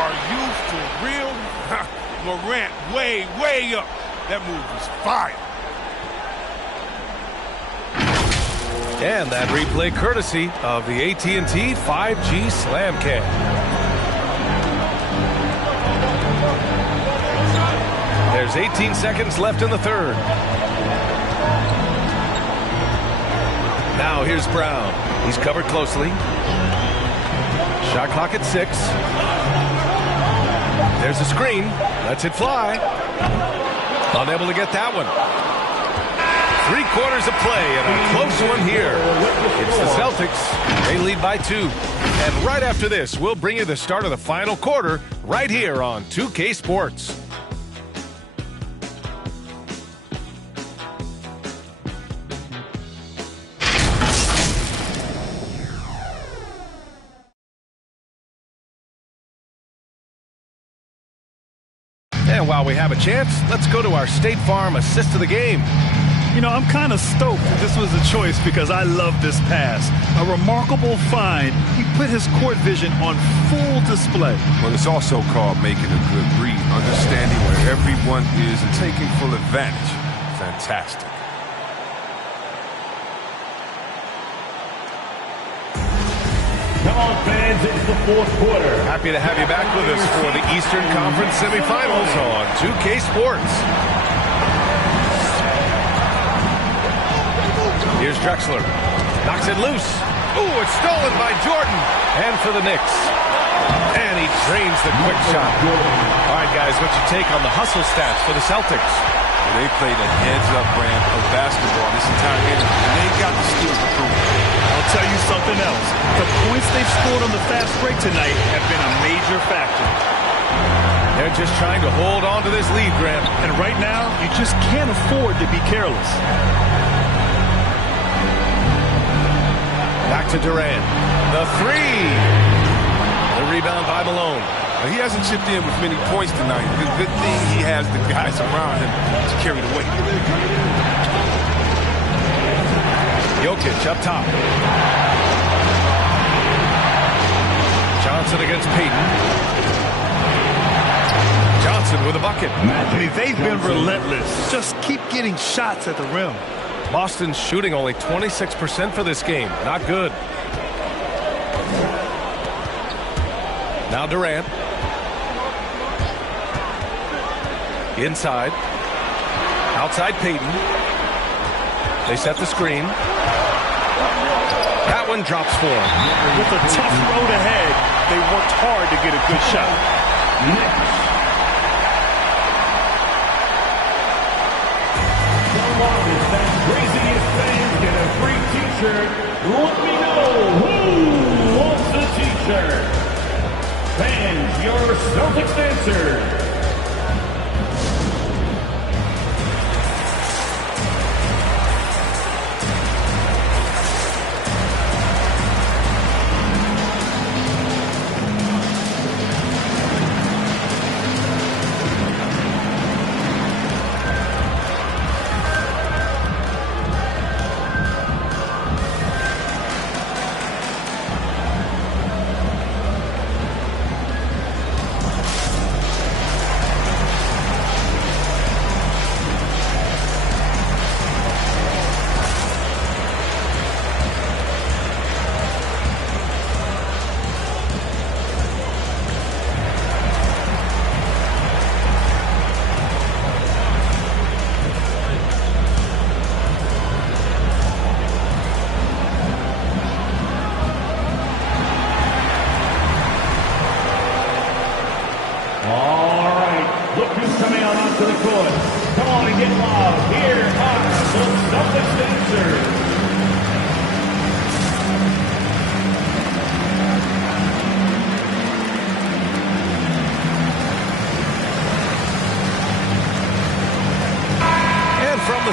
Are you for real? Morant way up. That move was fire. And that replay courtesy of the AT&T 5G Slam Cam. There's 18 seconds left in the third. Now here's Brown. He's covered closely. Shot clock at 6. There's a screen. Lets it fly. Unable to get that one. 3 quarters of play and a close one here. It's the Celtics. They lead by 2. And right after this, we'll bring you the start of the final quarter right here on 2K Sports. And while we have a chance, let's go to our State Farm assist of the game. You know, I'm kind of stoked that this was a choice because I love this pass. A remarkable find. He put his court vision on full display. Well, it's also called making a good read, understanding where everyone is and taking full advantage. Fantastic. Come on, fans, it's the fourth quarter. Happy to have you back with us for the Eastern Conference semifinals on 2K Sports. Here's Drexler. Knocks it loose. Ooh, it's stolen by Jordan. And for the Knicks. And he drains the quick shot. All right, guys, what's your take on the hustle stats for the Celtics? They played a heads-up brand of basketball this entire game, and they got the skills to prove it. I'll tell you something else. The points they've scored on the fast break tonight have been a major factor. They're just trying to hold on to this lead, Grant. And right now, you just can't afford to be careless. Back to Durant. The three. The rebound by Malone. He hasn't chipped in with many points tonight. Good thing he has the guys around him to carry the weight. Jokic up top. Johnson against Payton. Johnson with a bucket. I mean, they've been relentless. Just keep getting shots at the rim. Boston's shooting only 26% for this game. Not good. Now Durant. Inside. Outside Payton. They set the screen. That one drops for him. With a tough road ahead, they worked hard to get a good shot. Someone is that craziest fans get a free t-shirt. Let me know who wants a t-shirt. Fans, your Celtics answer.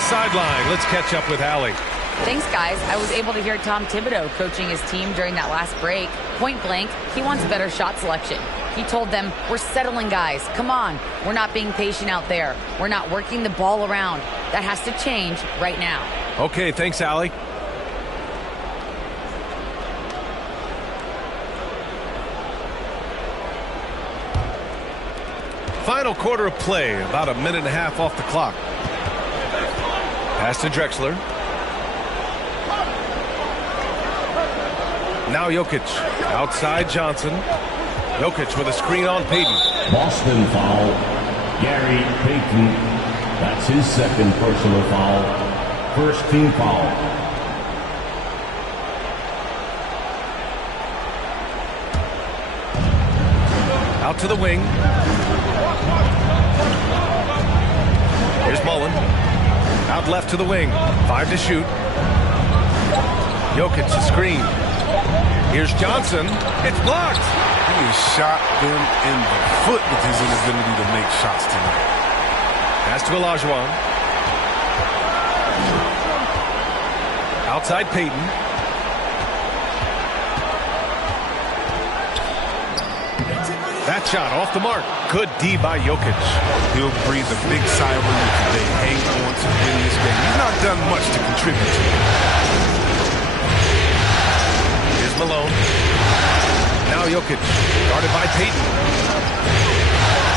Sideline. Let's catch up with Allie. Thanks, guys. I was able to hear Tom Thibodeau coaching his team during that last break. Point blank, he wants better shot selection. He told them, we're settling, guys. Come on. We're not being patient out there. We're not working the ball around. That has to change right now. Okay, thanks, Allie. Final quarter of play, about a minute and a half off the clock. Pass to Drexler. Now Jokic. Outside Johnson. Jokic with a screen on Payton. Boston foul. Gary Payton. That's his second personal foul. First team foul. Out to the wing. Here's Mullen. Out left to the wing. 5 to shoot. Jokic to screen. Here's Johnson. It's blocked. He has shot them in the foot with his inability to make shots tonight. Pass to Olajuwon. Outside Payton. That shot off the mark. Good D by Jokic. He'll breathe a big sigh of relief if they hang on to win this game. He's not done much to contribute to it. Here's Malone. Now Jokic, guarded by Payton.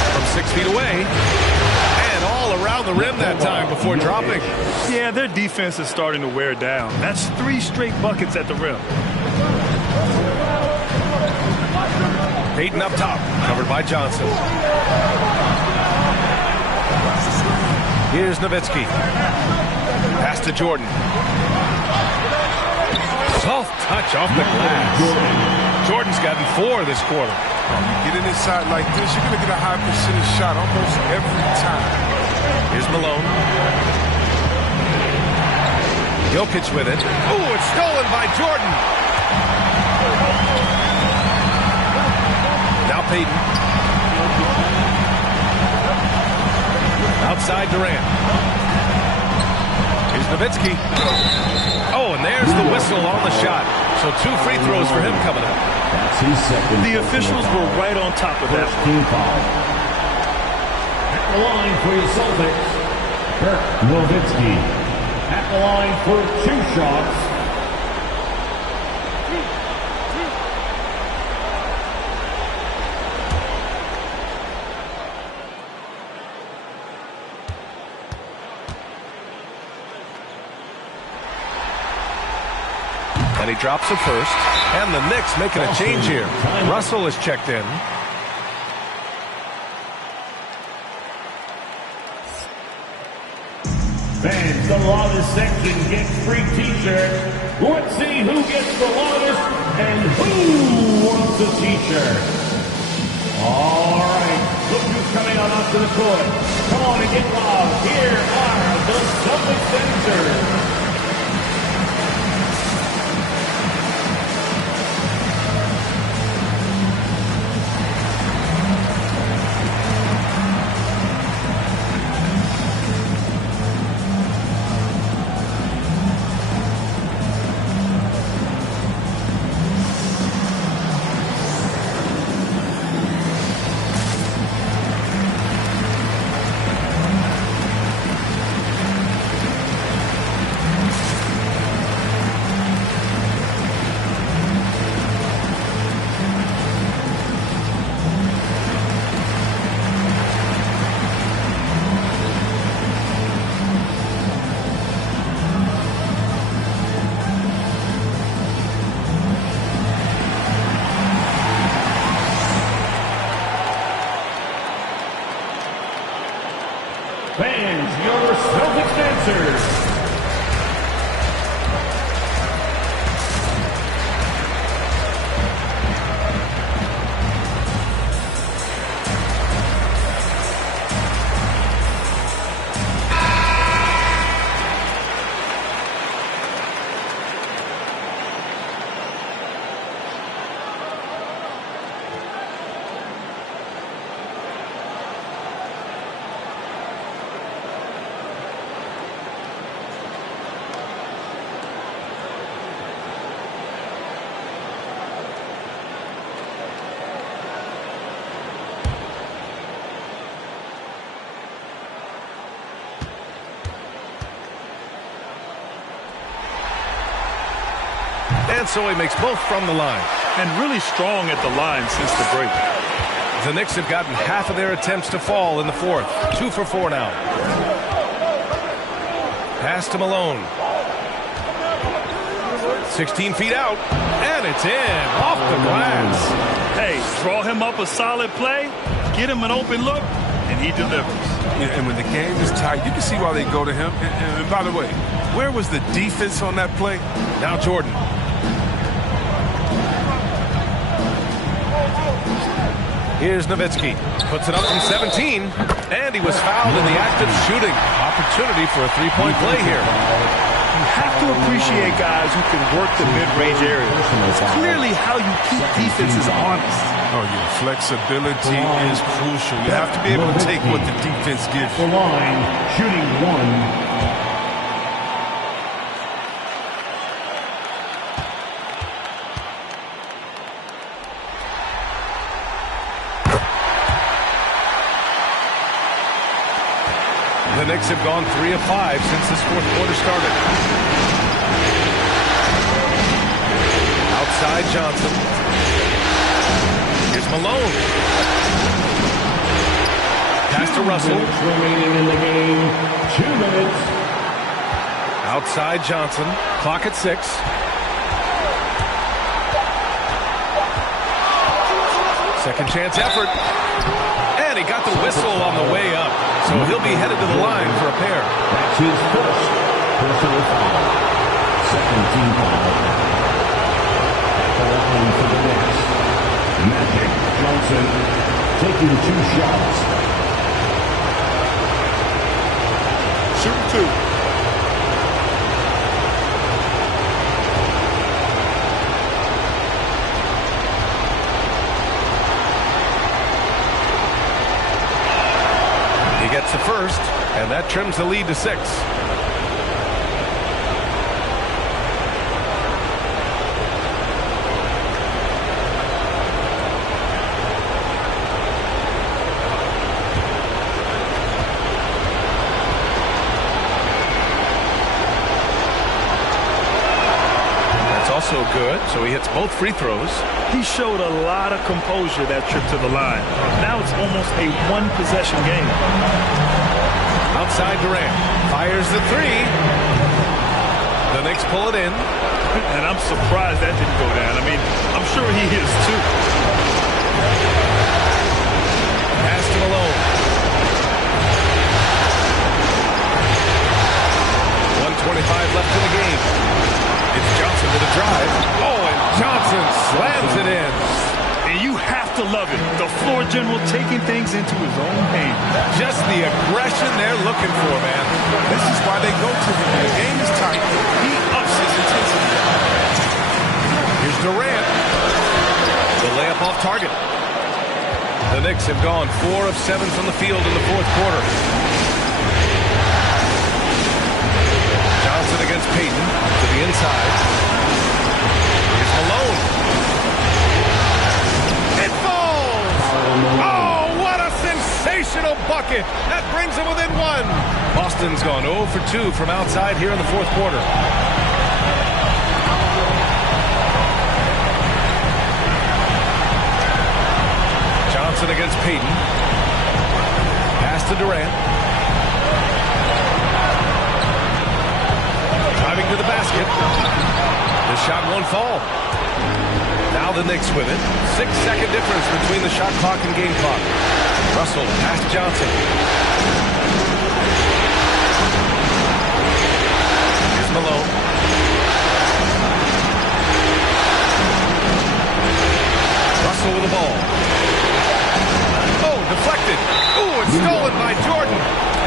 From 6 feet away. And all around the rim that time before dropping. Yeah, their defense is starting to wear down. That's 3 straight buckets at the rim. Payton up top, covered by Johnson. Here's Nowitzki. Pass to Jordan. Soft touch off the glass. Jordan's gotten 4 this quarter. You get it inside like this, you're going to get a high percentage shot almost every time. Here's Malone. Jokic with it. Ooh, it's stolen by Jordan. Now Payton. Outside Durant. Here's Nowitzki. Oh, and there's the whistle on the shot. So 2 free throws for him coming up. That's his second. The officials were right on top of that. Team foul. At the line for your Celtics, Dirk Nowitzki. At the line for 2 shots. And he drops a first. And the Knicks making a change here. Russell is checked in. Fans, the Lawless section gets free t-shirts. Let's see who gets the Lawless and who wants a t-shirt. All right, look who's coming on up to the court. Come on and get loud. Here are the Celtics dancers. Fans, your Celtics dancers. And so he makes both from the line. And really strong at the line since the break. The Knicks have gotten half of their attempts to fall in the fourth. 2 for 4 now. Pass to Malone. 16 feet out. And it's in. Off the glass. Hey, draw him up a solid play. Get him an open look. And he delivers. Yeah, and when the game is tight, you can see why they go to him. And by the way, where was the defense on that play? Now Jordan. Here's Nowitzki. Puts it up from 17. And he was fouled in the act of shooting. Opportunity for a three-point play here. You have to appreciate guys who can work the mid-range area. It's clearly how you keep defenses honest. Oh, yeah. Flexibility is crucial. You have to be able to take what the defense gives you. The line, shooting one. The Knicks have gone 3 of 5 since this fourth quarter started. Outside Johnson. Here's Malone. Pass to Russell. Remaining in the game, 2 minutes. Outside Johnson. Clock at 6. Second chance effort. And he got the whistle on the way up. So he'll be headed to the line for a pair. That's his first personal foul. Second team foul. The line for the Knicks. Magic Johnson taking 2 shots. Shoot 2. He gets the first, and that trims the lead to 6. That's also good, so he hits both free throws. He showed a lot of composure that trip to the line. Now it's almost a one-possession game. Outside Durant. Fires the 3. The Knicks pull it in. And I'm surprised that didn't go down. I mean, I'm sure he is too. Pass to Malone. 1:25 left in the game. It's Johnson to the drive. Oh, and Johnson slams it in. And you have to love it. The floor general taking things into his own hands. Just the aggression they're looking for, man. This is why they go to him. The game is tight. He ups his intensity. Here's Durant. The layup off target. The Knicks have gone 4 of 7 from the field in the fourth quarter. Johnson against Payton to the inside. Here's Malone. It falls! Oh, what a sensational bucket! That brings them within 1. Boston's gone 0 for 2 from outside here in the fourth quarter. Johnson against Payton. Pass to Durant. Driving to the basket. The shot won't fall. Now the Knicks with it. 6-second difference between the shot clock and game clock. Russell past Johnson. Here's Malone. Russell with the ball. Oh, deflected. Ooh, it's stolen by Jordan.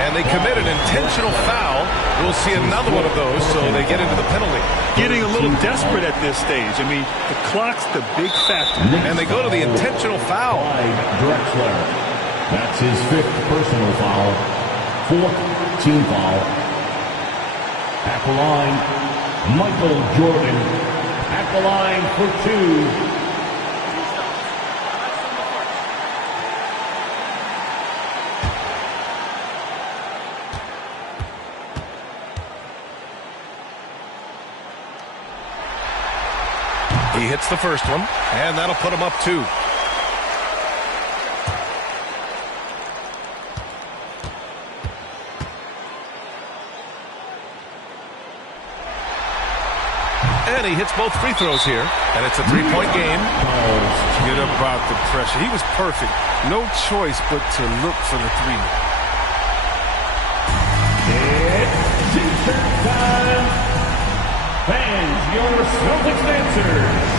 And they commit an intentional foul. We'll see another one of those, so they get into the penalty. Getting a little desperate at this stage. I mean, the clock's the big factor. And they go to the intentional foul. Drexler. That's his 5th personal foul. 4th team foul. At the line, Michael Jordan. At the line for 2. He hits the first one, and that'll put him up 2. And he hits both free throws here, and it's a 3-point game. Get up out the pressure. He was perfect. No choice but to look for the 3. It's T-shirt time. Fans, your Celtics answer.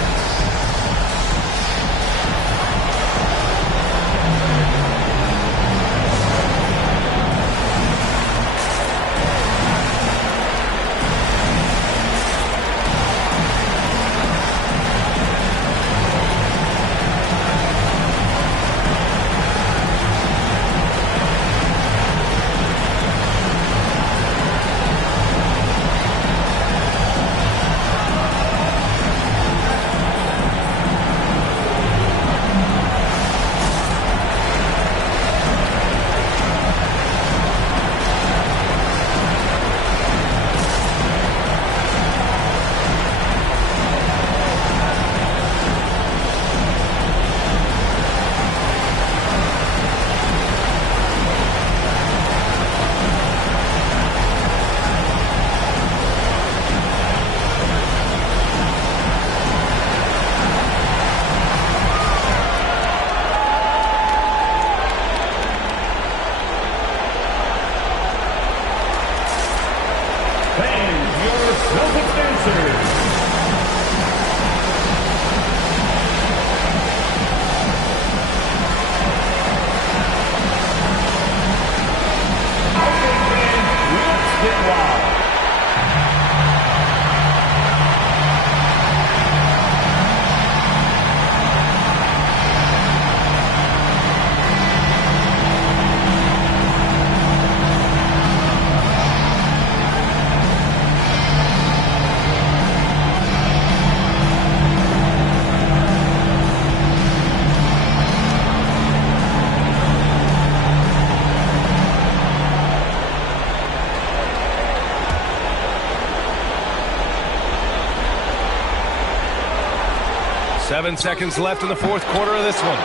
Seven seconds left in the fourth quarter of this one.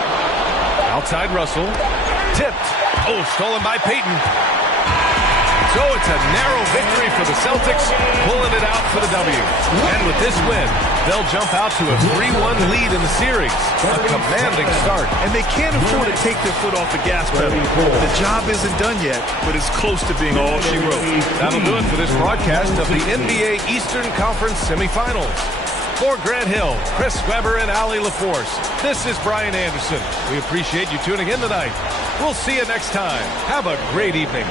Outside Russell. Tipped. Oh, stolen by Payton. So it's a narrow victory for the Celtics, pulling it out for the W. And with this win, they'll jump out to a 3-1 lead in the series. A commanding start. And they can't afford to take their foot off the gas pedal. The job isn't done yet, but it's close to being all she wrote. That'll do it for this broadcast of the NBA Eastern Conference semifinals. For Grant Hill, Chris Webber, and Allie LaForce, this is Brian Anderson. We appreciate you tuning in tonight. We'll see you next time. Have a great evening.